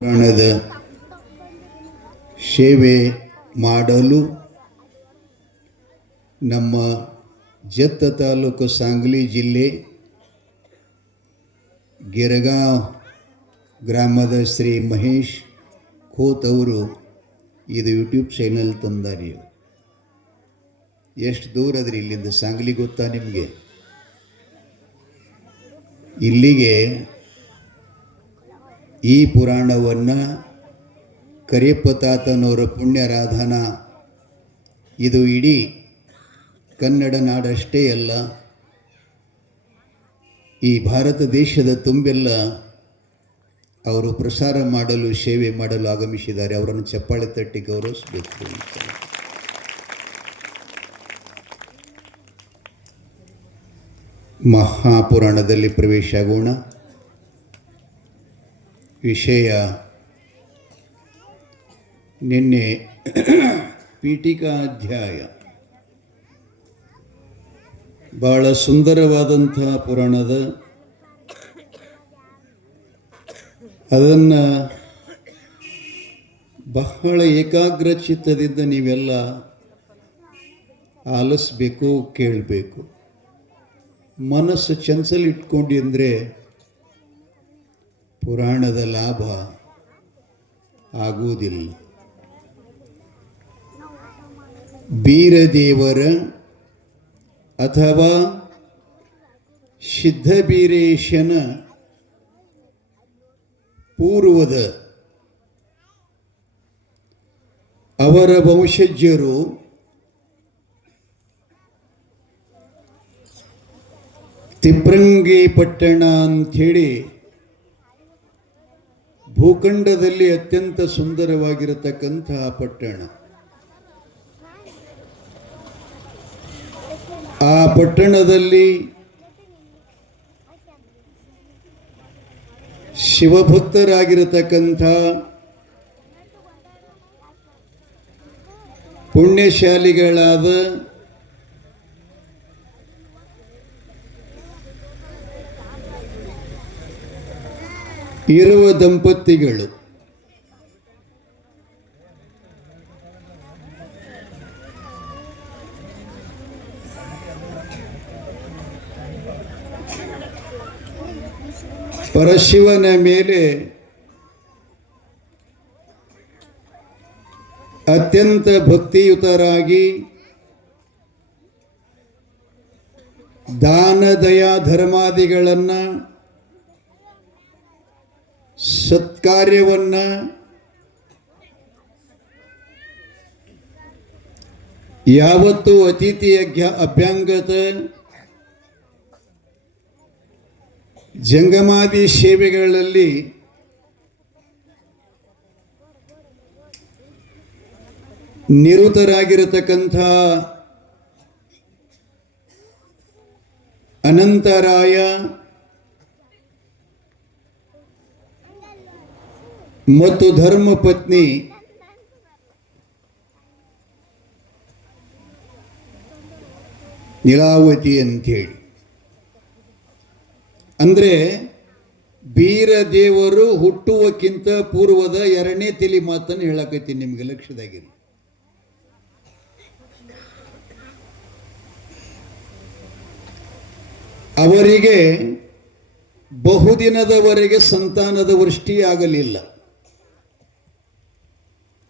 ಪುರಾಣದ ಸೇವೆ ಮಾಡಲು ನಮ್ಮ ಜತ್ತ ತಾಲೂಕು ಸಾಂಗ್ಲಿ ಜಿಲ್ಲೆ ಗಿರಗಾಂವ್ ಗ್ರಾಮದ ಶ್ರೀ ಮಹೇಶ್ ಖೋತ್ ಅವರು ಇದು ಯೂಟ್ಯೂಬ್ ಚಾನಲ್ ತಂದಾರಿ. ಎಷ್ಟು ದೂರ ಅದ್ರಿ ಇಲ್ಲಿಂದ? ಸಾಂಗ್ಲಿ ಗೊತ್ತಾ ನಿಮಗೆ? ಇಲ್ಲಿಗೆ ಈ ಪುರಾಣವನ್ನು ಕರಿಯಪ್ಪ ತಾತನವರ ಪುಣ್ಯರಾಧನ ಇದು ಇಡೀ ಕನ್ನಡ ನಾಡಷ್ಟೇ ಅಲ್ಲ, ಈ ಭಾರತ ದೇಶದ ತುಂಬೆಲ್ಲ ಅವರು ಪ್ರಸಾರ ಮಾಡಲು ಸೇವೆ ಮಾಡಲು ಆಗಮಿಸಿದ್ದಾರೆ. ಅವರನ್ನು ಚಪ್ಪಾಳೆ ತಟ್ಟಿ ಗೌರವಿಸಬೇಕು. ಮಹಾಪುರಾಣದಲ್ಲಿ ಪ್ರವೇಶ ಆಗೋಣ. ವಿಷಯ ನಿನ್ನೆ ಪೀಠಿಕಾ ಅಧ್ಯಾಯ. ಬಹಳ ಸುಂದರವಾದಂಥ ಪುರಾಣದ, ಅದನ್ನು ಬಹಳ ಏಕಾಗ್ರ ಚಿತ್ತದಿಂದ ನೀವೆಲ್ಲ ಆಲಿಸ್ಬೇಕು, ಕೇಳಬೇಕು. ಮನಸ್ಸು ಚಂಚಲ ಇಟ್ಕೊಂಡು ಅಂದರೆ ಪುರಾಣದ ಲಾಭ ಆಗುವುದಿಲ್ಲ. ಬೀರದೇವರ ಅಥವಾ ಸಿದ್ಧಬೀರೇಶನ ಪೂರ್ವದ ಅವರ ವಂಶಜರು ತಿಪ್ರಂಗಿ ಪಟ್ಟಣ ಅಂಥೇಳಿ ಭೂಖಂಡದಲ್ಲಿ ಅತ್ಯಂತ ಸುಂದರವಾಗಿರತಕ್ಕಂತಹ ಪಟ್ಟಣ. ಆ ಪಟ್ಟಣದಲ್ಲಿ ಶಿವಭಕ್ತರಾಗಿರತಕ್ಕಂಥ ಪುಣ್ಯಶಾಲಿಗಳಾದ ಇರುವ ದಂಪತಿಗಳು ಪರಶಿವನ ಮೇಲೆ ಅತ್ಯಂತ ಭಕ್ತಿಯುತರಾಗಿ ದಾನ ದಯಾ ಧರ್ಮಾದಿಗಳನ್ನು ಸತ್ಕಾರ್ಯವನ್ನು ಯಾವತ್ತೂ ಅತಿಥಿ ಅಭ್ಯಂಗತ ಜಂಗಮಾದಿ ಸೇವೆಗಳಲ್ಲಿ ನಿರತರಾಗಿರತಕ್ಕಂಥ ಅನಂತರಾಯ ಮತ್ತು ಧರ್ಮಪತ್ನಿ ನೀಲಾವತಿ ಅಂಥೇಳಿ. ಅಂದರೆ ಬೀರದೇವರು ಹುಟ್ಟುವಕ್ಕಿಂತ ಪೂರ್ವದ ಎರಡನೇ ತಲೆ ಮಾತನ್ನು ಹೇಳಕತ್ತೀನಿ, ನಿಮಗೆ ಲಕ್ಷ್ಯದಾಗಿರಿ. ಅವರಿಗೆ ಬಹುದಿನದವರೆಗೆ ಸಂತಾನದ ವೃಷ್ಟಿ ಆಗಲಿಲ್ಲ.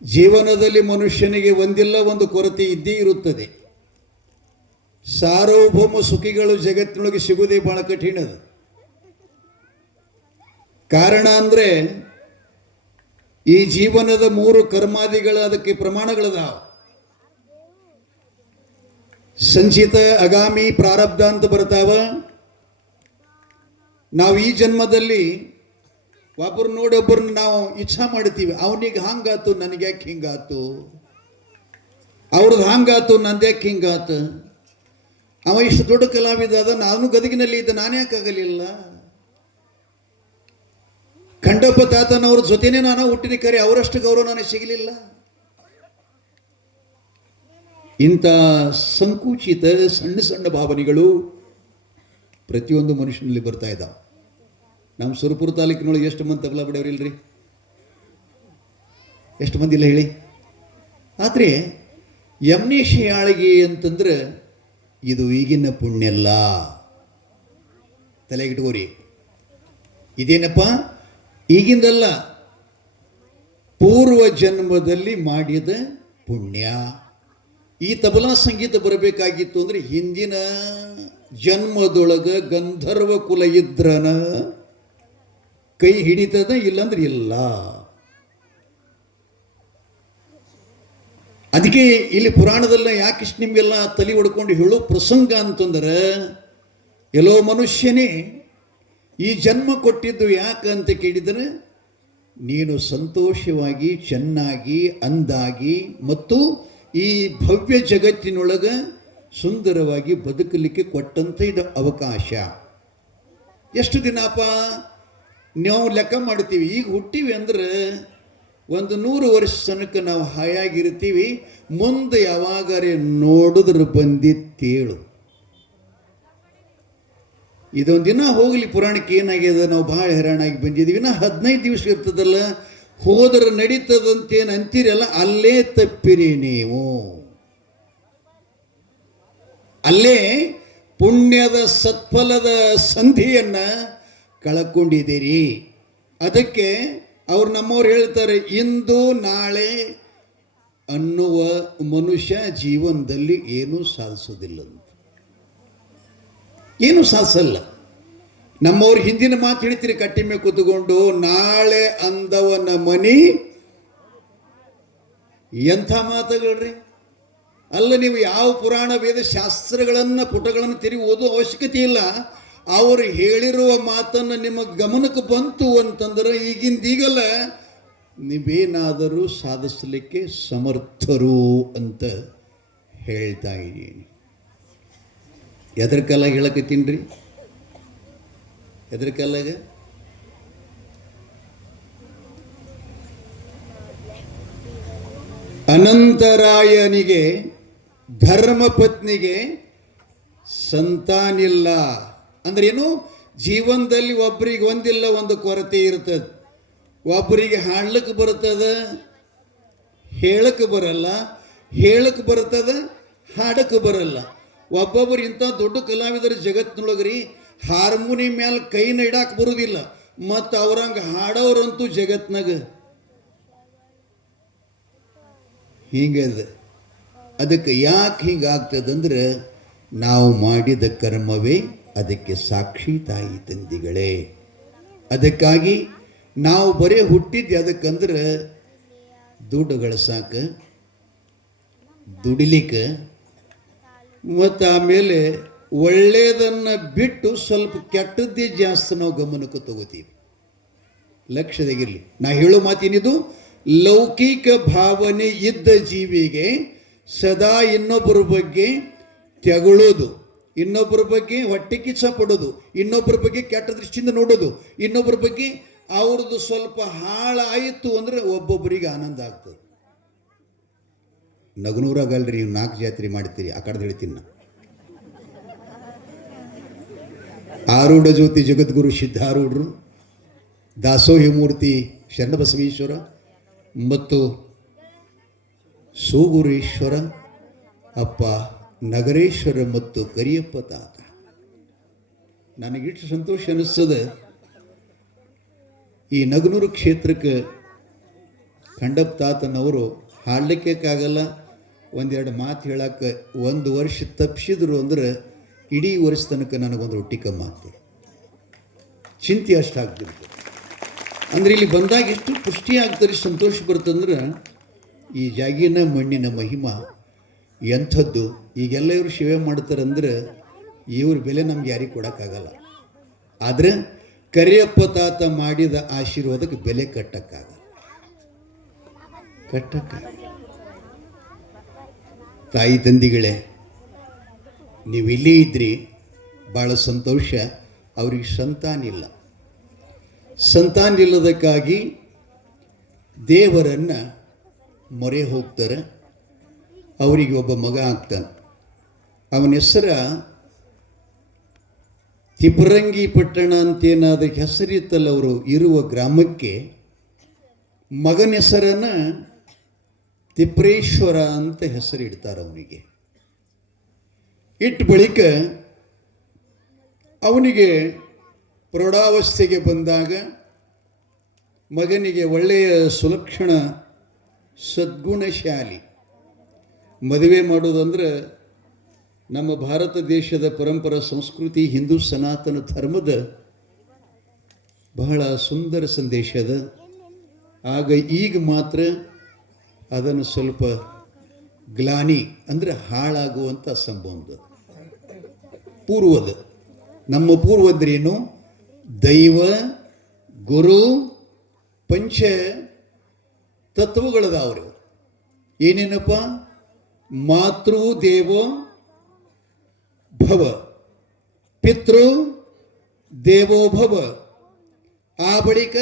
ಜೀವನದಲ್ಲಿ ಮನುಷ್ಯನಿಗೆ ಒಂದಿಲ್ಲ ಒಂದು ಕೊರತೆ ಇದ್ದೇ ಇರುತ್ತದೆ. ಸಾರ್ವಭೌಮ ಸುಖಿಗಳು ಜಗತ್ತಿನೊಳಗೆ ಸಿಗುವುದೇ ಬಹಳ ಕಠಿಣದ. ಕಾರಣ ಅಂದರೆ ಈ ಜೀವನದ 3 ಕರ್ಮಾದಿಗಳ ಅದಕ್ಕೆ ಪ್ರಮಾಣಗಳದಾವ. ಸಂಚಿತ, ಅಗಾಮಿ, ಪ್ರಾರಬ್ಧ ಅಂತ ಬರ್ತಾವ. ನಾವು ಈ ಜನ್ಮದಲ್ಲಿ ಒಬ್ಬರು ನೋಡಿ ಒಬ್ಬರನ್ನ ನಾವು ಇಚ್ಛಾ ಮಾಡ್ತೀವಿ. ಅವನಿಗೆ ಹಂಗಾತು, ನನಗೆ ಯಾಕೆ ಹಿಂಗಾತು, ಅವ್ರದ್ದು ಹಂಗಾತು, ನಂದ್ಯಾಕೆ ಹಿಂಗಾತು, ಅವ ಇಷ್ಟು ದೊಡ್ಡ ಕಲಾವಿದ ಅದ, ನಾನು ಗದಗಿನಲ್ಲಿ ಇದ್ದ, ನಾನು ಯಾಕಾಗಲಿಲ್ಲ, ಖಂಡಪ್ಪ ತಾತನವ್ರ ಜೊತೆನೇ ನಾನು ಹುಟ್ಟಿನ ಕರೆ, ಅವರಷ್ಟು ಗೌರವ ನನಗೆ ಸಿಗಲಿಲ್ಲ. ಇಂಥ ಸಂಕುಚಿತ ಸಣ್ಣ ಸಣ್ಣ ಭಾವನೆಗಳು ಪ್ರತಿಯೊಂದು ಮನುಷ್ಯನಲ್ಲಿ ಬರ್ತಾ ಇದ್ದಾವೆ. ನಮ್ಮ ಸುರಪುರ ತಾಲೂಕಿನೊಳಗೆ ಎಷ್ಟು ಮಂದಿ ತಗಲ ಬಿಡವ್ರಿಲ್ರಿ? ಎಷ್ಟು ಮಂದಿ ಇಲ್ಲ ಹೇಳಿ. ಆದರೆ ಯಮ್ನೇಶ ಯಾಳಿಗೆ ಅಂತಂದ್ರೆ ಇದು ಈಗಿನ ಪುಣ್ಯಲ್ಲ, ತಲೆಗಿಟ್ಕೋರಿ. ಇದೇನಪ್ಪ ಈಗಿಂದಲ್ಲ, ಪೂರ್ವ ಜನ್ಮದಲ್ಲಿ ಮಾಡಿದ ಪುಣ್ಯ. ಈ ತಬಲಾ ಸಂಗೀತ ಬರಬೇಕಾಗಿತ್ತು ಅಂದರೆ ಹಿಂದಿನ ಜನ್ಮದೊಳಗ ಗಂಧರ್ವ ಕುಲ ಇದ್ರನ ಕೈ ಹಿಡಿತದ, ಇಲ್ಲಂದ್ರೆ ಇಲ್ಲ. ಅದಕ್ಕೆ ಇಲ್ಲಿ ಪುರಾಣದಲ್ಲ ಯಾಕಿಷ್ಟು ನಿಮಗೆಲ್ಲ ತಲೆ ಹೊಡ್ಕೊಂಡು ಹೇಳೋ ಪ್ರಸಂಗ ಅಂತಂದ್ರೆ, ಎಲ್ಲೋ ಮನುಷ್ಯನೇ ಈ ಜನ್ಮ ಕೊಟ್ಟಿದ್ದು ಯಾಕೆ ಅಂತ ಕೇಳಿದರೆ, ನೀನು ಸಂತೋಷವಾಗಿ ಚೆನ್ನಾಗಿ ಅಂದಾಗಿ ಮತ್ತು ಈ ಭವ್ಯ ಜಗತ್ತಿನೊಳಗೆ ಸುಂದರವಾಗಿ ಬದುಕಲಿಕ್ಕೆ ಕೊಟ್ಟಂಥ ಇದು ಅವಕಾಶ. ಎಷ್ಟು ದಿನಪ್ಪ ನಾವು ಲೆಕ್ಕ ಮಾಡ್ತೀವಿ, ಈಗ ಹುಟ್ಟಿವಿ ಅಂದ್ರೆ 100 ವರ್ಷ ತನಕ ನಾವು ಹಾಯಾಗಿರ್ತೀವಿ. ಮುಂದೆ ಯಾವಾಗಾರೆ ನೋಡಿದ್ರೆ ಬಂದಿತ್ತೇಳು. ಇದೊಂದು ದಿನ ಹೋಗಲಿ, ಪುರಾಣಕ್ಕೆ ಏನಾಗ್ಯದ, ನಾವು ಭಾಳ ಹೈರಾಣಾಗಿ ಬಂದಿದ್ದೀವಿ. ನಾ 15 ದಿವಸ ಇರ್ತದಲ್ಲ, ಹೋದ್ರೆ ನಡೀತದಂತೇನು ಅಂತೀರಲ್ಲ, ಅಲ್ಲೇ ತಪ್ಪಿರಿ ನೀವು. ಅಲ್ಲೇ ಪುಣ್ಯದ ಸತ್ಫಲದ ಸಂಧಿಯನ್ನ ಕಳ್ಕೊಂಡಿದ್ದೀರಿ. ಅದಕ್ಕೆ ಅವ್ರು ನಮ್ಮವ್ರು ಹೇಳ್ತಾರೆ, ಇಂದು ನಾಳೆ ಅನ್ನುವ ಮನುಷ್ಯ ಜೀವನದಲ್ಲಿ ಏನೂ ಸಾಧಿಸೋದಿಲ್ಲ, ಏನೂ ಸಾಧಿಸಲ್ಲ. ನಮ್ಮವ್ರು ಹಿಂದಿನ ಮಾತು ಹೇಳ್ತೀರಿ ಕಟ್ಟಿ ಮೇಲೆ ಕೂತ್ಕೊಂಡು, ನಾಳೆ ಅಂದವನ ಮನಿ. ಎಂಥ ಮಾತುಗಳ್ರಿ. ಅಲ್ಲ, ನೀವು ಯಾವ ಪುರಾಣ ವೇದ ಶಾಸ್ತ್ರಗಳನ್ನು ಪುಟಗಳನ್ನು ತಿರುಗಿ ಓದೋ ಅವಶ್ಯಕತೆ ಇಲ್ಲ. ಅವರು ಹೇಳಿರುವ ಮಾತನ್ನು ನಿಮ್ಮ ಗಮನಕ್ಕೆ ಬಂತು ಅಂತಂದ್ರೆ ಈಗಿಂದೀಗಲ್ಲ ನೀವೇನಾದರೂ ಸಾಧಿಸಲಿಕ್ಕೆ ಸಮರ್ಥರು ಅಂತ ಹೇಳ್ತಾ ಇದ್ದೀನಿ. ಎದ್ರ ಕಾಲಾಗ ಹೇಳಕತ್ತೀನಿ ರೀ, ಎದ್ರ ಕಾಲಾಗ? ಅನಂತರಾಯನಿಗೆ ಧರ್ಮಪತ್ನಿಗೆ ಸಂತಾನಿಲ್ಲ ಅಂದ್ರೆ ಏನು? ಜೀವನದಲ್ಲಿ ಒಬ್ಬರಿಗೆ ಒಂದಿಲ್ಲ ಒಂದು ಕೊರತೆ ಇರ್ತದೆ. ಒಬ್ಬರಿಗೆ ಹಾಡ್ಲಿಕ್ಕೆ ಬರ್ತದ, ಹೇಳಕ್ಕೆ ಬರಲ್ಲ, ಹೇಳಕ್ಕೆ ಬರ್ತದ, ಹಾಡಕ್ಕೆ ಬರಲ್ಲ. ಒಬ್ಬೊಬ್ಬರು ಇಂಥ ದೊಡ್ಡ ಕಲಾವಿದರ ಜಗತ್ತಿನೊಳಗ್ರಿ ಹಾರ್ಮೋನಿಯಂ ಮೇಲೆ ಕೈನ ಇಡಾಕ್ ಬರುವುದಿಲ್ಲ, ಮತ್ತು ಅವ್ರಂಗೆ ಹಾಡೋರಂತೂ ಜಗತ್ನಾಗ ಹಿಂಗದ. ಅದಕ್ಕೆ ಯಾಕೆ ಹಿಂಗಾಗ್ತದಂದ್ರೆ, ನಾವು ಮಾಡಿದ ಕರ್ಮವೇ ಅದಕ್ಕೆ ಸಾಕ್ಷಿ, ತಾಯಿ ತಂದಿಗಳೇ. ಅದಕ್ಕಾಗಿ ನಾವು ಬರೀ ಹುಟ್ಟಿದ್ದೆ ಅದಕ್ಕಂದ್ರೆ ದುಡ್ಡು ಗಳಿಸಾಕ, ದುಡಿಲಿಕ್ಕೆ, ಮತ್ತು ಆಮೇಲೆ ಒಳ್ಳೆಯದನ್ನು ಬಿಟ್ಟು ಸ್ವಲ್ಪ ಕೆಟ್ಟದ್ದೇ ಜಾಸ್ತಿ ನಾವು ಗಮನಕ್ಕೆ ತಗೋತೀವಿ. ಲಕ್ಷ್ಯದಾಗಿರಲಿ, ನಾ ಹೇಳೋ ಮಾತೇನಿದು, ಲೌಕಿಕ ಭಾವನೆ ಇದ್ದ ಜೀವಿಗೆ ಸದಾ ಇನ್ನೊಬ್ಬರ ಬಗ್ಗೆ ತೆಗಳೋದು, ಇನ್ನೊಬ್ಬರ ಬಗ್ಗೆ ಹೊಟ್ಟೆ ಕಿಚ್ಚ ಪಡೋದು, ಇನ್ನೊಬ್ಬರ ಬಗ್ಗೆ ಕೆಟ್ಟ ದೃಷ್ಟಿಯಿಂದ ನೋಡೋದು, ಇನ್ನೊಬ್ಬರ ಬಗ್ಗೆ ಅವ್ರದ್ದು ಸ್ವಲ್ಪ ಹಾಳಾಯಿತು ಅಂದರೆ ಒಬ್ಬೊಬ್ಬರಿಗೆ ಆನಂದ ಆಗ್ತದೆ. ನಗನೂರಾಗಲ್ರಿ, ನೀವು 4 ಜಾತ್ರೆ ಮಾಡ್ತೀರಿ, ಆ ಕಡೆ ಹೇಳ್ತೀನಿ ನಾ. ಆರೂಢ ಜ್ಯೋತಿ ಜಗದ್ಗುರು ಸಿದ್ಧಾರೂಢರು, ದಾಸೋಹಿ ಮೂರ್ತಿ ಶರಣಬಸವೇಶ್ವರ ಮತ್ತು ಸೂಗುರೇಶ್ವರ ಅಪ್ಪ ನಗರೇಶ್ವರ ಮತ್ತು ಕರಿಯಪ್ಪ ತಾತ. ನನಗಿಷ್ಟು ಸಂತೋಷ ಅನ್ನಿಸ್ತದೆ, ಈ ನಗನೂರು ಕ್ಷೇತ್ರಕ್ಕೆ ಖಂಡಪ್ಪ ತಾತನವರು ಹಾಡಲಿಕ್ಕಾಗಲ್ಲ, ಒಂದೆರಡು ಮಾತು ಹೇಳಕ್ಕೆ 1 ವರ್ಷ ತಪ್ಪಿಸಿದ್ರು ಅಂದ್ರೆ ಇಡೀ ವರ್ಷ ತನಕ ನನಗೊಂದು ರೊಟ್ಟಿ ಕಮ್ಮ ಆಗ್ತದೆ, ಚಿಂತೆ ಅಷ್ಟಾಗ್ತಿರ್ತದೆ. ಅಂದರೆ ಇಲ್ಲಿ ಬಂದಾಗ ಎಷ್ಟು ಪುಷ್ಟಿ ಆಗ್ತದೆ, ಸಂತೋಷ ಬರ್ತಂದ್ರೆ ಈ ಜಾಗಿನ ಮಣ್ಣಿನ ಮಹಿಮಾ ಎಂಥದ್ದು. ಈಗೆಲ್ಲ ಇವರು ಸೇವೆ ಮಾಡ್ತಾರಂದ್ರೆ ಇವ್ರ ಬೆಲೆ ನಮ್ಗೆ ಯಾರಿಗೆ ಕೊಡೋಕ್ಕಾಗಲ್ಲ. ಆದರೆ ಕರಿಯಪ್ಪ ತಾತ ಮಾಡಿದ ಆಶೀರ್ವಾದಕ್ಕೆ ಬೆಲೆ ಕಟ್ಟಕ್ಕಾಗಲ್ಲ. ತಾಯಿ ತಂದಿಗಳೇ, ನೀವು ಇಲ್ಲೇ ಇದ್ರಿ, ಭಾಳ ಸಂತೋಷ. ಅವ್ರಿಗೆ ಸಂತಾನಿಲ್ಲ. ಸಂತಾನಿಲ್ಲದಕ್ಕಾಗಿ ದೇವರನ್ನು ಮೊರೆ ಹೋಗ್ತಾರೆ. ಅವರಿಗೆ ಒಬ್ಬ ಮಗ ಆಗ್ತಾನೆ. ಅವನ ಹೆಸರ ತಿಪರಂಗಿ ಪಟ್ಟಣ ಅಂತೇನಾದ ಹೆಸರಿತ್ತಲ್ಲ ಅವರು ಇರುವ ಗ್ರಾಮಕ್ಕೆ. ಮಗನ ಹೆಸರನ್ನು ತಿಪ್ರೇಶ್ವರ ಅಂತ ಹೆಸರಿಡ್ತಾರೆ ಅವನಿಗೆ. ಇಟ್ಟ ಬಳಿಕ ಅವನಿಗೆ ಪ್ರೌಢಾವಸ್ಥೆಗೆ ಬಂದಾಗ ಮಗನಿಗೆ ಒಳ್ಳೆಯ ಸುಲಕ್ಷಣ ಸದ್ಗುಣಶಾಲಿ ಮದುವೆ ಮಾಡೋದಂದ್ರೆ ನಮ್ಮ ಭಾರತ ದೇಶದ ಪರಂಪರಾ ಸಂಸ್ಕೃತಿ ಹಿಂದೂ ಸನಾತನ ಧರ್ಮದ ಬಹಳ ಸುಂದರ ಸಂದೇಶ ಅದ. ಆಗ ಈಗ ಮಾತ್ರ ಅದನ್ನು ಸ್ವಲ್ಪ ಗ್ಲಾನಿ ಅಂದರೆ ಹಾಳಾಗುವಂಥ ಸಂಭವ. ಪೂರ್ವದ ನಮ್ಮ ಪೂರ್ವದ್ರೇನು ದೈವ ಗುರು ಪಂಚ ತತ್ವಗಳದಾವ್ರಿ. ಏನೇನಪ್ಪ? ಮಾತೃ ದೇವೋ ಭವ, ಪಿತೃ ದೇವೋ ಭವ, ಆ ಬಳಿಕ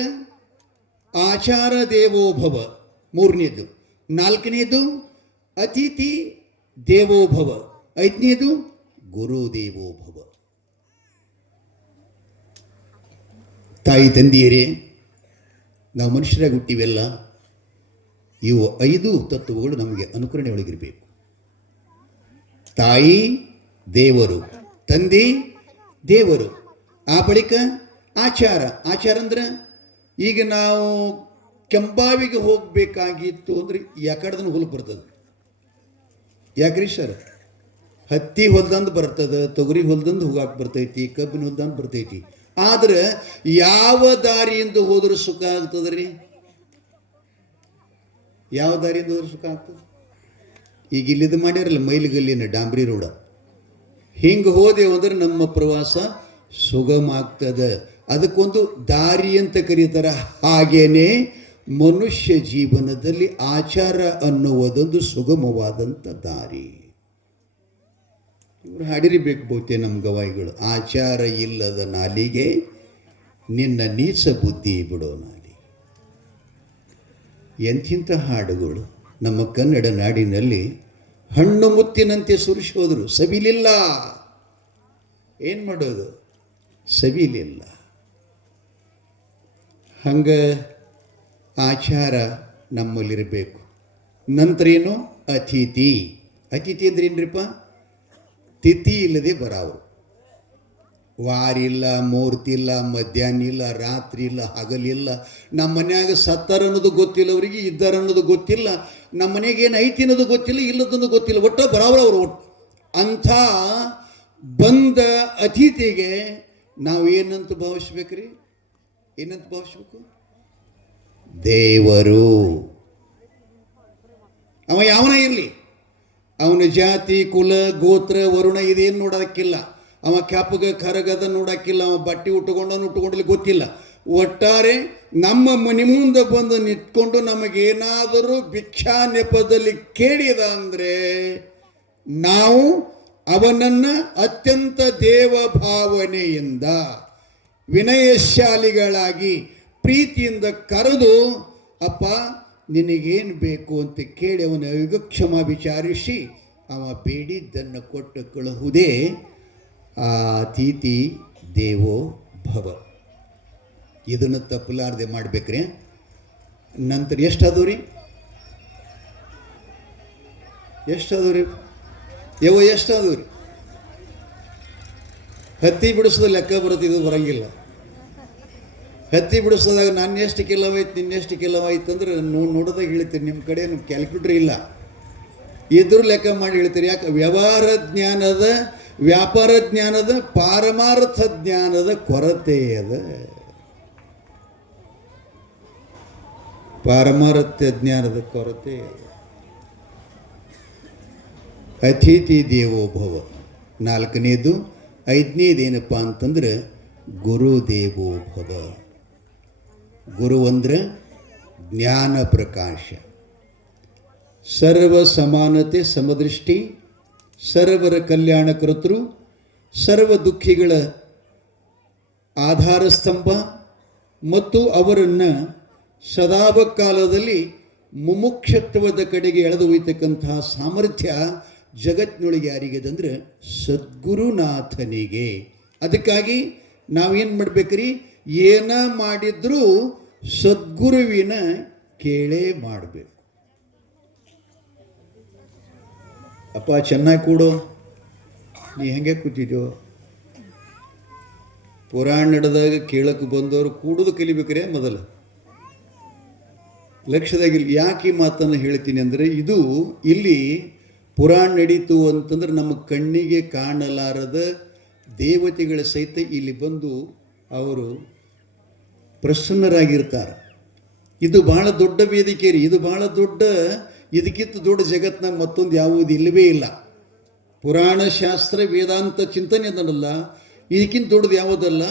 ಆಚಾರ ದೇವೋ ಭವ ಮೂರನೇದು, ನಾಲ್ಕನೇದು ಅತಿಥಿ ದೇವೋ ಭವ, ಐದನೇದು ಗುರು ದೇವೋ ಭವ. ತಾಯಿ ತಂದೆಯರೇ, ನಾವು ಮನುಷ್ಯರಾಗಿ ಹುಟ್ಟಿವೆಲ್ಲ, ಇವು 5 ತತ್ವಗಳು ನಮಗೆ ಅನುಕರಣೆ ಒಳಗಿರಬೇಕು. ತಾಯಿ ದೇವರು, ತಂದೆ ದೇವರು, ಆ ಬಳಿಕ ಆಚಾರ. ಆಚಾರ ಅಂದ್ರೆ ಈಗ ನಾವು ಕೆಂಬಾವಿಗೆ ಹೋಗಬೇಕಾಗಿತ್ತು ಅಂದ್ರೆ ಯಾಕಡ್ದನ್ನು ಹುಲ್ಲು ಬರ್ತದೆ. ಯಾಕ್ರಿ ಸರ್? ಹತ್ತಿ ಹೊಲ್ದಂದು ಬರ್ತದೆ, ತೊಗರಿ ಹೊಲ್ದಂದು ಹೋಗಾಕ್ ಬರ್ತೈತಿ, ಕಬ್ಬಿನ ಹೊಲ್ದಂದು ಬರ್ತೈತಿ. ಆದ್ರೆ ಯಾವ ದಾರಿಯಿಂದ ಹೋದ್ರೆ ಸುಖ ಆಗ್ತದ್ರಿ? ಯಾವ ದಾರಿಯಿಂದ ಹೋದ್ರೆ ಸುಖ ಆಗ್ತದೆ? ಈಗ ಇಲ್ಲಿದ್ದು ಮಾಡ್ಯಾರಲ್ಲ ಮೈಲಿಗಲ್ಲಿನ ಡಾಂಬ್ರಿ ರೋಡ, ಹಿಂಗೆ ಹೋದೆವು ಅಂದ್ರೆ ನಮ್ಮ ಪ್ರವಾಸ ಸುಗಮ ಆಗ್ತದೆ. ಅದಕ್ಕೊಂದು ದಾರಿ ಅಂತ ಕರೀತಾರೆ. ಹಾಗೇನೆ ಮನುಷ್ಯ ಜೀವನದಲ್ಲಿ ಆಚಾರ ಅನ್ನುವುದೊಂದು ಸುಗಮವಾದಂಥ ದಾರಿ. ಇವರು ಹಾಡಿರಬೇಕು ಬಹುತೇ ನಮ್ಮ ಗವಾಯಿಗಳು. ಆಚಾರ ಇಲ್ಲದ ನಾಲಿಗೆ ನಿನ್ನ ನೀಚ ಬುದ್ಧಿ ಬಿಡೋ ನಾಲಿ. ಎಂಥಿಂಥ ಹಾಡುಗಳು ನಮ್ಮ ಕನ್ನಡ ನಾಡಿನಲ್ಲಿ ಹಣ್ಣು ಮುತ್ತಿನಂತೆ ಸುರಿಸಿ ಹೋದರು. ಸವಿಲಿಲ್ಲ, ಏನು ಮಾಡೋದು? ಸವಿಲಿಲ್ಲ. ಹಂಗೆ ಆಚಾರ ನಮ್ಮಲ್ಲಿರಬೇಕು. ನಂತರ ಏನು? ಅತಿಥಿ. ಅತಿಥಿ ಅಂದ್ರೆ ಏನ್ರಿಪ್ಪ? ತಿಥಿ ಇಲ್ಲದೆ ಬರಾವರು. ವಾರಿಲ್ಲ, ಮೂರ್ತಿಲ್ಲ, ಮಧ್ಯಾಹ್ನ ಇಲ್ಲ, ರಾತ್ರಿ ಇಲ್ಲ, ಹಗಲಿಲ್ಲ. ನಮ್ಮ ಮನ್ಯಾಗ ಸತ್ತಾರ ಅನ್ನೋದು ಗೊತ್ತಿಲ್ಲ ಅವರಿಗೆ, ಇದ್ದಾರ ಅನ್ನೋದು ಗೊತ್ತಿಲ್ಲ. ನಮ್ಮ ಮನೆಗೆ ಏನು ಐತಿ ಅನ್ನೋದು ಗೊತ್ತಿಲ್ಲ, ಇಲ್ಲದನ್ನು ಗೊತ್ತಿಲ್ಲ. ಒಟ್ಟು ಬರಾವ್ರ ಅವರು. ಒಟ್ಟು ಅಂಥ ಬಂದ ಅತಿಥಿಗೆ ನಾವು ಏನಂತ ಭಾವಿಸ್ಬೇಕ್ರಿ? ಏನಂತ ಭಾವಿಸ್ಬೇಕು? ದೇವರು. ಅವ ಯಾವನ ಇರಲಿ, ಅವನ ಜಾತಿ ಕುಲ ಗೋತ್ರ ವರುಣ ಇದೇನು ನೋಡೋದಕ್ಕಿಲ್ಲ. ಅವ ಕ್ಯಾಪಗ ಕರಗದ ನೋಡೋಕ್ಕಿಲ್ಲ. ಅವ ಬಟ್ಟೆ ಉಟ್ಕೊಂಡಲ್ಲಿ ಗೊತ್ತಿಲ್ಲ. ಒಟ್ಟಾರೆ ನಮ್ಮ ಮನೆ ಮುಂದೆ ಬಂದು ನಿಂತ್ಕೊಂಡು ನಮಗೇನಾದರೂ ಭಿಕ್ಷಾ ನೆಪದಲ್ಲಿ ಕೇಳಿದ ಅಂದರೆ ನಾವು ಅವನನ್ನು ಅತ್ಯಂತ ದೇವ ಭಾವನೆಯಿಂದ ವಿನಯಶಾಲಿಗಳಾಗಿ ಪ್ರೀತಿಯಿಂದ ಕರೆದು, ಅಪ್ಪ ನಿನಗೇನು ಬೇಕು ಅಂತ ಕೇಳಿ ಅವನ ಯೋಗಕ್ಷೇಮ ವಿಚಾರಿಸಿ ಅವ ಬೇಡಿದ್ದನ್ನು ಕೊಟ್ಟು ಕಳುಹುವುದೇ ಆ ಅತಿಥಿ ದೇವೋ ಭವ. ಇದನ್ನು ತಪ್ಪಲಾರದೆ ಮಾಡ್ಬೇಕ್ರಿ. ನಂತರ ಎಷ್ಟಾದವು ರೀ ಯವ ಎಷ್ಟಾದವು ರೀ? ಹತ್ತಿ ಬಿಡಿಸೋದು ಲೆಕ್ಕ ಬರುತ್ತಿದ್ದು ಬರಂಗಿಲ್ಲ. ಹತ್ತಿ ಬಿಡಿಸೋದಾಗ ನಾನು ಎಷ್ಟು ಕಿಲೋವೈತು ನಿನ್ನೆಷ್ಟು ಕಿಲೋವೈತು ಅಂದ್ರೆ ನೋಡೋದಾಗ ಹೇಳ್ತೀರಿ. ನಿಮ್ಮ ಕಡೆ ಕ್ಯಾಲ್ಕುಲೇಟರ್ ಇಲ್ಲ, ಇದ್ರೂ ಲೆಕ್ಕ ಮಾಡಿ ಹೇಳ್ತೀರಿ. ಯಾಕೆ? ವ್ಯಾಪಾರ ಜ್ಞಾನದ ಪಾರಮಾರ್ಥ ಜ್ಞಾನದ ಕೊರತೆ ಅದ. ಪಾರಮಾರ್ಥ ಜ್ಞಾನದ ಕೊರತೆ. ಅತಿಥಿ ದೇವೋ ಭವ ನಾಲ್ಕನೇದು. ಐದನೇದೇನಪ್ಪ ಅಂತಂದ್ರೆ ಗುರು ದೇವೋ ಭವ. ಗುರು ಅಂದ್ರೆ ಜ್ಞಾನ ಪ್ರಕಾಶ, ಸರ್ವ ಸಮಾನತೆ, ಸಮದೃಷ್ಟಿ, ಸರ್ವರ ಕಲ್ಯಾಣ ಕರ್ತೃ, ಸರ್ವ ದುಃಖಿಗಳ ಆಧಾರ ಸ್ತಂಭ ಮತ್ತು ಅವರನ್ನು ಸದಾಕಾಲದಲ್ಲಿ ಮುಮುಕ್ಷತ್ವದ ಕಡೆಗೆ ಎಳೆದು ಒಯ್ತಕ್ಕಂತಹ ಸಾಮರ್ಥ್ಯ ಜಗತ್ತಿನೊಳಗೆ ಯಾರಿಗೆದಂದ್ರೆ ಸದ್ಗುರುನಾಥನಿಗೆ. ಅದಕ್ಕಾಗಿ ನಾವೇನು ಮಾಡ್ಬೇಕ್ರಿ? ಏನ ಮಾಡಿದ್ರೂ ಸದ್ಗುರುವಿನ ಕೇಳೇ ಮಾಡಬೇಕು. ಅಪ್ಪ ಚೆನ್ನಾಗಿ ಕೂಡು, ನೀ ಹೆಂಗೆ ಕೂತಿದ್ಯೋ? ಪುರಾಣ ನಡೆದಾಗ ಕೇಳಕ್ಕೆ ಬಂದವರು ಕೂಡುದು ಕಲಿಬೇಕ್ರೆ ಮೊದಲು ಲಕ್ಷ್ಯದಾಗಿಲ್ಲ. ಯಾಕೆ ಈ ಮಾತನ್ನು ಹೇಳ್ತೀನಿ ಅಂದರೆ, ಇದು ಇಲ್ಲಿ ಪುರಾಣ ನಡೀತು ಅಂತಂದ್ರೆ ನಮ್ಮ ಕಣ್ಣಿಗೆ ಕಾಣಲಾರದ ದೇವತೆಗಳ ಸಹಿತ ಇಲ್ಲಿ ಬಂದು ಅವರು ಪ್ರಸನ್ನರಾಗಿರ್ತಾರೆ. ಇದು ಬಹಳ ದೊಡ್ಡ ವೇದಿಕೆ ರೀ. ಇದು ಬಹಳ ದೊಡ್ಡ, ಇದಕ್ಕಿಂತ ದೊಡ್ಡ ಜಗತ್ತಿನಾಗ ಮತ್ತೊಂದು ಯಾವುದು ಇಲ್ಲವೇ ಇಲ್ಲ. ಪುರಾಣ ಶಾಸ್ತ್ರ ವೇದಾಂತ ಚಿಂತನೆ ಅದನ್ನಲ್ಲ, ಇದಕ್ಕಿಂತ ದೊಡ್ಡದು ಯಾವುದಲ್ಲ.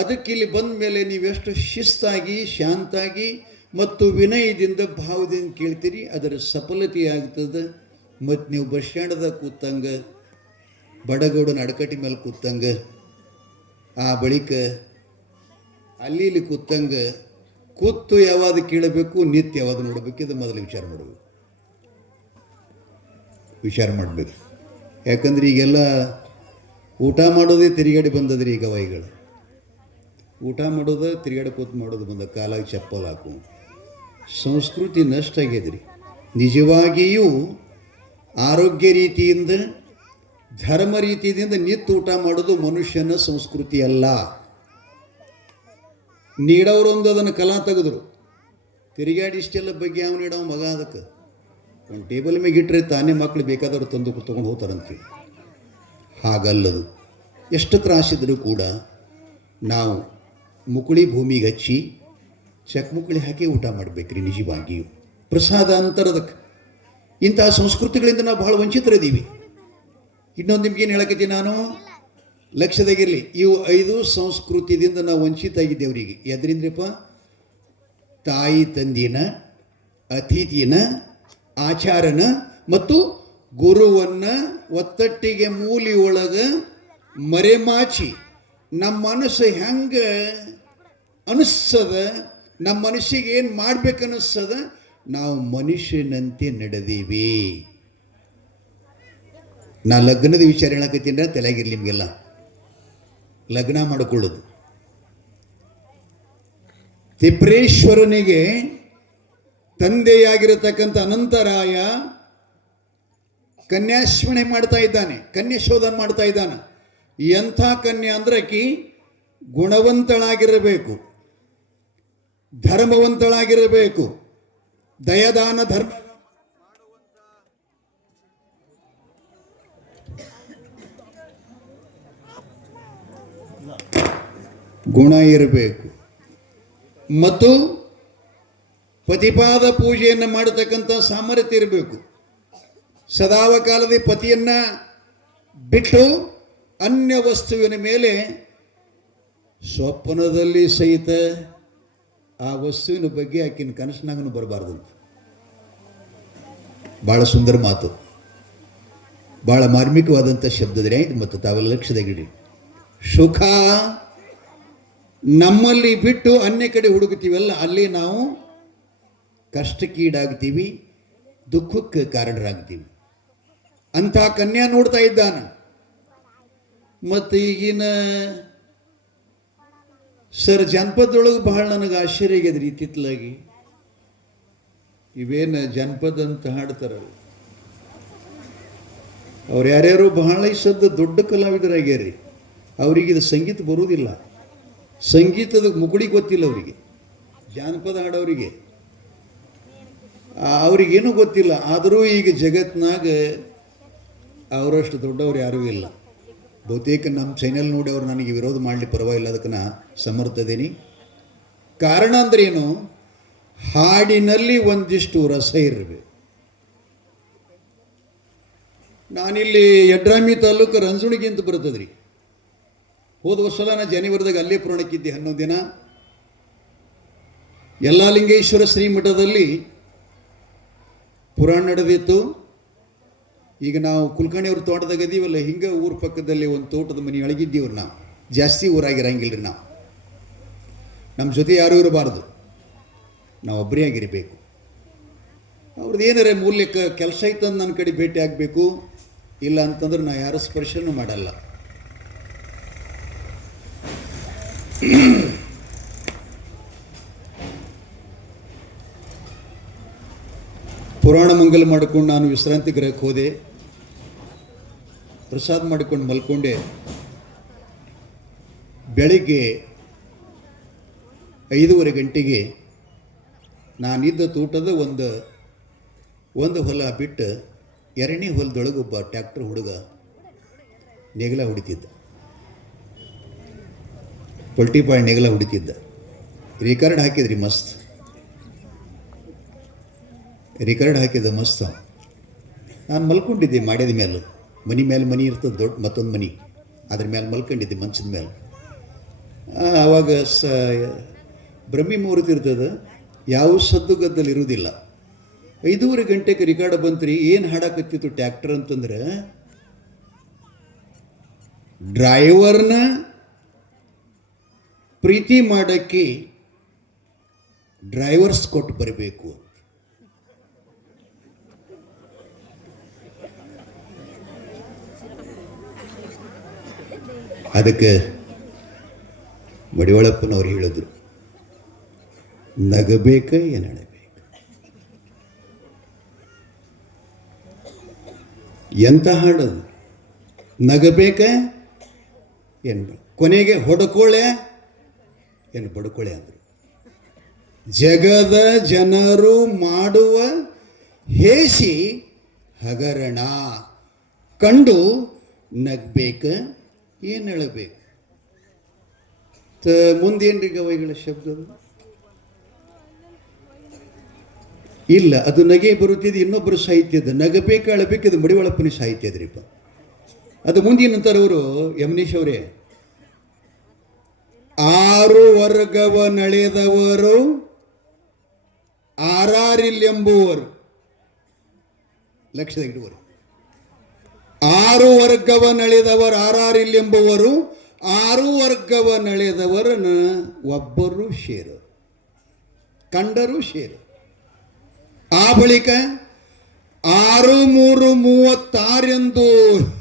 ಅದಕ್ಕೆ ಇಲ್ಲಿ ಬಂದ ಮೇಲೆ ನೀವೆಷ್ಟು ಶಿಸ್ತಾಗಿ, ಶಾಂತಾಗಿ ಮತ್ತು ವಿನಯದಿಂದ, ಭಾವದಿಂದ ಕೇಳ್ತೀರಿ, ಅದರ ಸಫಲತೆ ಆಗ್ತದೆ. ಮತ್ತು ನೀವು ಬಸ್ ಸ್ಟ್ಯಾಂಡ್ದಾಗ ಕೂತಂಗೆ, ಬಡಗೌಡನ ಅಡಕಟಿ ಮೇಲೆ ಕೂತಂಗೆ, ಆ ಬಳಿಕ ಅಲ್ಲಿ ಇಲ್ಲಿ ಕೂತಂಗೆ ಕೂತು ಯಾವಾಗ ಕೇಳಬೇಕು, ನಿತ್ಯ ಯಾವಾಗ ನೋಡಬೇಕು, ಇದು ಮೊದಲು ವಿಚಾರ ಮಾಡಬೇಕು. ಯಾಕಂದ್ರೆ ಈಗೆಲ್ಲ ಊಟ ಮಾಡೋದೇ ತಿರುಗಾಡಿ ಬಂದದ್ರಿ. ಈಗ ವೈಗಳು ಊಟ ಮಾಡೋದು ತಿರುಗಾಡಿ ಕೂತು ಮಾಡೋದು ಬಂದ, ಕಾಲಾಗಿ ಚಪ್ಪಲ್ ಹಾಕು. ಸಂಸ್ಕೃತಿ ನಷ್ಟ ಆಗ್ಯದ್ರಿ. ನಿಜವಾಗಿಯೂ ಆರೋಗ್ಯ ರೀತಿಯಿಂದ, ಧರ್ಮ ರೀತಿಯಿಂದ ನಿತ್ಯ ಊಟ ಮಾಡೋದು ಮನುಷ್ಯನ ಸಂಸ್ಕೃತಿ ಅಲ್ಲ. ನೀಡೋರೊಂದು ಅದನ್ನು ಕಲಾ ತೆಗೆದ್ರು. ತಿರುಗಾಡಿ ಇಷ್ಟೆಲ್ಲ ಬಗ್ಗೆ ಯಾವ ನೀಡೋ ಮಗ, ಅದಕ್ಕೆ ಒಂದು ಟೇಬಲ್ ಮೇಲೆ ಇಟ್ಟರೆ ತಾನೇ ಮಕ್ಕಳು ಬೇಕಾದವ್ರು ತೊಗೊಂಡು ಹೋಗ್ತಾರಂತೆ. ಹಾಗಲ್ಲದು. ಎಷ್ಟು ತ್ರಾಸಿದ್ರೂ ಕೂಡ ನಾವು ಮುಕುಳಿ ಭೂಮಿಗೆ ಹಚ್ಚಿ ಚಕ್ಮುಕಳಿ ಹಾಕಿ ಊಟ ಮಾಡಬೇಕ್ರಿ. ನಿಜವಾಗಿಯೂ ಪ್ರಸಾದ ಅಂತರದಕ್ಕೆ. ಇಂತಹ ಸಂಸ್ಕೃತಿಗಳಿಂದ ನಾವು ಬಹಳ ವಂಚಿತರಿದ್ದೀವಿ. ಇನ್ನೊಂದು ನಿಮ್ಗೇನು ಹೇಳಕತ್ತೀನಿ ನಾನು, ಲಕ್ಷ್ಯದಾಗಿರಲಿ. ಇವು 5 ಸಂಸ್ಕೃತಿಯಿಂದ ನಾವು ವಂಚಿತ ಆಗಿದ್ದೇವ್ರಿಗೆ. ಎದರಿಂದ್ರಪ್ಪ? ತಾಯಿ ತಂದಿನ, ಅತಿಥಿನ, ಆಚಾರನ ಮತ್ತು ಗುರುವನ್ನು ಒತ್ತಟ್ಟಿಗೆ ಮೂಲಿಯೊಳಗೆ ಮರೆಮಾಚಿ ನಮ್ಮ ಮನಸ್ಸು ಹೆಂಗೆ ಅನಿಸ್ತದ, ನಮ್ಮ ಮನಸ್ಸಿಗೆ ಏನು ಮಾಡ್ಬೇಕನ್ನಿಸ್ತದ, ನಾವು ಮನುಷ್ಯನಂತೆ ನಡೆದೀವಿ. ನಾ ಲಗ್ನದ ವಿಚಾರ ಹೇಳಕತ್ತೀನಿ, ತಲೆಗಿರ್ಲಿ ನಿಮಗೆಲ್ಲ. ಲಗ್ನ ಮಾಡಿಕೊಳ್ಳೋದು, ತಿಪ್ರೇಶ್ವರನಿಗೆ ತಂದೆಯಾಗಿರತಕ್ಕಂಥ ಅನಂತರಾಯ ಕನ್ಯಾಶ್ವಣೆ ಮಾಡ್ತಾ ಇದ್ದಾನೆ, ಕನ್ಯಾಶೋಧನ ಮಾಡ್ತಾ ಇದ್ದಾನೆ. ಎಂಥ ಕನ್ಯಾ ಅಂದ್ರೆ ಆಕಿ ಗುಣವಂತಳಾಗಿರಬೇಕು, ಧರ್ಮವಂತಳಾಗಿರಬೇಕು, ದಯದಾನ ಧರ್ಮ ಗುಣ ಇರಬೇಕು, ಮತ್ತು ಪತಿಪಾದ ಪೂಜೆಯನ್ನು ಮಾಡತಕ್ಕಂಥ ಸಾಮರ್ಥ್ಯ ಇರಬೇಕು. ಸದಾವಕಾಲದ ಪತಿಯನ್ನು ಬಿಟ್ಟು ಅನ್ಯ ವಸ್ತುವಿನ ಮೇಲೆ ಸ್ವಪ್ನದಲ್ಲಿ ಸಹಿತ ಆ ವಸ್ತುವಿನ ಬಗ್ಗೆ ಆಕಿನ ಕನಸಿನಾಗೂ ಬರಬಾರ್ದಂತ. ಭಾಳ ಸುಂದರ ಮಾತು, ಭಾಳ ಮಾರ್ಮಿಕವಾದಂಥ ಶಬ್ದದ್ರೆ. ಮತ್ತು ತಾವೆಲ್ಲ ಲಕ್ಷ್ಯದಾಗಿಡಿ. ಸುಖ ನಮ್ಮಲ್ಲಿ ಬಿಟ್ಟು ಅನ್ಯ ಕಡೆ ಹುಡುಕ್ತೀವಲ್ಲ, ಅಲ್ಲಿ ನಾವು ಕಷ್ಟಕ್ಕೀಡಾಗ್ತೀವಿ, ದುಃಖಕ್ಕೆ ಕಾರಣರಾಗ್ತೀವಿ. ಅಂಥ ಕನ್ಯಾ ನೋಡ್ತಾ ಇದ್ದಾನ. ಮತ್ತು ಈಗಿನ ಸರ್ ಜನಪದೊಳಗೆ ಬಹಳ ನನಗೆ ಆಶ್ಚರ್ಯ ಆಗ್ಯದ್ರಿ. ಇತ್ತಿತ್ತಲಾಗಿ ಇವೇನು ಜನಪದ ಅಂತ ಹಾಡ್ತಾರಲ್ಲ, ಅವ್ರು ಯಾರ್ಯಾರು ಬಹಳ ಸದ್ದ ದೊಡ್ಡ ಕಲಾವಿದರಾಗ್ಯಾರ್ರಿ. ಅವ್ರಿಗೆ ಇದು ಸಂಗೀತ ಬರುವುದಿಲ್ಲ, ಸಂಗೀತದ ಮುಗುಳಿ ಗೊತ್ತಿಲ್ಲ ಅವರಿಗೆ. ಜಾನಪದ ಹಾಡೋರಿಗೆ ಅವ್ರಿಗೇನು ಗೊತ್ತಿಲ್ಲ. ಆದರೂ ಈಗ ಜಗತ್ನಾಗ ಅವರಷ್ಟು ದೊಡ್ಡವ್ರು ಯಾರೂ ಇಲ್ಲ. ಬಹುತೇಕ ನಮ್ಮ ಚಾನೆಲ್ ನೋಡಿ ಅವ್ರು ನನಗೆ ವಿರೋಧ ಮಾಡಲಿ ಪರವಾಗಿಲ್ಲ, ಅದಕ್ಕೆ ನಾ ಸಮರ್ಥದೇನಿ. ಕಾರಣ ಅಂದ್ರೇನು? ಹಾಡಿನಲ್ಲಿ ಒಂದಿಷ್ಟು ರಸ ಇರಬೇಕು. ನಾನಿಲ್ಲಿ ಯಡ್ರಾಮಿ ತಾಲೂಕು ರಂಜುಣಿಗೆ ಅಂತ ಬರ್ತದ್ರಿ. ಹೋದ ವರ್ಷ ನಾ ಜನವರಿದಾಗ ಅಲ್ಲೇ ಪುರಾಣಕ್ಕಿದ್ದೆ 11 ದಿನ. ಯಲ್ಲಾಲಿಂಗೇಶ್ವರ ಶ್ರೀಮಠದಲ್ಲಿ ಪುರಾಣ ನಡೆದಿತ್ತು. ಈಗ ನಾವು ಕುಲಕರ್ಣಿಯವ್ರ ತೋಟದಾಗ ಇದೀವಲ್ಲ, ಹಿಂಗೆ ಊರ ಪಕ್ಕದಲ್ಲಿ ಒಂದು ತೋಟದ ಮನೆ ಅಳಗಿದ್ದೀವ್ರಿ. ನಾವು ಜಾಸ್ತಿ ಊರಾಗಿರಂಗಿಲ್ಲ ರೀ. ನಾವು ನಮ್ಮ ಜೊತೆ ಯಾರೂ ಇರಬಾರ್ದು, ನಾವು ಒಬ್ಬರೇ ಆಗಿರಬೇಕು. ಅವ್ರದ್ದು ಏನಾರ ಮೂಲ್ಯಕ್ಕೆ ಕೆಲಸ ಐತಂದು ನನ್ನ ಕಡೆ ಭೇಟಿ ಆಗಬೇಕು, ಇಲ್ಲ ಅಂತಂದ್ರೆ ನಾ ಯಾರ ಸ್ಪರ್ಶನೂ ಮಾಡಲ್ಲ. ಪುರಾಣ ಮಂಗಲ ಮಾಡಿಕೊಂಡು ನಾನು ವಿಶ್ರಾಂತಿ ಗೃಹಕ್ಕೆ ಹೋದೆ. ಪ್ರಸಾದ ಮಾಡಿಕೊಂಡು ಮಲ್ಕೊಂಡೆ. ಬೆಳಿಗ್ಗೆ 5:30 ಗಂಟೆಗೆ ನಾನಿದ್ದ ತೋಟದ ಒಂದು ಹೊಲ ಬಿಟ್ಟು 2ನೇ ಹೊಲದೊಳಗೆ ಒಬ್ಬ ಟ್ಯಾಕ್ಟರ್ ಹುಡುಗ ನೆಗಲ ಹೊಡಿತಿದ್ದ, ಪೊಲ್ಟಿಪಾಳ್ ನೆಗಲ ಹೊಡಿತಿದ್ದ. ರಿಕಾರ್ಡ್ ಹಾಕಿದ್ರಿ ಮಸ್ತ್, ರಿಕಾರ್ಡ್ ಹಾಕಿದ ಮಸ್ತ್. ನಾನು ಮಲ್ಕೊಂಡಿದ್ದೆ ಮಾಡಿದ ಮೇಲೆ, ಮನೆ ಇರ್ತದೆ ದೊಡ್ಡ ಮತ್ತೊಂದು ಮನೆ, ಅದ್ರ ಮೇಲೆ ಮಲ್ಕೊಂಡಿದ್ದೆ ಮಂಚದ ಮೇಲೆ. ಆವಾಗ ಬ್ರಹ್ಮಿ ಮುಹೂರ್ತ ಇರ್ತದೆ, ಯಾವ ಸದ್ದು ಗದ್ದಲು ಇರುವುದಿಲ್ಲ. 5:30 ಗಂಟೆಗೆ ರಿಕಾರ್ಡ್ ಬಂತ್ರಿ. ಏನು ಹಾಡಾಕತ್ತಿತ್ತು ಟ್ಯಾಕ್ಟರ್ ಅಂತಂದ್ರೆ, ಡ್ರೈವರ್ನ ಪ್ರೀತಿ ಮಾಡೋಕ್ಕೆ ಡ್ರೈವರ್ಸ್ ಕೊಟ್ಟು ಬರಬೇಕು. ಅದಕ್ಕೆ ಮಡಿವಾಳಪ್ಪನವ್ರು ಹೇಳಿದ್ರು, ನಗಬೇಕ ಏನಬೇಕು, ಎಂತ ಹಾಡೋದು, ನಗಬೇಕ ಏನು, ಕೊನೆಗೆ ಹೊಡ್ಕೊಳ್ಳೆ ಏನು ಬಡ್ಕೊಳ್ಳೆ ಅಂದರು. ಜಗದ ಜನರು ಮಾಡುವ ಹೇಸಿ ಹಗರಣ ಕಂಡು ನಗ್ಬೇಕ ಏನು ಹೇಳಬೇಕು. ಮುಂದೇನ್ರಿ ಗವಾಯಿಗಳ ಶಬ್ದ ಇಲ್ಲ, ಅದು ನಗೆ ಬರುತ್ತಿದ್ದು ಇನ್ನೊಬ್ಬರು ಸಾಹಿತ್ಯದ. ನಗಬೇಕು ಅಳಬೇಕು, ಇದು ಮಡಿವಾಳಪ್ಪನ ಸಾಹಿತ್ಯ ಅದ್ರಿಪ್ಪ. ಅದು ಮುಂದಿನ ನಂತರ ಅವರು ಯಮನೀಶ್ ಅವರೇ, 6 ವರ್ಗವ ನಳೆದವರು ಆರಾರಿಲ್ಲೆಂಬುವರು, ಲಕ್ಷದಾಗಿಡುವರು. 6 ವರ್ಗವ ನಳೆದವರು ಆರಾರಿಲ್ಲೆಂಬುವರು, 6 ವರ್ಗವ ನಳೆದವರನ್ನ ಒಬ್ಬರು ಶೇರು ಕಂಡರು ಶೇರು. ಆ ಬಳಿಕ 6×3=36 ಎಂದು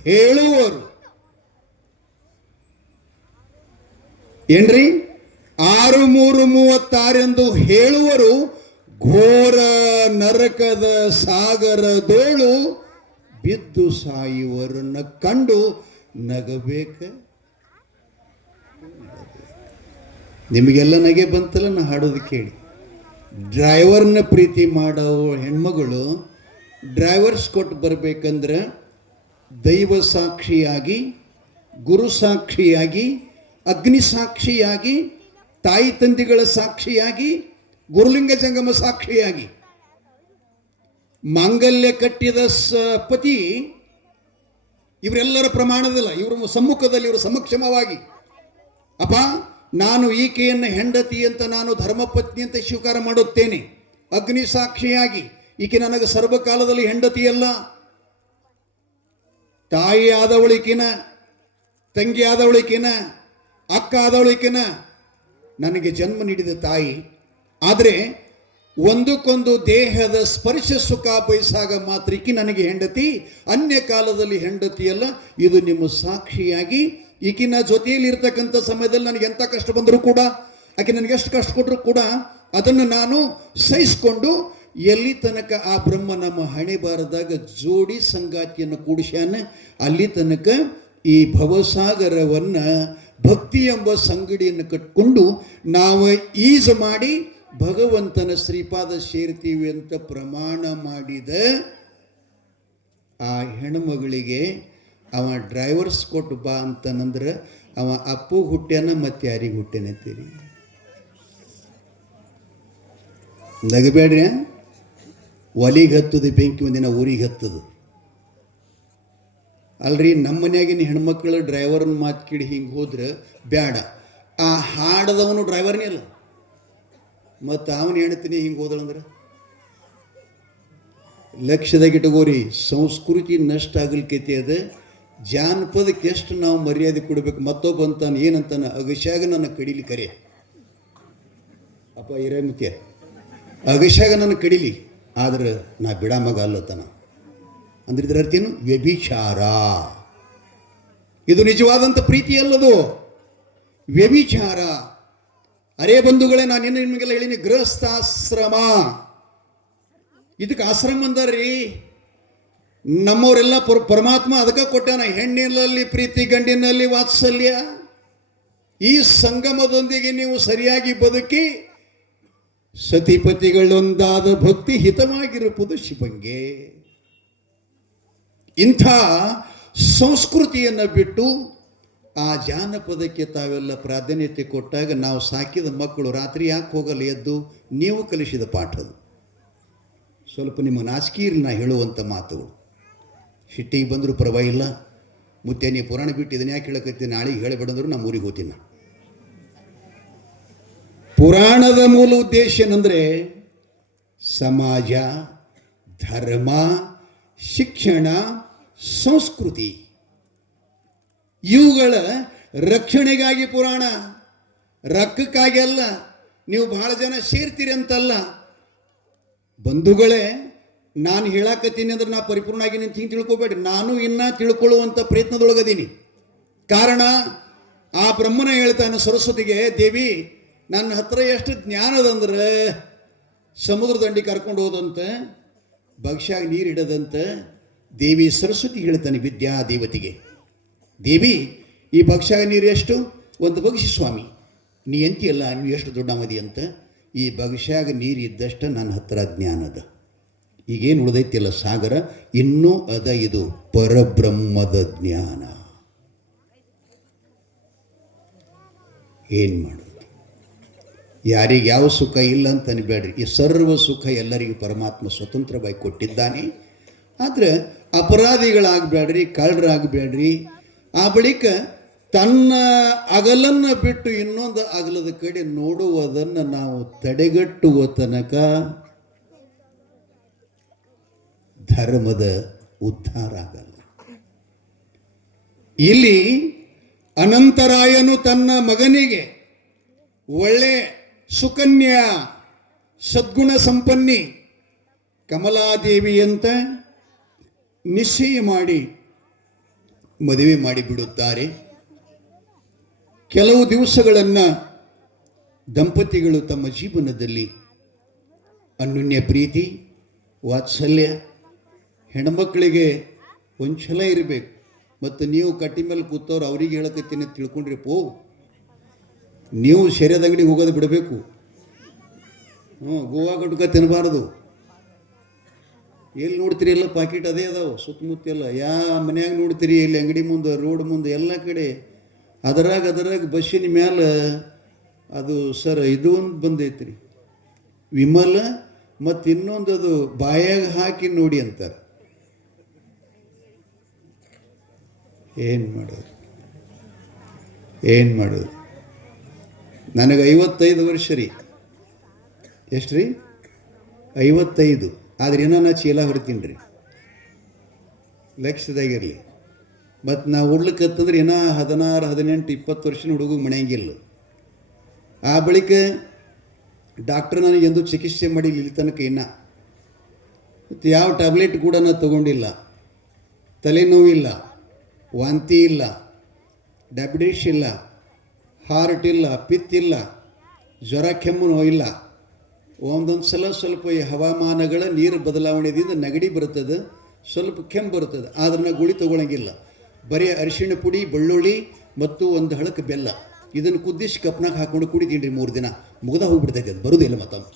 ಹೇಳುವರು. ಏನ್ರಿ, 6×3=36 ಎಂದು ಹೇಳುವರು. ಘೋರ ನರಕದ ಸಾಗರದೋಳು ಬಿದ್ದು ಸಾಯುವರನ್ನ ಕಂಡು ನಗಬೇಕ. ನಿಮಗೆಲ್ಲ ನಗೆ ಬಂತಲ್ಲ ನಾ ಹಾಡೋದು ಕೇಳಿ. ಡ್ರೈವರ್ನ ಪ್ರೀತಿ ಮಾಡೋ ಹೆಣ್ಮಗಳು ಡ್ರೈವರ್ಸ್ ಕೊಟ್ಟು ಬರಬೇಕಂದ್ರೆ ದೈವ ಸಾಕ್ಷಿಯಾಗಿ, ಗುರು ಸಾಕ್ಷಿಯಾಗಿ, ಅಗ್ನಿ ಸಾಕ್ಷಿಯಾಗಿ, ತಾಯಿ ತಂದೆಗಳ ಸಾಕ್ಷಿಯಾಗಿ, ಗುರುಲಿಂಗ ಜಂಗಮ ಸಾಕ್ಷಿಯಾಗಿ, ಮಾಂಗಲ್ಯ ಕಟ್ಟಿದ ಪತಿ ಇವರೆಲ್ಲರ ಪ್ರಮಾಣದಲ್ಲ, ಇವರ ಸಮ್ಮುಖದಲ್ಲಿ, ಇವರು ಸಮಕ್ಷಮವಾಗಿ, ಅಪ್ಪ ನಾನು ಈಕೆಯನ್ನು ಹೆಂಡತಿ ಅಂತ ನಾನು ಧರ್ಮಪತ್ನಿ ಅಂತ ಸ್ವೀಕಾರ ಮಾಡುತ್ತೇನೆ. ಅಗ್ನಿ ಸಾಕ್ಷಿಯಾಗಿ ಈಕೆ ನನಗೆ ಸರ್ವಕಾಲದಲ್ಲಿ ಹೆಂಡತಿಯಲ್ಲ, ತಾಯಿ ಆದವಳಿಕಿನ, ತಂಗಿ ಆದವಳಿಕಿನ, ಅಕ್ಕ ಆದವಳಿಕಿನ ನನಗೆ ಜನ್ಮ ನೀಡಿದ ತಾಯಿ. ಆದರೆ ಒಂದಕ್ಕೊಂದು ದೇಹದ ಸ್ಪರ್ಶ ಸುಖ ಬಯಸಾಗ ಮಾತ್ರ ಈಕೆ ನನಗೆ ಹೆಂಡತಿ, ಅನ್ಯ ಕಾಲದಲ್ಲಿ ಹೆಂಡತಿಯಲ್ಲ. ಇದು ನಿಮ್ಮ ಸಾಕ್ಷಿಯಾಗಿ ಈಕಿನ ಜೊತೆಯಲ್ಲಿ ಇರ್ತಕ್ಕಂಥ ಸಮಯದಲ್ಲಿ ನನಗೆ ಎಂಥ ಕಷ್ಟ ಬಂದರೂ ಕೂಡ, ಆಕೆ ನನಗೆ ಎಷ್ಟು ಕಷ್ಟ ಕೊಟ್ಟರು ಕೂಡ ಅದನ್ನು ನಾನು ಸಹಿಸಿಕೊಂಡು ಎಲ್ಲಿ ತನಕ ಆ ಬ್ರಹ್ಮ ನಮ್ಮ ಹಣೆ ಬಾರದಾಗ ಜೋಡಿ ಸಂಗಾತಿಯನ್ನು ಕೂಡಿಸ್ಯಾನ, ಅಲ್ಲಿ ತನಕ ಈ ಭವಸಾಗರವನ್ನು ಭಕ್ತಿ ಎಂಬ ಸಂಗಡಿಯನ್ನು ಕಟ್ಕೊಂಡು ನಾವು ಈಜು ಮಾಡಿ ಭಗವಂತನ ಶ್ರೀಪಾದ ಸೇರ್ತೀವಿ ಅಂತ ಪ್ರಮಾಣ ಮಾಡಿದ ಆ ಹೆಣ್ಮಗಳಿಗೆ ಅವ ಡ್ರೈವರ್ಸ್ ಕೊಟ್ಟು ಬಾ ಅಂತನಂದ್ರೆ ಅವ ಅಪ್ಪು ಹುಟ್ಟ್ಯಾನ, ಮತ್ತೆ ಯಾರಿಗೆ ಹುಟ್ಟ್ಯಾನತ್ತೀರಿ? ನಗಬೇಡ್ರಿ. ಒಲಿಗೆ ಹತ್ತದು ಬೆಂಕಿ ಒಂದಿನ ಊರಿಗೆ ಹತ್ತದು ಅಲ್ರಿ. ನಮ್ಮ ಮನ್ಯಾಗಿನ ಹೆಣ್ಮಕ್ಳು ಡ್ರೈವರ್ನ ಮಾತು ಕೇಳಿ ಹಿಂಗೆ ಹೋದ್ರೆ ಬೇಡ. ಆ ಹಾಡದವನು ಡ್ರೈವರ್ನೇ ಅಲ್ಲ, ಮತ್ತು ಅವನು ಹೇಳ್ತೀನಿ ಹಿಂಗೆ ಹೋದಳಂದ್ರೆ ಲಕ್ಷ್ಯದಾಗಿಟ್ಟಗೋರಿ. ಸಂಸ್ಕೃತಿ ನಷ್ಟ ಆಗಲಿಕ್ಕೈತಿ. ಅದು ಜಾನಪದಕ್ಕೆ ಎಷ್ಟು ನಾವು ಮರ್ಯಾದೆ ಕೊಡಬೇಕು. ಮತ್ತೊಬ್ಬ ಅಂತಾನೆ ಏನಂತಾನೆ, ಅಗಶ್ಯಾಗ ನನ್ನ ಕಡಿಲಿ ಕರೆ ಅಪ್ಪ ಹಿರೇಮುಖ್ಯ, ಅಗಶ್ಯಾಗ ನನ್ನ ಕಡಿಲಿ, ಆದ್ರೆ ನಾ ಬಿಡ ಮಗ ಅಲ್ಲತನ ಅಂದ್ರೆ ಇದ್ರ ಅರ್ಥ ಏನು? ವ್ಯಭಿಚಾರ. ಇದು ನಿಜವಾದಂಥ ಪ್ರೀತಿ ಅಲ್ಲದು, ವ್ಯಭಿಚಾರ. ಅರೇ ಬಂಧುಗಳೇ, ನಾನು ನಿಮಗೆಲ್ಲ ಹೇಳಿನಿ, ಗೃಹಸ್ಥಾಶ್ರಮ. ಇದಕ್ಕೆ ಆಶ್ರಮ ಅಂದಾರ್ರಿ. ನಮ್ಮವರೆಲ್ಲ ಪರಮಾತ್ಮ ಅದಕ್ಕೆ ಕೊಟ್ಟಾನ. ಹೆಣ್ಣಿನಲ್ಲಿ ಪ್ರೀತಿ, ಗಂಡಿನಲ್ಲಿ ವಾತ್ಸಲ್ಯ. ಈ ಸಂಗಮದೊಂದಿಗೆ ನೀವು ಸರಿಯಾಗಿ ಬದುಕಿ ಸತಿಪತಿಗಳೊಂದಾದ ಭಕ್ತಿ ಹಿತವಾಗಿರುವುದು ಶಿವಂಗೆ. ಇಂಥ ಸಂಸ್ಕೃತಿಯನ್ನು ಬಿಟ್ಟು ಆ ಜಾನಪದಕ್ಕೆ ತಾವೆಲ್ಲ ಪ್ರಾಧಾನ್ಯತೆ ಕೊಟ್ಟಾಗ ನಾವು ಸಾಕಿದ ಮಕ್ಕಳು ರಾತ್ರಿ ಯಾಕೆ ಹೋಗಲ್ಲ ಎದ್ದು? ನೀವು ಕಲಿಸಿದ ಪಾಠದು. ಸ್ವಲ್ಪ ನಿಮ್ಮ ನಾಚಿಕೆಯಲ್ಲಿ ನಾ ಹೇಳುವಂಥ ಮಾತುಗಳು. ಸಿಟ್ಟಿಗೆ ಬಂದರೂ ಪರವಾಗಿಲ್ಲ. ಮುತ್ತೆ ನೀವು ಪುರಾಣ ಬಿಟ್ಟು ಇದನ್ನ ಯಾಕೆ ಹೇಳಕತ್ತೀನಿ, ನಾಳೆಗೆ ಹೇಳಿಬಿಡಂದ್ರು ನಮ್ಮ ಊರಿಗೆ ಹೋಗ್ತೀನಿ ನಾ. ಪುರಾಣದ ಮೂಲ ಉದ್ದೇಶ ಏನಂದರೆ ಸಮಾಜ, ಧರ್ಮ, ಶಿಕ್ಷಣ, ಸಂಸ್ಕೃತಿ ಇವುಗಳ ರಕ್ಷಣೆಗಾಗಿ ಪುರಾಣ. ರೊಕ್ಕಕ್ಕಾಗಿ ಅಲ್ಲ. ನೀವು ಬಹಳ ಜನ ಸೇರ್ತೀರಿ ಅಂತಲ್ಲ ಬಂಧುಗಳೇ. ನಾನು ಹೇಳಾಕತ್ತೀನಿ ಅಂದ್ರೆ ನಾ ಪರಿಪೂರ್ಣ ಆಗಿ ನಿಂತು ಹಿಂಗೆ ತಿಳ್ಕೊಬೇಡಿ. ನಾನು ಇನ್ನೂ ತಿಳ್ಕೊಳ್ಳುವಂಥ ಪ್ರಯತ್ನದೊಳಗದೀನಿ. ಕಾರಣ ಆ ಬ್ರಹ್ಮನ ಹೇಳ್ತಾನೆ ಸರಸ್ವತಿಗೆ, ದೇವಿ ನನ್ನ ಹತ್ರ ಎಷ್ಟು ಜ್ಞಾನದಂದ್ರೆ ಸಮುದ್ರ ದಂಡಿ ಕರ್ಕೊಂಡು ಹೋದಂತೆ, ಬಗ್ಸಾಗ ನೀರು ಇಡದಂತೆ. ದೇವಿ ಸರಸ್ವತಿ ಹೇಳ್ತಾನೆ ವಿದ್ಯಾ ದೇವತೆಗೆ, ದೇವಿ ಈ ಬಗ್ಸಾಗ ನೀರು ಎಷ್ಟು? ಒಂದು ಬಗ್ಸಿ ಸ್ವಾಮಿ, ನೀ ಎಂತಿಯಲ್ಲ ನೀವು ಎಷ್ಟು ದೊಡ್ಡ ಮದಿ ಅಂತ. ಈ ಬಗ್ಸಾಗ ನೀರು ಇದ್ದಷ್ಟು ನನ್ನ ಹತ್ರ ಜ್ಞಾನದ. ಈಗೇನು ಉಳಿದೈತಿಲ್ಲ ಸಾಗರ, ಇನ್ನೂ ಅದ. ಇದು ಪರಬ್ರಹ್ಮದ ಜ್ಞಾನ. ಏನು ಮಾಡೋದು? ಯಾರಿಗೆ ಯಾವ ಸುಖ ಇಲ್ಲ ಅಂತ ಅನ್ಬೇಡ್ರಿ. ಈ ಸರ್ವ ಸುಖ ಎಲ್ಲರಿಗೂ ಪರಮಾತ್ಮ ಸ್ವತಂತ್ರವಾಗಿ ಕೊಟ್ಟಿದ್ದಾನೆ. ಆದರೆ ಅಪರಾಧಿಗಳಾಗಬೇಡ್ರಿ, ಕಳ್ಳರಾಗಬೇಡ್ರಿ. ಆ ಬಳಿಕ ತನ್ನ ಅಗಲನ್ನು ಬಿಟ್ಟು ಇನ್ನೊಂದು ಅಗಲದ ಕಡೆ ನೋಡುವುದನ್ನು ನಾವು ತಡೆಗಟ್ಟುವ ತನಕ ಧರ್ಮದ ಉದ್ಧಾರ ಆಗಲ್ಲ. ಇಲ್ಲಿ ಅನಂತರಾಯನು ತನ್ನ ಮಗನಿಗೆ ಒಳ್ಳೆ ಸುಕನ್ಯಾ, ಸದ್ಗುಣ ಸಂಪನ್ನಿ ಕಮಲಾದೇವಿ ಅಂತ ನಿಶ್ಚಯ ಮಾಡಿ ಮದುವೆ ಮಾಡಿಬಿಡುತ್ತಾರೆ. ಕೆಲವು ದಿವಸಗಳನ್ನು ದಂಪತಿಗಳು ತಮ್ಮ ಜೀವನದಲ್ಲಿ ಅನ್ಯೋನ್ಯ ಪ್ರೀತಿ, ವಾತ್ಸಲ್ಯ, ಹೆಣ್ಮಕ್ಕಳಿಗೆ ಒಂದು ಛಲ ಇರಬೇಕು. ಮತ್ತು ನೀವು ಕಟ್ಟಿ ಮೇಲೆ ಕೂತವ್ರು ಅವ್ರಿಗೆ ಹೇಳಕತ್ತೀನಿ ತಿಳ್ಕೊಂಡ್ರಿ ಪೋ, ನೀವು ಶರ್ಯದ ಅಂಗಡಿಗೆ ಹೋಗೋದು ಬಿಡಬೇಕು. ಗೋವಾ ಗಟ್ಕ ತಿನ್ನಬಾರ್ದು. ಎಲ್ಲಿ ನೋಡ್ತೀರಿ ಎಲ್ಲ ಪಾಕಿಟ್ ಅದೇ ಅದಾವೆ ಸುತ್ತಮುತ್ತ ಎಲ್ಲ. ಮನ್ಯಾಗ ನೋಡ್ತೀರಿ ಇಲ್ಲಿ ಅಂಗಡಿ ಮುಂದೆ, ರೋಡ್ ಮುಂದೆ ಎಲ್ಲ ಕಡೆ ಅದರಾಗ ಬಸ್ಸಿನ ಮ್ಯಾಲೆ ಅದು ಸರ್ ಇದು ಒಂದು ಬಂದೈತ್ರಿ ವಿಮಲ, ಮತ್ತು ಇನ್ನೊಂದು ಅದು ಬಾಯಾಗ ಹಾಕಿ ನೋಡಿ ಅಂತಾರೆ. ಏನು ಮಾಡೋದು? ನನಗೆ 55 ವರ್ಷ ರೀ. ಎಷ್ಟು ರೀ? 55. ಆದ್ರೆ ಏನೋ ನಾ ಚೀಲ ಹೊರಿತೀನಿ ರೀ, ಲಕ್ಷದಾಗಿರಲಿ. ಮತ್ತು ನಾ ಉಡ್ಲಿಕ್ಕತ್ತಂದ್ರೆ ಏನೋ 16, 18, 20 ವರ್ಷದ ಹುಡುಗ ಮನೆಯಂಗಿಲ್ಲ. ಆ ಬಳಿಕ ಡಾಕ್ಟ್ರ್ ನನಗೆ ಎಂದು ಚಿಕಿತ್ಸೆ ಮಾಡಿ ಇಲ್ಲಿ ತನಕ ಇನ್ನು ಮತ್ತು ಯಾವ ಟ್ಯಾಬ್ಲೆಟ್ ಕೂಡ ನಾನು ತಗೊಂಡಿಲ್ಲ. ತಲೆನೋವಿಲ್ಲ, ವಾಂತಿ ಇಲ್ಲ, ಡಯಾಬಿಟಿಸ್ ಇಲ್ಲ, ಹಾರ್ಟ್ ಇಲ್ಲ, ಪಿತ್ತಿಲ್ಲ, ಜ್ವರ ಕೆಮ್ಮು ಇಲ್ಲ. ಒಂದೊಂದು ಸಲ ಸ್ವಲ್ಪ ಈ ಹವಾಮಾನಗಳ ನೀರು ಬದಲಾವಣೆಯಿಂದ ನೆಗಡಿ ಬರ್ತದೆ, ಸ್ವಲ್ಪ ಕೆಮ್ಮು ಬರ್ತದೆ. ಆದ್ರೆ ನಾನು ಗುಳಿ ತೊಗೊಳಂಗಿಲ್ಲ. ಬರೀ ಅರಿಶಿಣ ಪುಡಿ, ಬೆಳ್ಳುಳ್ಳಿ ಮತ್ತು ಒಂದು ಹಳಕ್ಕೆ ಬೆಲ್ಲ ಇದನ್ನು ಕುದಿಸಿ ಕಪ್ನಾಗ ಹಾಕ್ಕೊಂಡು ಕುಡಿತೀನಿ ರೀ. 3 ದಿನ ಮುಗ್ದ ಹೋಗ್ಬಿಡ್ತೈತೆ, ಅದು ಬರೋದಿಲ್ಲ. ಮತ್ತೊಮ್ಮೆ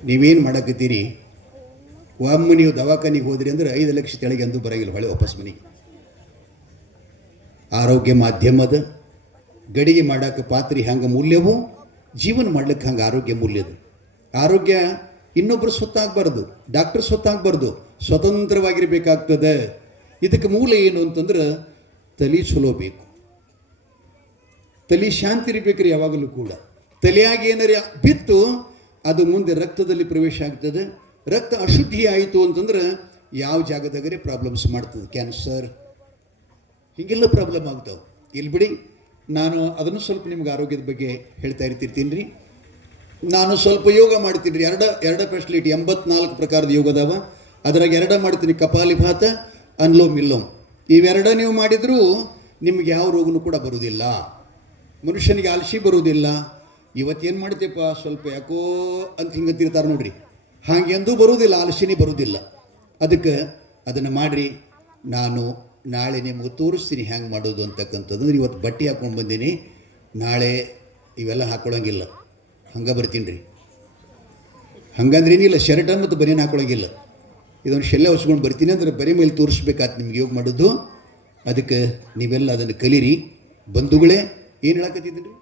ನೀವೇನು ಮಾಡಕತ್ತೀರಿ? ಒಮ್ಮೆ ನೀವು ದವಾಖಾನಿಗೆ ಹೋದ್ರಿ ಅಂದ್ರೆ 5 ಲಕ್ಷ ತೆಳಗೆ ಅಂದು ಬರೋಂಗಿಲ್ಲ, ಹೊಳೆ ವಾಪಸ್ ಮನೆಗೆ. ಆರೋಗ್ಯ ಮಾಧ್ಯಮದ ಗಡಿಗೆ ಮಾಡೋಕ್ಕೆ ಪಾತ್ರೆ ಹಂಗೆ ಮೂಲ್ಯವೋ, ಜೀವನ ಮಾಡ್ಲಿಕ್ಕೆ ಹಂಗೆ ಆರೋಗ್ಯ ಮೂಲ್ಯದ. ಆರೋಗ್ಯ ಇನ್ನೊಬ್ಬರು ಸ್ವತ್ತಾಗಬಾರ್ದು, ಡಾಕ್ಟರ್ ಸ್ವತ್ತಾಗಬಾರ್ದು, ಸ್ವತಂತ್ರವಾಗಿರಬೇಕಾಗ್ತದೆ. ಇದಕ್ಕೆ ಮೂಲ ಏನು ಅಂತಂದ್ರೆ ತಲೆ ಚಲೋ ಬೇಕು, ತಲೆ ಶಾಂತಿ ಇರಬೇಕ್ರಿ ಯಾವಾಗಲೂ ಕೂಡ. ತಲೆಯಾಗಿ ಏನಾರ ಬಿತ್ತು ಅದು ಮುಂದೆ ರಕ್ತದಲ್ಲಿ ಪ್ರವೇಶ ಆಗ್ತದೆ. ರಕ್ತ ಅಶುದ್ಧಿ ಆಯಿತು ಅಂತಂದ್ರೆ ಯಾವ ಜಾಗದಾಗರೆ ಪ್ರಾಬ್ಲಮ್ಸ್ ಮಾಡ್ತದೆ, ಕ್ಯಾನ್ಸರ್ ಹೀಗೆಲ್ಲ ಪ್ರಾಬ್ಲಮ್ ಆಗ್ತಾವೆ. ಇಲ್ಲಿ ಬಿಡಿ, ನಾನು ಅದನ್ನು ಸ್ವಲ್ಪ ನಿಮ್ಗೆ ಆರೋಗ್ಯದ ಬಗ್ಗೆ ಹೇಳ್ತಾ ಇರ್ತಿರ್ತೀನಿ ರೀ. ನಾನು ಸ್ವಲ್ಪ ಯೋಗ ಮಾಡ್ತೀನಿ ರೀ. ಎರಡು ಫೆಸಿಲಿಟಿ 84 ಪ್ರಕಾರದ ಯೋಗ ಅದಾವ. ಅದ್ರಾಗ 2 ಮಾಡ್ತೀನಿ, ಕಪಾಲಿಭಾತ, ಅನ್ಲೋಮ್ ವಿಲೋಮ್. ಇವೆರಡ ನೀವು ಮಾಡಿದರೂ ನಿಮ್ಗೆ ಯಾವ ರೋಗನೂ ಕೂಡ ಬರುವುದಿಲ್ಲ. ಮನುಷ್ಯನಿಗೆ ಆಲಸಿ ಬರುವುದಿಲ್ಲ. ಇವತ್ತೇನು ಮಾಡ್ತೀಯಪ್ಪ ಸ್ವಲ್ಪ ಯಾಕೋ ಅಂತ ಹಿಂಗಂತಿರ್ತಾರೆ ನೋಡ್ರಿ. ಹಾಗೆಂದೂ ಬರುವುದಿಲ್ಲ, ಆಲಸ್ಯನೇ ಬರುವುದಿಲ್ಲ. ಅದಕ್ಕೆ ಅದನ್ನು ಮಾಡಿರಿ. ನಾನು ನಾಳೆ ನಿಮಗೆ ತೋರಿಸ್ತೀನಿ ಹ್ಯಾಂಗೆ ಮಾಡೋದು ಅಂತಕ್ಕಂಥದ್ದು. ಇವತ್ತು ಬಟ್ಟೆ ಹಾಕ್ಕೊಂಡು ಬಂದೀನಿ, ನಾಳೆ ಇವೆಲ್ಲ ಹಾಕ್ಕೊಳಂಗಿಲ್ಲ, ಹಂಗೆ ಬರ್ತೀನಿ ರೀ. ಹಂಗಂದ್ರೆ ಏನಿಲ್ಲ, ಶರ್ಟ ಮತ್ತು ಬನಿಯನ್ ಹಾಕ್ಕೊಳಂಗಿಲ್ಲ. ಇದೊಂದು ಶೆಲ್ಲೆ ಹೊಸ್ಕೊಂಡು ಬರ್ತೀನಿ ಅಂದ್ರೆ ಬರೀ ಮೇಲೆ ತೋರಿಸ್ಬೇಕಾಯ್ತು ನಿಮ್ಗೆ ಯೋಗ ಮಾಡೋದು. ಅದಕ್ಕೆ ನೀವೆಲ್ಲ ಅದನ್ನು ಕಲೀರಿ. ಬಂಧುಗಳೇ, ಏನು ಹೇಳಕತ್ತಿದ್ರಿ?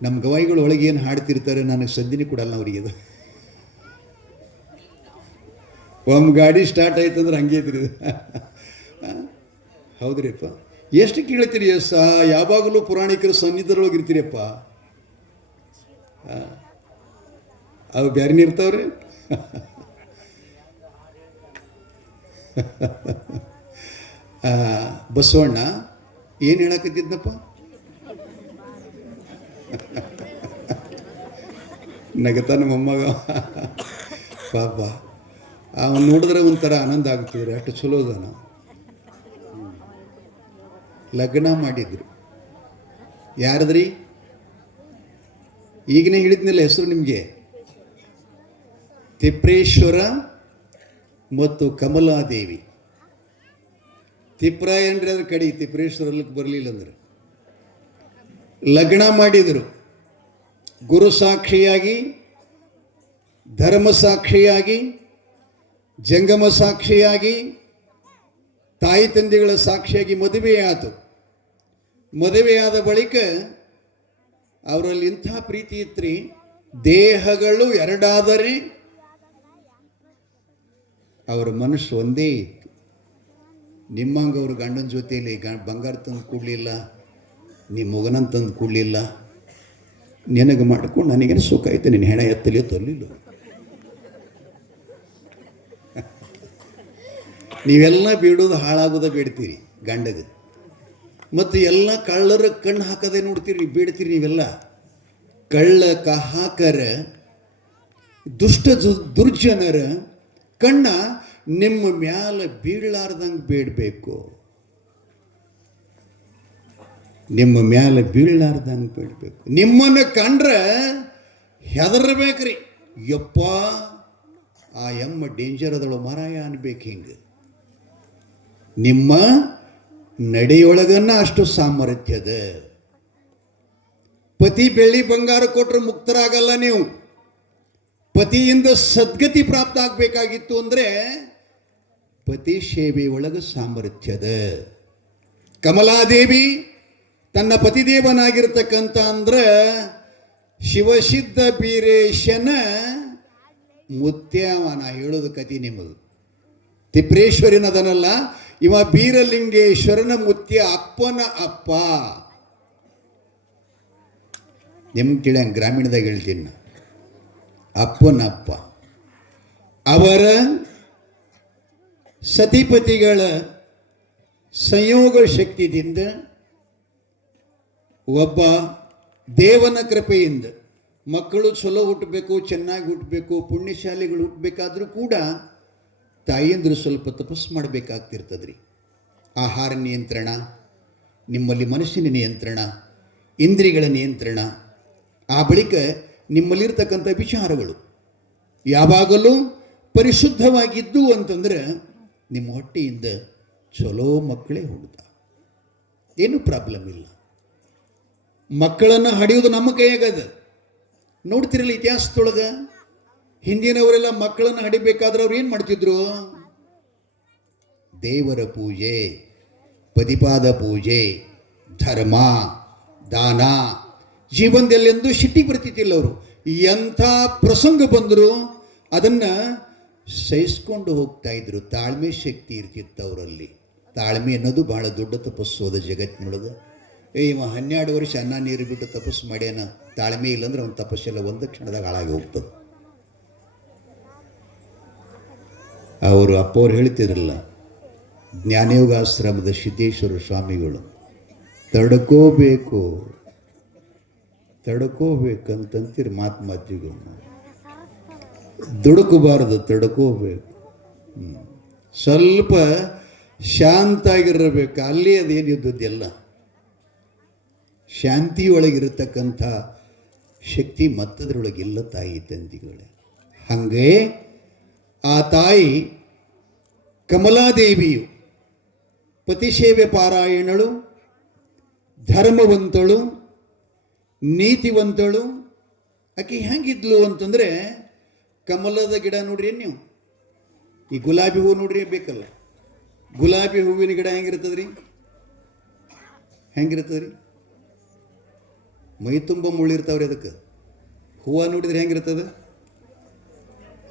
ನಮ್ಮ ಗವಾಯಿಗಳು ಒಳಗೆ ಏನು ಹಾಡ್ತಿರ್ತಾರೆ, ನನಗೆ ಸದ್ದಿನೇ ಕೊಡಲ್ಲ ಅವ್ರಿಗೆ. ಅದು ಒಮ್ಮೆ ಗಾಡಿ ಸ್ಟಾರ್ಟ್ ಆಯ್ತು ಅಂದ್ರೆ ಹಂಗೆ ಐತ್ರಿ ಇದು. ಹೌದ್ರಿಪ್ಪ, ಎಷ್ಟು ಕೇಳ್ತೀರಿ ಯಾವಾಗಲೂ ಪುರಾಣಿಕರ ಸನ್ನಿಧರೊಳಗೆ ಇರ್ತೀರಿಯಪ್ಪ. ಅವು ಬ್ಯಾರಿನ ಇರ್ತಾವ್ರಿ. ಬಸವಣ್ಣ ಏನು ಹೇಳಕತ್ತಿದ್ನಪ್ಪ? ನಗತಾನ ಮೊಮ್ಮಗ ಪಾಪ. ಅವನು ನೋಡಿದ್ರೆ ಒಂಥರ ಆನಂದ ಆಗ್ತಿದ್ರು, ಅಷ್ಟು ಚಲೋ ಅದಾನ. ಲಗ್ನ ಮಾಡಿದ್ರು. ಯಾರದ್ರಿ? ಈಗನೇ ಹೇಳಿದ್ನಿಲ್ಲ ಹೆಸರು ನಿಮಗೆ, ತಿಪ್ರೇಶ್ವರ ಮತ್ತು ಕಮಲಾದೇವಿ. ತಿಪ್ರಾಯನ್ರಿ ಅದ್ರ ಕಡೆ, ತಿಪ್ರೇಶ್ವರಕ್ಕೆ ಬರಲಿಲ್ಲ ಅಂದ್ರೆ. ಲಗ್ನ ಮಾಡಿದರು. ಗುರು ಸಾಕ್ಷಿಯಾಗಿ, ಧರ್ಮ ಸಾಕ್ಷಿಯಾಗಿ, ಜಂಗಮ ಸಾಕ್ಷಿಯಾಗಿ, ತಾಯಿ ತಂದೆಗಳ ಸಾಕ್ಷಿಯಾಗಿ ಮದುವೆಯಾಯಿತು. ಮದುವೆಯಾದ ಬಳಿಕ ಅವರಲ್ಲಿ ಇಂಥ ಪ್ರೀತಿ ಇತ್ರಿ, ದೇಹಗಳು ಎರಡಾದರೆ ಅವರ ಮನಸ್ಸು ಒಂದೇ ಇತ್ತು. ನಿಮ್ಮಂಗೆ ಅವ್ರ ಗಂಡನ ಜೊತೆಯಲ್ಲಿ ಬಂಗಾರ ತಂದು ಕೊಡಲಿಲ್ಲ, ನಿಮ್ಮ ಮಗನಂತ ತಂದು ಕೊಡಲಿಲ್ಲ, ನಿನಗೆ ಮಾಡ್ಕೊಂಡು ನನಗೇನು ಸುಖ ಐತೆ, ನಿನ್ನ ಹೆಣ ಎತ್ತಲಿಯೋ ತರಲಿಲ್ಲ. ನೀವೆಲ್ಲ ಬೇಡೋದು ಹಾಳಾಗೋದ ಬೇಡ್ತೀರಿ ಗಂಡಗೆ, ಮತ್ತು ಎಲ್ಲ ಕಳ್ಳರ ಕಣ್ಣು ಹಾಕದೆ ನೋಡ್ತೀರಿ, ಬೇಡ್ತೀರಿ ನೀವೆಲ್ಲ. ಕಳ್ಳ ಹಾಕರ ದುಷ್ಟ ದುರ್ಜನರ ಕಣ್ಣ ನಿಮ್ಮ ಮ್ಯಾಲ ಬೀಳಲಾರ್ದಂಗೆ ಬೇಡಬೇಕು, ನಿಮ್ಮ ಮ್ಯಾಲ ಬೀಳಲಾರ್ದಂಗೆ ಬೇಡಬೇಕು. ನಿಮ್ಮನ್ನು ಕಂಡ್ರೆ ಹೆದರ್ಬೇಕ್ರಿ. ಯಪ್ಪ ಆ ಎಮ್ಮ ಡೇಂಜರ್ ಅದಳು ಮಾರಾಯ ಅನ್ಬೇಕು. ಹಿಂಗೆ ನಿಮ್ಮ ನಡೆಯೊಳಗನ್ನ ಅಷ್ಟು ಸಾಮರ್ಥ್ಯದ. ಪತಿ ಬೆಳ್ಳಿ ಬಂಗಾರ ಕೊಟ್ಟರೆ ಮುಕ್ತರಾಗಲ್ಲ ನೀವು. ಪತಿಯಿಂದ ಸದ್ಗತಿ ಪ್ರಾಪ್ತ ಆಗಬೇಕಾಗಿತ್ತು ಅಂದರೆ ಪತಿ ಸೇವೆ ಒಳಗೆ ಸಾಮರ್ಥ್ಯದ. ಕಮಲಾದೇವಿ ತನ್ನ ಪತಿದೇವನಾಗಿರ್ತಕ್ಕಂಥ ಅಂದ್ರೆ ಶಿವಸಿದ್ಧ ಬೀರೇಶನ ಮುತ್ಯಾವನ ಹೇಳೋದು ಕತಿ ನಿಮ್ಮದು. ತಿಪ್ರೇಶ್ವರಿನದನಲ್ಲ, ಇವ ಬೀರಲಿಂಗೇಶ್ವರನ ಮುತ್ಯ ಅಪ್ಪನ ಅಪ್ಪ. ನಿಮ್ಗೆ ತಿಳಿಯಂಗೆ ಗ್ರಾಮೀಣದಾಗ ಹೇಳ್ತೀನಿ ನಾ, ಅಪ್ಪನ ಅಪ್ಪ. ಅವರ ಸತಿಪತಿಗಳ ಸಂಯೋಗ ಶಕ್ತಿಯಿಂದ ಒಬ್ಬ ದೇವನ ಕೃಪೆಯಿಂದ ಮಕ್ಕಳು ಚಲೋ ಹುಟ್ಟಬೇಕು, ಚೆನ್ನಾಗಿ ಹುಟ್ಟಬೇಕು, ಪುಣ್ಯಶಾಲಿಗಳು ಹುಟ್ಟಬೇಕಾದ್ರೂ ಕೂಡ ತಾಯಿಯಂದ್ರು ಸ್ವಲ್ಪ ತಪಸ್ಸು ಮಾಡಬೇಕಾಗ್ತಿರ್ತದ್ರಿ. ಆಹಾರ ನಿಯಂತ್ರಣ, ನಿಮ್ಮಲ್ಲಿ ಮನಸ್ಸಿನ ನಿಯಂತ್ರಣ, ಇಂದ್ರಿಯಗಳ ನಿಯಂತ್ರಣ, ಆ ಬಳಿಕ ನಿಮ್ಮಲ್ಲಿರ್ತಕ್ಕಂಥ ವಿಚಾರಗಳು ಯಾವಾಗಲೂ ಪರಿಶುದ್ಧವಾಗಿದ್ದು ಅಂತಂದ್ರೆ ನಿಮ್ಮ ಹೊಟ್ಟೆಯಿಂದ ಚಲೋ ಮಕ್ಕಳೇ ಹುಡ್ತಾವ, ಏನೂ ಪ್ರಾಬ್ಲಮ್ ಇಲ್ಲ. ಮಕ್ಕಳನ್ನು ಹಡಿಯೋದು ನಮ್ಮ ಕೈಯಾಗದ. ನೋಡ್ತಿರಲ್ಲ ಇತಿಹಾಸದೊಳಗೆ, ಹಿಂದಿನವರೆಲ್ಲ ಮಕ್ಕಳನ್ನು ಹಡಿಬೇಕಾದ್ರೆ ಅವ್ರು ಏನು ಮಾಡ್ತಿದ್ರು? ದೇವರ ಪೂಜೆ, ಪದಿಪಾದ ಪೂಜೆ, ಧರ್ಮ, ದಾನ, ಜೀವನದಲ್ಲೆಂದೂ ಸಿಟ್ಟಿಗೆ ಬರ್ತಿದ್ದಿಲ್ಲ ಅವರು. ಎಂಥ ಪ್ರಸಂಗ ಬಂದರೂ ಅದನ್ನು ಸಹಿಸ್ಕೊಂಡು ಹೋಗ್ತಾ ಇದ್ರು. ತಾಳ್ಮೆ ಶಕ್ತಿ ಇರ್ತಿತ್ತು ಅವರಲ್ಲಿ. ತಾಳ್ಮೆ ಅನ್ನೋದು ಬಹಳ ದೊಡ್ಡ ತಪಸ್ಸೋದ ಜಗತ್ತಿನೊಳಗೆ. ಇವ 12 ವರ್ಷ ಅನ್ನ ನೀರು ಬಿಟ್ಟು ತಪಸ್ಸು ಮಾಡ್ಯಾನ, ತಾಳ್ಮೆ ಇಲ್ಲಾಂದ್ರೆ ಅವನ ತಪಸ್ಸೆಲ್ಲ ಒಂದು ಕ್ಷಣದಾಗ ಹಾಳಾಗಿ ಹೋಗ್ತದೆ. ಅವರು ಅಪ್ಪವ್ರು ಹೇಳ್ತಿದ್ರಲ್ಲ, ಜ್ಞಾನಯೋಗಾಶ್ರಮದ ಸಿದ್ದೇಶ್ವರ ಸ್ವಾಮಿಗಳು, ತಡ್ಕೋಬೇಕಂತೀರಿ ಮಾತಿಗೂ. ದುಡುಕಬಾರದು, ತಡ್ಕೋಬೇಕು. ಸ್ವಲ್ಪ ಶಾಂತ ಆಗಿರಬೇಕು. ಅಲ್ಲಿ ಅದೇನಿದ್ದದ್ದೆಲ್ಲ ಶಾಂತಿಯೊಳಗಿರತಕ್ಕಂಥ ಶಕ್ತಿ ಮತ್ತದ್ರೊಳಗಿಲ್ಲ ತಾಯಿ ತಂದಿಗಳೇ. ಹಾಗೆ ಆ ತಾಯಿ ಕಮಲಾದೇವಿಯು ಪತಿಸೇವೆ ಪಾರಾಯಣಳು, ಧರ್ಮವಂತಳು, ನೀತಿವಂತಳು. ಆಕೆ ಹೆಂಗಿದ್ಲು ಅಂತಂದರೆ, ಕಮಲದ ಗಿಡ ನೋಡ್ರಿ ನೀವು, ಈ ಗುಲಾಬಿ ಹೂವು ನೋಡ್ರಿ ಬೇಕಲ್ಲ, ಗುಲಾಬಿ ಹೂವಿನ ಗಿಡ ಹೆಂಗಿರ್ತದ್ರಿ? ಹೆಂಗಿರ್ತದ್ರಿ? ಮೈ ತುಂಬ ಮುಳ್ಳಿರ್ತಾವ್ರಿ. ಅದಕ್ಕೆ ಹೂವು ನೋಡಿದ್ರೆ ಹೆಂಗಿರ್ತದೆ?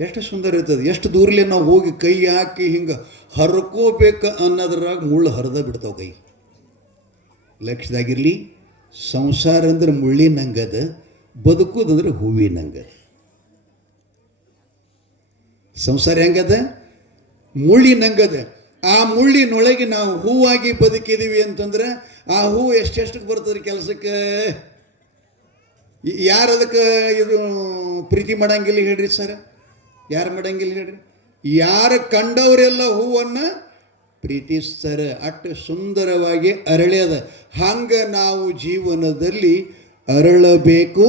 ಎಷ್ಟು ಸುಂದರ ಇರ್ತದೆ. ಎಷ್ಟು ದೂರಲಿ ನಾವು ಹೋಗಿ ಕೈ ಹಾಕಿ ಹಿಂಗೆ ಹರ್ಕೋಬೇಕು ಅನ್ನೋದ್ರಾಗ ಮುಳ್ಳು ಹರಿದ ಬಿಡ್ತಾವೆ ಕೈ. ಲಕ್ಷ್ಯದಾಗಿರಲಿ, ಸಂಸಾರ ಅಂದ್ರೆ ಮುಳ್ಳಿನಂಗದ, ಬದುಕೋದಂದ್ರೆ ಹೂವಿನಂಗದ. ಸಂಸಾರ ಹೆಂಗದ? ಮುಳ್ಳಿನಂಗದ. ಆ ಮುಳ್ಳಿನೊಳಗೆ ನಾವು ಹೂವಾಗಿ ಬದುಕಿದೀವಿ ಅಂತಂದ್ರೆ ಆ ಹೂವು ಎಷ್ಟೆಷ್ಟಕ್ಕೆ ಬರ್ತದ್ರಿ ಕೆಲಸಕ್ಕೆ? ಯಾರು ಅದಕ್ಕೆ ಇದು ಪ್ರೀತಿ ಮಾಡಂಗಿಲ್ಲ ಹೇಳ್ರಿ ಸರ್? ಯಾರು ಮಾಡಂಗಿಲ್ಲ ಹೇಳ್ರಿ? ಯಾರು ಕಂಡವರೆಲ್ಲ ಹೂವನ್ನು ಪ್ರೀತಿಸ್ತಾರೆ. ಅಷ್ಟು ಸುಂದರವಾಗಿ ಅರಳ್ಯದ. ಹಂಗೆ ನಾವು ಜೀವನದಲ್ಲಿ ಅರಳಬೇಕು,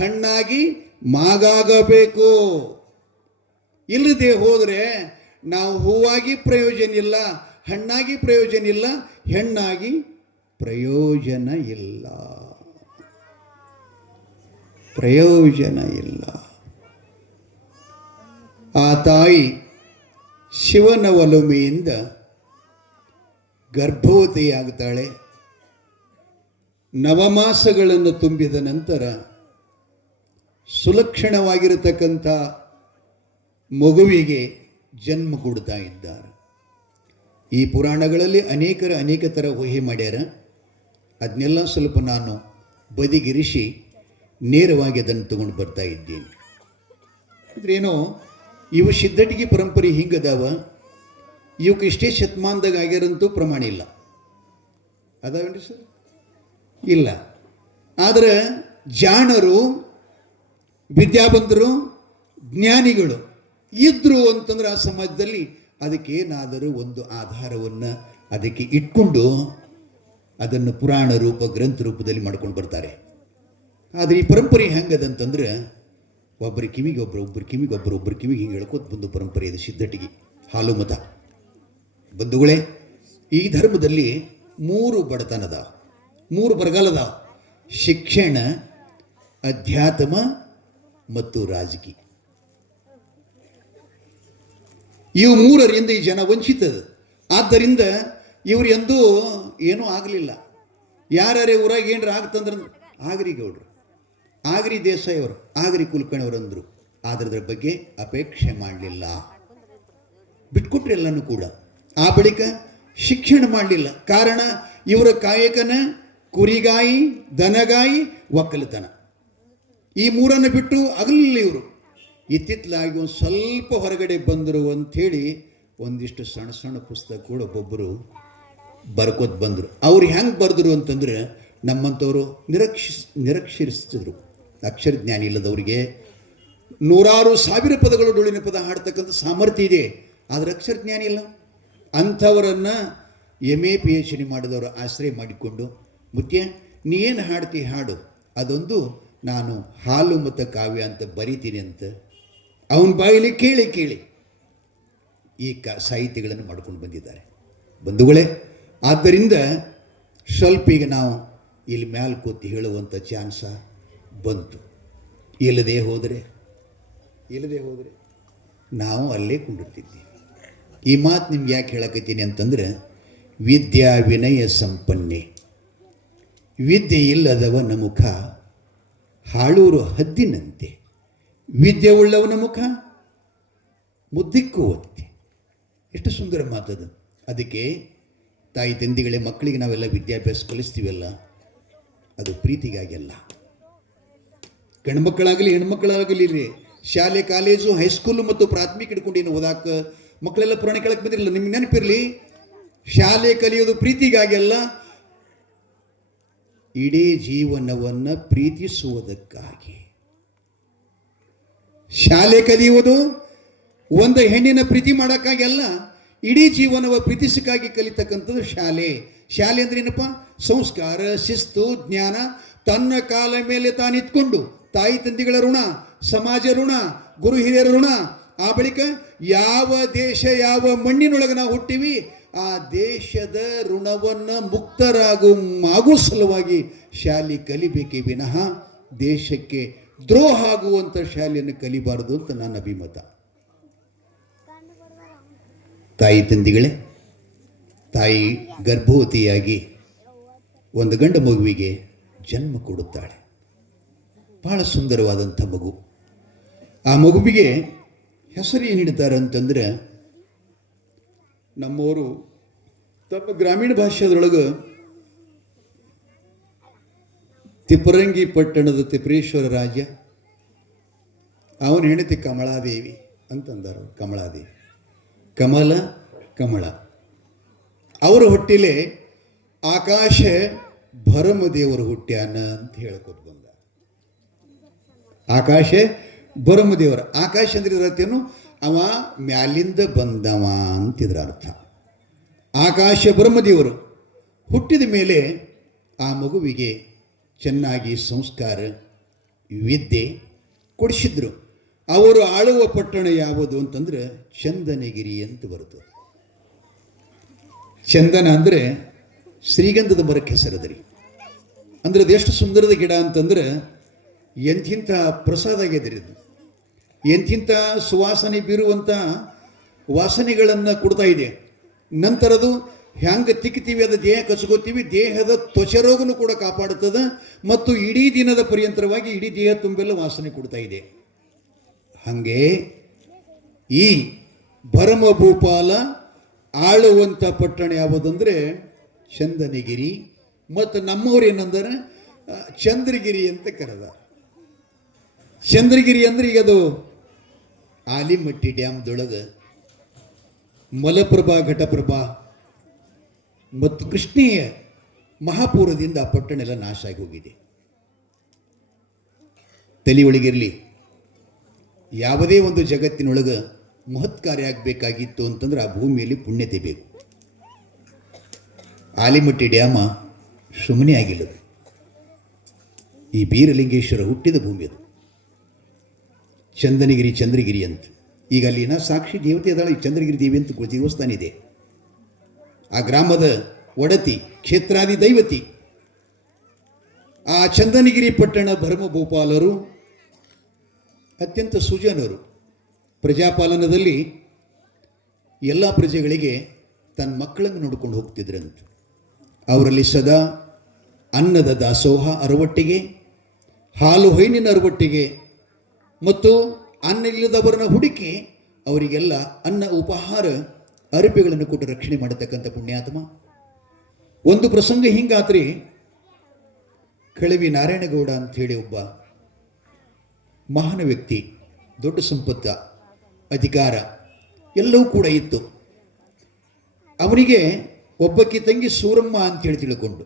ಹಣ್ಣಾಗಿ ಮಾಗಾಗಬೇಕು. ಇಲ್ಲದೆ ಹೋದರೆ ನಾವು ಹೂವಾಗಿ ಪ್ರಯೋಜನ ಇಲ್ಲ, ಹಣ್ಣಾಗಿ ಪ್ರಯೋಜನ ಇಲ್ಲ, ಹೆಣ್ಣಾಗಿ ಪ್ರಯೋಜನ ಇಲ್ಲ, ಪ್ರಯೋಜನ ಇಲ್ಲ. ಆ ತಾಯಿ ಶಿವನ ಒಲುಮೆಯಿಂದ ಗರ್ಭವತಿಯಾಗ್ತಾಳೆ. ನವಮಾಸಗಳನ್ನು ತುಂಬಿದ ನಂತರ ಸುಲಕ್ಷಣವಾಗಿರತಕ್ಕಂಥ ಮಗುವಿಗೆ ಜನ್ಮ ಕೊಡ್ತಾ ಇದ್ದಾರೆ. ಈ ಪುರಾಣಗಳಲ್ಲಿ ಅನೇಕ ಥರ ಊಹೆ ಮಾಡ್ಯಾರ. ಅದನ್ನೆಲ್ಲ ಸ್ವಲ್ಪ ನಾನು ಬದಿಗಿರಿಸಿ ನೇರವಾಗಿ ಅದನ್ನು ತಗೊಂಡು ಬರ್ತಾ ಇದ್ದೀನಿ. ಅಂದ್ರೇನೋ ಇವು ಸಿದ್ಧಟಿಗೆ ಪರಂಪರೆ ಹಿಂಗದಾವ. ಇವಕ್ಕೆ ಇಷ್ಟೇ ಶತಮಾನದಾಗ ಆಗ್ಯಾರಂತೂ ಪ್ರಮಾಣ ಇಲ್ಲ. ಅದಾವೇನ್ರಿ ಸರ್? ಇಲ್ಲ. ಆದರೆ ಜಾಣರು, ವಿದ್ಯಾವಂತರು, ಜ್ಞಾನಿಗಳು ಇದ್ರು ಅಂತಂದ್ರೆ ಆ ಸಮಾಜದಲ್ಲಿ ಅದಕ್ಕೇನಾದರೂ ಒಂದು ಆಧಾರವನ್ನು ಅದಕ್ಕೆ ಇಟ್ಕೊಂಡು ಅದನ್ನು ಪುರಾಣ ರೂಪ, ಗ್ರಂಥ ರೂಪದಲ್ಲಿ ಮಾಡ್ಕೊಂಡು ಬರ್ತಾರೆ. ಆದರೆ ಈ ಪರಂಪರೆ ಹೆಂಗದಂತಂದ್ರೆ ಒಬ್ಬರ ಕಿವಿಗೆ ಒಬ್ಬರು ಕಿವಿಗೆ ಹಿಂಗೆ ಹೇಳ್ಕೋತ ಬಂದು ಪರಂಪರೆ ಇದೆ ಸಿದ್ಧಟಿಗೆ ಹಾಲು ಮತ. ಬಂಧುಗಳೇ, ಈ ಧರ್ಮದಲ್ಲಿ 3 ಬಡತನದ, 3 ಬರಗಾಲದ: ಶಿಕ್ಷಣ, ಅಧ್ಯಾತ್ಮ ಮತ್ತು ರಾಜಕೀಯ. ಇವು 3ರಿಂದ ಈ ಜನ ವಂಚಿತದ. ಆದ್ದರಿಂದ ಇವ್ರು ಎಂದೂ ಏನೂ ಆಗಲಿಲ್ಲ. ಯಾರೇ ಊರಾಗ ಏನರ ಆಗ್ತಂದ್ರೆ ಆಗ್ರಿ ಗೌಡ್ರು, ಆಗ್ರಿ ದೇಸಾಯಿ ಅವರು, ಆಗ್ರಿ ಕುಲಕರ್ಣಿಯವರು ಅಂದರು. ಅದರ ಬಗ್ಗೆ ಅಪೇಕ್ಷೆ ಮಾಡಲಿಲ್ಲ, ಬಿಟ್ಕೊಟ್ರಿ ಎಲ್ಲನೂ ಕೂಡ. ಆ ಬಳಿಕ ಶಿಕ್ಷಣ ಮಾಡಲಿಲ್ಲ. ಕಾರಣ ಇವರ ಕಾಯಕನ ಕುರಿಗಾಯಿ, ದನಗಾಯಿ, ಒಕ್ಕಲತನ. ಈ 3 ಬಿಟ್ಟು ಆಗಲಿಲ್ಲ ಇವರು. ಇತ್ತಿತ್ತಲಾಗಿ ಒಂದು ಸ್ವಲ್ಪ ಹೊರಗಡೆ ಬಂದರು ಅಂಥೇಳಿ ಒಂದಿಷ್ಟು ಸಣ್ಣ ಸಣ್ಣ ಪುಸ್ತಕಗಳು ಒಬ್ಬೊಬ್ಬರು ಬರ್ಕೋತ ಬಂದರು. ಅವ್ರು ಹೆಂಗೆ ಬರೆದ್ರು ಅಂತಂದ್ರೆ, ನಮ್ಮಂಥವರು ನಿರಕ್ಷರಿಸಿದ್ರು. ಅಕ್ಷರ ಜ್ಞಾನ ಇಲ್ಲದವರಿಗೆ 100,000 ಪದಗಳು ಡೊಳ್ಳಿನ ಪದ ಹಾಡ್ತಕ್ಕಂಥ ಸಾಮರ್ಥ್ಯ ಇದೆ, ಆದರೆ ಅಕ್ಷರ ಜ್ಞಾನ ಇಲ್ಲ. ಅಂಥವರನ್ನು MA PhD ಮಾಡಿದವರು ಆಶ್ರಯ ಮಾಡಿಕೊಂಡು, ಮುಖ್ಯ ನೀ ಏನು ಹಾಡ್ತಿ ಹಾಡು, ಅದೊಂದು ನಾನು ಹಾಲು ಮತ್ತು ಕಾವ್ಯ ಅಂತ ಬರಿತೀನಿ ಅಂತ ಅವನ ಬಾಯಲ್ಲಿ ಕೇಳಿ ಈ ಸಾಹಿತ್ಯಗಳನ್ನು ಮಾಡ್ಕೊಂಡು ಬಂದಿದ್ದಾರೆ ಬಂಧುಗಳೇ. ಆದ್ದರಿಂದ ಸ್ವಲ್ಪ ಈಗ ನಾವು ಇಲ್ಲಿ ಮ್ಯಾಲೆ ಕೂತಿ ಹೇಳುವಂಥ ಚಾನ್ಸ ಬಂತು. ಇಲ್ಲದೆ ಹೋದರೆ ನಾವು ಅಲ್ಲೇ ಕುಂಡಿರ್ತಿದ್ವಿ. ಈ ಮಾತು ನಿಮ್ಗೆ ಯಾಕೆ ಹೇಳಕತ್ತೀನಿ ಅಂತಂದ್ರೆ, ವಿದ್ಯಾ ವಿನಯ ಸಂಪನ್ನೆ, ವಿದ್ಯೆ ಇಲ್ಲದವನ ಮುಖ ಹಾಳೂರು ಹದ್ದಿನಂತೆ, ವಿದ್ಯೆ ಉಳ್ಳವನ ಮುಖ ಮುದ್ದಿಕ್ಕೂ ಒತ್ತೆ. ಎಷ್ಟು ಸುಂದರ ಮಾತದು. ಅದಕ್ಕೆ ತಾಯಿ ತಂದೆಗಳೇ, ಮಕ್ಕಳಿಗೆ ನಾವೆಲ್ಲ ವಿದ್ಯಾಭ್ಯಾಸ ಕಲಿಸ್ತೀವಲ್ಲ, ಅದು ಪ್ರೀತಿಗಾಗಿ ಅಲ್ಲ. ಗಂಡ್ಮಕ್ಕಳಾಗಲಿ ಹೆಣ್ಮಕ್ಕಳಾಗಲಿ ರೀ, ಶಾಲೆ, ಕಾಲೇಜು, ಹೈಸ್ಕೂಲು ಮತ್ತು ಪ್ರಾಥಮಿಕ ಹಿಡ್ಕೊಂಡು ಓದಾಕ ಮಕ್ಕಳೆಲ್ಲ ಪುರಾಣ ಕೇಳಕ್ಕೆ ಬಂದಿರಲಿಲ್ಲ. ನಿಮ್ಗೆ ನೆನಪಿರಲಿ, ಶಾಲೆ ಕಲಿಯೋದು ಪ್ರೀತಿಗಾಗಿ ಅಲ್ಲ, ಇಡೀ ಜೀವನವನ್ನು ಪ್ರೀತಿಸುವುದಕ್ಕಾಗಿ. ಶಾಲೆ ಕಲಿಯುವುದು ಒಂದು ಹೆಣ್ಣಿನ ಪ್ರೀತಿ ಮಾಡೋಕ್ಕಾಗಿ ಅಲ್ಲ, ಇಡೀ ಜೀವನವ ಪ್ರೀತಿಸಕ್ಕಾಗಿ ಕಲಿತಕ್ಕಂಥದ್ದು ಶಾಲೆ. ಶಾಲೆ ಅಂದ್ರೆ ಏನಪ್ಪ? ಸಂಸ್ಕಾರ, ಶಿಸ್ತು, ಜ್ಞಾನ. ತನ್ನ ಕಾಲ ಮೇಲೆ ತಾನಿತ್ಕೊಂಡು ತಾಯಿ ತಂದೆಗಳ ಋಣ, ಸಮಾಜ ಋಣ, ಗುರು ಹಿರಿಯರ ಋಣ. ಆ ಬಳಿಕ ಯಾವ ದೇಶ ಯಾವ ಮಣ್ಣಿನೊಳಗೆ ನಾವು ಹುಟ್ಟಿವಿ ಆ ದೇಶದ ಋಣವನ್ನು ಮುಕ್ತರಾಗುವ ಸಲುವಾಗಿ ಶಾಲೆ ಕಲಿಬೇಕೇ ವಿನಃ ದೇಶಕ್ಕೆ ದ್ರೋಹ ಆಗುವಂಥ ಶಾಲೆಯನ್ನು ಕಲಿಬಾರದು ಅಂತ ನನ್ನ ಅಭಿಮತ. ತಾಯಿ ತಂದೆಗಳೇ, ತಾಯಿ ಗರ್ಭವತಿಯಾಗಿ ಒಂದು ಗಂಡು ಮಗುವಿಗೆ ಜನ್ಮ ಕೊಡುತ್ತಾಳೆ. ಬಹಳ ಸುಂದರವಾದಂಥ ಮಗು. ಆ ಮಗುವಿಗೆ ಹೆಸರು ಏನಿಡ್ತಾರೆ ಅಂತಂದ್ರೆ, ನಮ್ಮವರು ತಮ್ಮ ಗ್ರಾಮೀಣ ಭಾಷೆದೊಳಗೆ ತಿಪ್ಪರಂಗಿ ಪಟ್ಟಣದ ತಿಪ್ಪರೇಶ್ವರ ರಾಜ, ಅವನ ಹೆಂಡತಿ ಕಮಲಾದೇವಿ ಅಂತಂದರು. ಕಮಲಾದೇವಿ, ಕಮಲ. ಅವರ ಹೊಟ್ಟಿಲೆ ಆಕಾಶ ಭರಮದೇವರು ಹುಟ್ಟ್ಯಾನ ಅಂತ ಹೇಳ್ಕೊತ ಬಂದ. ಆಕಾಶ ಭರಮದೇವರ, ಆಕಾಶ ಅಂದ್ರೆ ಇರತ್ತೇನು, ಅವ ಮ್ಯಾಲಿಂದ ಬಂದವ ಅಂತಿದ್ರ ಅರ್ಥ. ಆಕಾಶ ಬ್ರಹ್ಮದೇವರು ಹುಟ್ಟಿದ ಮೇಲೆ ಆ ಮಗುವಿಗೆ ಚೆನ್ನಾಗಿ ಸಂಸ್ಕಾರ ವಿದ್ಯೆ ಕೊಡಿಸಿದ್ರು. ಅವರು ಆಳುವ ಪಟ್ಟಣ ಯಾವುದು ಅಂತಂದ್ರೆ ಚಂದನಗಿರಿ ಅಂತ ಬರುತ್ತದೆ. ಚಂದನ ಅಂದರೆ ಶ್ರೀಗಂಧದ ಮರಕ್ಕೆ ಹೆಸರದರಿ. ಅಂದ್ರೆ ಅದೆಷ್ಟು ಸುಂದರದ ಗಿಡ ಅಂತಂದ್ರೆ ಎಂಥಿಂಥ ಪ್ರಸಾದ ಆಗ್ಯದ್ರಿ ಅದು. ಎಂಥಿಂಥ ಸುವಾಸನೆ ಬೀರುವಂಥ ವಾಸನೆಗಳನ್ನು ಕೊಡ್ತಾ ಇದೆ. ನಂತರದು ಹ್ಯಾಂಗೆ ತಿಕ್ತೀವಿ ಅದು ದೇಹ ಕಚ್ಕೋತೀವಿ, ದೇಹದ ತ್ವಚರೋಗನು ಕೂಡ ಕಾಪಾಡುತ್ತದೆ ಮತ್ತು ಇಡೀ ದಿನದ ಪರ್ಯಂತರವಾಗಿ ಇಡೀ ದೇಹ ತುಂಬೆಲ್ಲ ವಾಸನೆ ಕೊಡ್ತಾ ಇದೆ. ಹಾಗೆ ಈ ಭರಮಭೂಪಾಲ ಆಳುವಂಥ ಪಟ್ಟಣ ಯಾವುದಂದ್ರೆ ಚಂದನಗಿರಿ. ಮತ್ತು ನಮ್ಮವ್ರು ಏನಂದರೆ ಚಂದ್ರಗಿರಿ ಅಂತ ಕರೆದ. ಚಂದ್ರಗಿರಿ ಅಂದ್ರೆ ಈಗ ಅದು ಆಲಿಮಟ್ಟಿ ಡ್ಯಾಮ್ದೊಳಗೆ ಮಲಪ್ರಭಾ, ಘಟಪ್ರಭಾ ಮತ್ತು ಕೃಷ್ಣೀಯ ಮಹಾಪೂರದಿಂದ ಆ ಪಟ್ಟಣ ಎಲ್ಲ ನಾಶ ಆಗಿ ಹೋಗಿದೆ. ತಲೆಯೊಳಗಿರಲಿ, ಯಾವುದೇ ಒಂದು ಜಗತ್ತಿನೊಳಗೆ ಮಹತ್ಕಾರ್ಯ ಆಗಬೇಕಾಗಿತ್ತು ಅಂತಂದ್ರೆ ಆ ಭೂಮಿಯಲ್ಲಿ ಪುಣ್ಯತೆ ಬೇಕು. ಆಲಿಮಟ್ಟಿ ಡ್ಯಾಮ ಸುಮ್ಮನೆ ಆಗಿಲ್ಲದು. ಈ ಬೀರಲಿಂಗೇಶ್ವರ ಹುಟ್ಟಿದ ಭೂಮಿ ಅದು. ಚಂದ್ರಗಿರಿ ಅಂತ. ಈಗ ಅಲ್ಲಿನ ಸಾಕ್ಷಿ ದೇವತೆ ಅದಾಳ, ಈ ಚಂದ್ರಗಿರಿ ದೇವಿ ಅಂತ ದೇವಸ್ಥಾನ ಇದೆ. ಆ ಗ್ರಾಮದ ಒಡತಿ, ಕ್ಷೇತ್ರಾದಿ ದೈವತಿ. ಆ ಚಂದನಗಿರಿ ಪಟ್ಟಣ ಭರಮಭೂಪಾಲರು ಅತ್ಯಂತ ಸುಜನರು. ಪ್ರಜಾಪಾಲನದಲ್ಲಿ ಎಲ್ಲ ಪ್ರಜೆಗಳಿಗೆ ತನ್ನ ಮಕ್ಕಳನ್ನು ನೋಡ್ಕೊಂಡು ಹೋಗ್ತಿದ್ರಂತ. ಅವರಲ್ಲಿ ಸದಾ ಅನ್ನದ ದಾಸೋಹ ಅರವಟ್ಟಿಗೆ, ಹಾಲು ಹೈನಿನ ಅರವಟ್ಟಿಗೆ ಮತ್ತು ಅನ್ನ ಇಲ್ಲದವರನ್ನ ಹುಡುಕಿ ಅವರಿಗೆಲ್ಲ ಅನ್ನ ಉಪಹಾರ ಅರಿಪೆಗಳನ್ನು ಕೊಟ್ಟು ರಕ್ಷಣೆ ಮಾಡತಕ್ಕಂಥ ಪುಣ್ಯಾತ್ಮ. ಒಂದು ಪ್ರಸಂಗ ಹಿಂಗಾತ್ರಿ, ಕಳವಿ ನಾರಾಯಣಗೌಡ ಅಂಥೇಳಿ ಒಬ್ಬ ಮಹಾನ್ ವ್ಯಕ್ತಿ, ದೊಡ್ಡ ಸಂಪತ್ತ, ಅಧಿಕಾರ ಎಲ್ಲವೂ ಕೂಡ ಇತ್ತು. ಅವನಿಗೆ ಒಬ್ಬಕ್ಕೆ ತಂಗಿ ಸೂರಮ್ಮ ಅಂತೇಳಿ ತಿಳ್ಕೊಂಡು,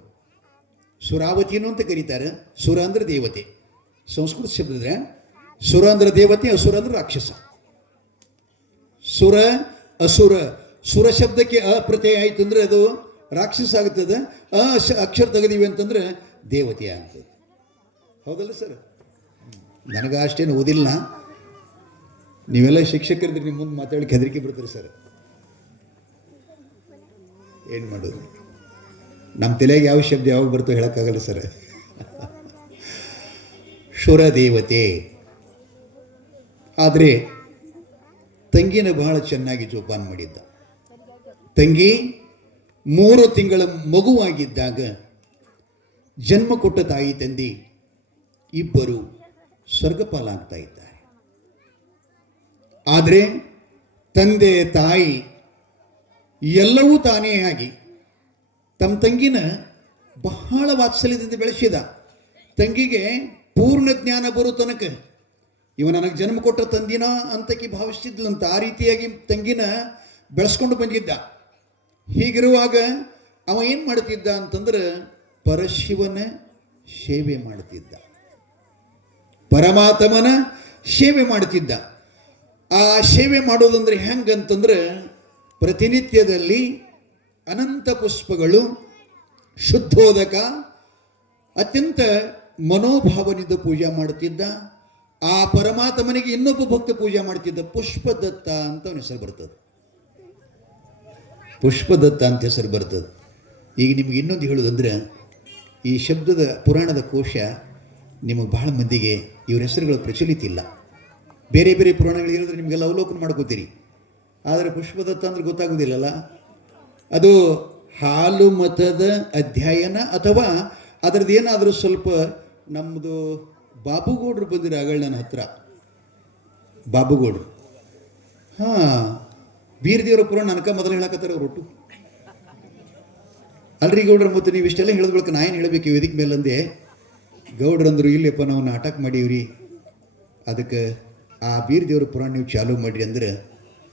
ಸುರಾವತಿನೂ ಅಂತ ಕರೀತಾರೆ. ಸುರ ಅಂದ್ರೆ ದೇವತೆ, ಸಂಸ್ಕೃತ ಶಬ್ದದ್ರೆ ಸುರ ಅಂದ್ರೆ ದೇವತೆ, ಅಸುರ ಅಂದ್ರೆ ರಾಕ್ಷಸ. ಸುರ ಅಸುರ, ಸುರ ಶಬ್ದಕ್ಕೆ ಅಪ್ರತ್ಯಯ ಆಯ್ತು ಅಂದ್ರೆ ಅದು ರಾಕ್ಷಸ ಆಗ್ತದೆ. ಅಕ್ಷರ ತೆಗೆದಿವಿ ಅಂತಂದ್ರೆ ದೇವತೆ ಆಗ್ತದೆ. ಹೌದಲ್ಲ ಸರ್? ನನಗ ಅಷ್ಟೇನು ಓದಿಲ್ಲ, ನೀವೆಲ್ಲ ಶಿಕ್ಷಕರಿದ್ರೆ ನಿಮ್ಮ ಮುಂದೆ ಮಾತಾಡಲಿಕ್ಕೆ ಹೆದರಿಕೆ ಬರ್ತೀರಿ ಸರ್. ಏನು ಮಾಡೋದು, ನಮ್ಮ ತಲೆಗೆ ಯಾವ ಶಬ್ದ ಯಾವಾಗ ಬರ್ತೋ ಹೇಳೋಕ್ಕಾಗಲ್ಲ ಸರ್. ಶುರ ದೇವತೆ. ಆದರೆ ತಂಗಿನ ಬಹಳ ಚೆನ್ನಾಗಿ ಜೋಪಾನ ಮಾಡಿದ್ದ. ತಂಗಿ 3 ತಿಂಗಳ ಮಗುವಾಗಿದ್ದಾಗ ಜನ್ಮ ಕೊಟ್ಟ ತಾಯಿ ತಂದೆ ಇಬ್ಬರು ಸ್ವರ್ಗಪಾಲಾಗ್ತಾ ಇದ್ದಾರೆ. ಆದರೆ ತಂದೆ ತಾಯಿ ಎಲ್ಲವೂ ತಾನೇ ಆಗಿ ತಮ್ಮ ತಂಗಿನ ಬಹಳ ವಾತ್ಸಲ್ಯದಿಂದ ಬೆಳೆಸಿದ. ತಂಗಿಗೆ ಪೂರ್ಣ ಜ್ಞಾನ ಬರೋ ತನಕ ಇವ ನನಗೆ ಜನ್ಮ ಕೊಟ್ಟ ತಂದಿನ ಅಂತಕಿ ಭಾವಿಸ್ತಿದ್ಲಂತ. ಆ ರೀತಿಯಾಗಿ ತಂಗಿನ ಬೆಳೆಸ್ಕೊಂಡು ಬಂದಿದ್ದ. ಹೀಗಿರುವಾಗ ಅವ ಏನು ಮಾಡ್ತಿದ್ದ ಅಂತಂದ್ರೆ ಪರಶಿವನ ಸೇವೆ ಮಾಡ್ತಿದ್ದ, ಪರಮಾತ್ಮನ ಸೇವೆ ಮಾಡ್ತಿದ್ದ. ಆ ಸೇವೆ ಮಾಡೋದಂದ್ರೆ ಹೆಂಗಂತಂದ್ರೆ ಪ್ರತಿನಿತ್ಯದಲ್ಲಿ ಅನಂತ ಪುಷ್ಪಗಳು, ಶುದ್ಧೋದಕ, ಅತ್ಯಂತ ಮನೋಭಾವನಿಂದ ಪೂಜೆ ಮಾಡುತ್ತಿದ್ದ. ಆ ಪರಮಾತ್ಮನಿಗೆ ಇನ್ನೊಬ್ಬ ಭಕ್ತ ಪೂಜೆ ಮಾಡ್ತಿದ್ದ, ಪುಷ್ಪದತ್ತ ಅಂತ ಅವನ ಹೆಸರು ಬರ್ತದೆ. ಪುಷ್ಪದತ್ತ ಅಂತ ಹೆಸರು ಬರ್ತದೆ. ಈಗ ನಿಮ್ಗೆ ಇನ್ನೊಂದು ಹೇಳೋದಂದ್ರೆ, ಈ ಶಬ್ದದ ಪುರಾಣದ ಕೋಶ ನಿಮಗೆ ಬಹಳ ಮಂದಿಗೆ ಇವ್ರ ಹೆಸರುಗಳು ಪ್ರಚಲಿತ ಇಲ್ಲ. ಬೇರೆ ಬೇರೆ ಪುರಾಣಗಳು ಹೇಳಿದ್ರೆ ನಿಮಗೆಲ್ಲ ಅವಲೋಕನ ಮಾಡ್ಕೋತೀರಿ, ಆದರೆ ಪುಷ್ಪದತ್ತ ಅಂದ್ರೆ ಗೊತ್ತಾಗೋದಿಲ್ಲಲ್ಲ. ಅದು ಹಾಲು ಮತದ ಅಧ್ಯಯನ ಅಥವಾ ಅದರದ್ದು ಏನಾದರೂ ಸ್ವಲ್ಪ ನಮ್ಮದು ಬಾಬುಗೌಡರು ಬಂದಿರೋ ಆಗಳ ನನ್ನ ಹತ್ರ, ಬಾಬುಗೌಡರು. ಹಾಂ, ಬೀರದೇವರ ಪುರಾಣ ನನಕ ಮೊದಲು ಹೇಳಕತ್ತಾರೆ ಅವ್ರು ಒಟ್ಟು. ಅಲ್ರಿ ಗೌಡ್ರ, ಮತ್ತು ನೀವು ಇಷ್ಟೆಲ್ಲ ಹೇಳಿದ್ಬೇಕು ನಾ ಏನು ಹೇಳಬೇಕು ವೇದಿಕೆ ಮೇಲಂದೆ. ಗೌಡ್ರಂದ್ರು, ಇಲ್ಲಪ್ಪ ನಾವು ನಾಟಕ ಮಾಡೀವ್ರಿ, ಅದಕ್ಕೆ ಆ ಬೀರದೇವ್ರ ಪುರಾಣ ನೀವು ಚಾಲೂ ಮಾಡಿರಿ ಅಂದ್ರೆ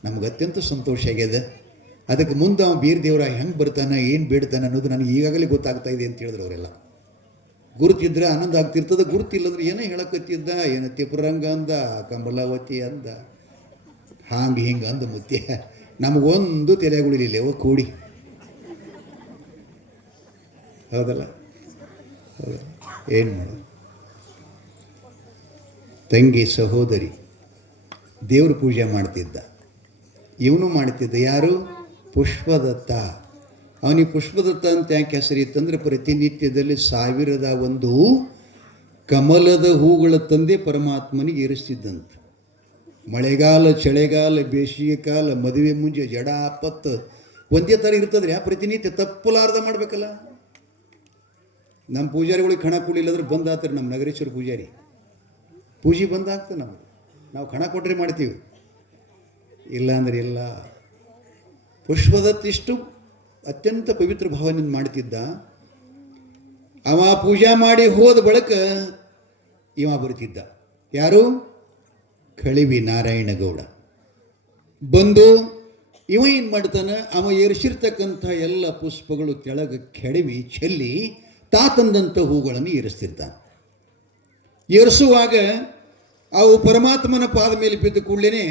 ನಮ್ಗೆ ಅತ್ಯಂತ ಸಂತೋಷ ಆಗ್ಯದ. ಅದಕ್ಕೆ ಮುಂದೆ ಅವ ಬೀರದೇವ್ರ ಹೆಂಗೆ ಬರ್ತಾನೆ, ಏನು ಬೇಡ್ತಾನೆ ಅನ್ನೋದು ನನಗೆ ಈಗಾಗಲೇ ಗೊತ್ತಾಗ್ತಾ ಇದೆ ಅಂತ ಹೇಳಿದ್ರು ಅವರೆಲ್ಲ. ಗುರುತಿದ್ರೆ ಆನಂದ ಆಗ್ತಿರ್ತದೆ, ಗುರುತಿಲ್ಲಂದ್ರೆ ಏನೋ ಹೇಳಕತ್ತಿದ್ದ, ಏನು ತಿಪುರಂಗ ಅಂದ, ಕಮಲಾವತಿ ಅಂದ, ಹಾಂಗೆ ಹಿಂಗೆ ಅಂದ. ಮುತ್ಯ ನಮಗೊಂದು ತಲೆಗುಳಿಲಿಲ್ಲ ಅವ ಕೂಡಿ, ಹೌದಲ್ಲ? ಹೌದಲ್ಲ? ಏನು ಮಾಡೋದು? ತಂಗಿ ಸಹೋದರಿ ದೇವ್ರ ಪೂಜೆ ಮಾಡ್ತಿದ್ದ, ಇವನು ಮಾಡ್ತಿದ್ದ. ಯಾರು? ಪುಷ್ಪದತ್ತ. ಅವನಿಗೆ ಪುಷ್ಪದತ್ತ ಅಂತ ಯಾಕೆ ಹೆಸರಿತ್ತಂದ್ರೆ, ಪ್ರತಿನಿತ್ಯದಲ್ಲಿ 1001 ಕಮಲದ ಹೂಗಳ ತಂದೆ ಪರಮಾತ್ಮನಿಗೆ ಏರಿಸ್ತಿದ್ದಂತ. ಮಳೆಗಾಲ, ಚಳಿಗಾಲ, ಬೇಸಿಗೆ ಕಾಲ, ಮದುವೆ ಮುಂಜೆ, ಜಡ ಆಪತ್ತು ಒಂದೇ ಥರ ಇರ್ತದ್ರಿ. ಆ ಪ್ರತಿನಿತ್ಯ ತಪ್ಪಲಾರ್ದ ಮಾಡ್ಬೇಕಲ್ಲ. ನಮ್ಮ ಪೂಜಾರಿಗಳಿಗೆ ಕಣ ಕೊಡಲಿಲ್ಲಂದ್ರೆ ಬಂದಾಗ್ತಾರೆ. ನಮ್ಮ ನಗರೇಶ್ವರ ಪೂಜಾರಿ ಪೂಜೆ ಬಂದಾಗ್ತದೆ. ನಾವು ಕಣ ಕೊಟ್ಟರೆ ಮಾಡ್ತೀವಿ, ಇಲ್ಲ ಅಂದ್ರೆ ಇಲ್ಲ. ಪುಷ್ಪದತ್ತ ಇಷ್ಟು ಅತ್ಯಂತ ಪವಿತ್ರ ಭಾವನೆಯಿಂದ ಮಾಡ್ತಿದ್ದ. ಅವ ಪೂಜಾ ಮಾಡಿ ಹೋದ ಬಳಿಕ ಇವ ಬರ್ತಿದ್ದ. ಯಾರು? ಕಳಿವಿ ನಾರಾಯಣಗೌಡ ಬಂದು ಇವ ಏನು ಮಾಡ್ತಾನೆ, ಅವ ಏರಿಸಿರ್ತಕ್ಕಂಥ ಎಲ್ಲ ಪುಷ್ಪಗಳು ಕೆಳಗೆ ಕೆಡವಿ ಚೆಲ್ಲಿ ತಂದಂಥ ಹೂಗಳನ್ನು ಏರಿಸ್ತಿರ್ತಾನೆ. ಏರಿಸುವಾಗ ಅವು ಪರಮಾತ್ಮನ ಪಾದ ಮೇಲೆ ಬಿದ್ದ ಕೂಡಲೇ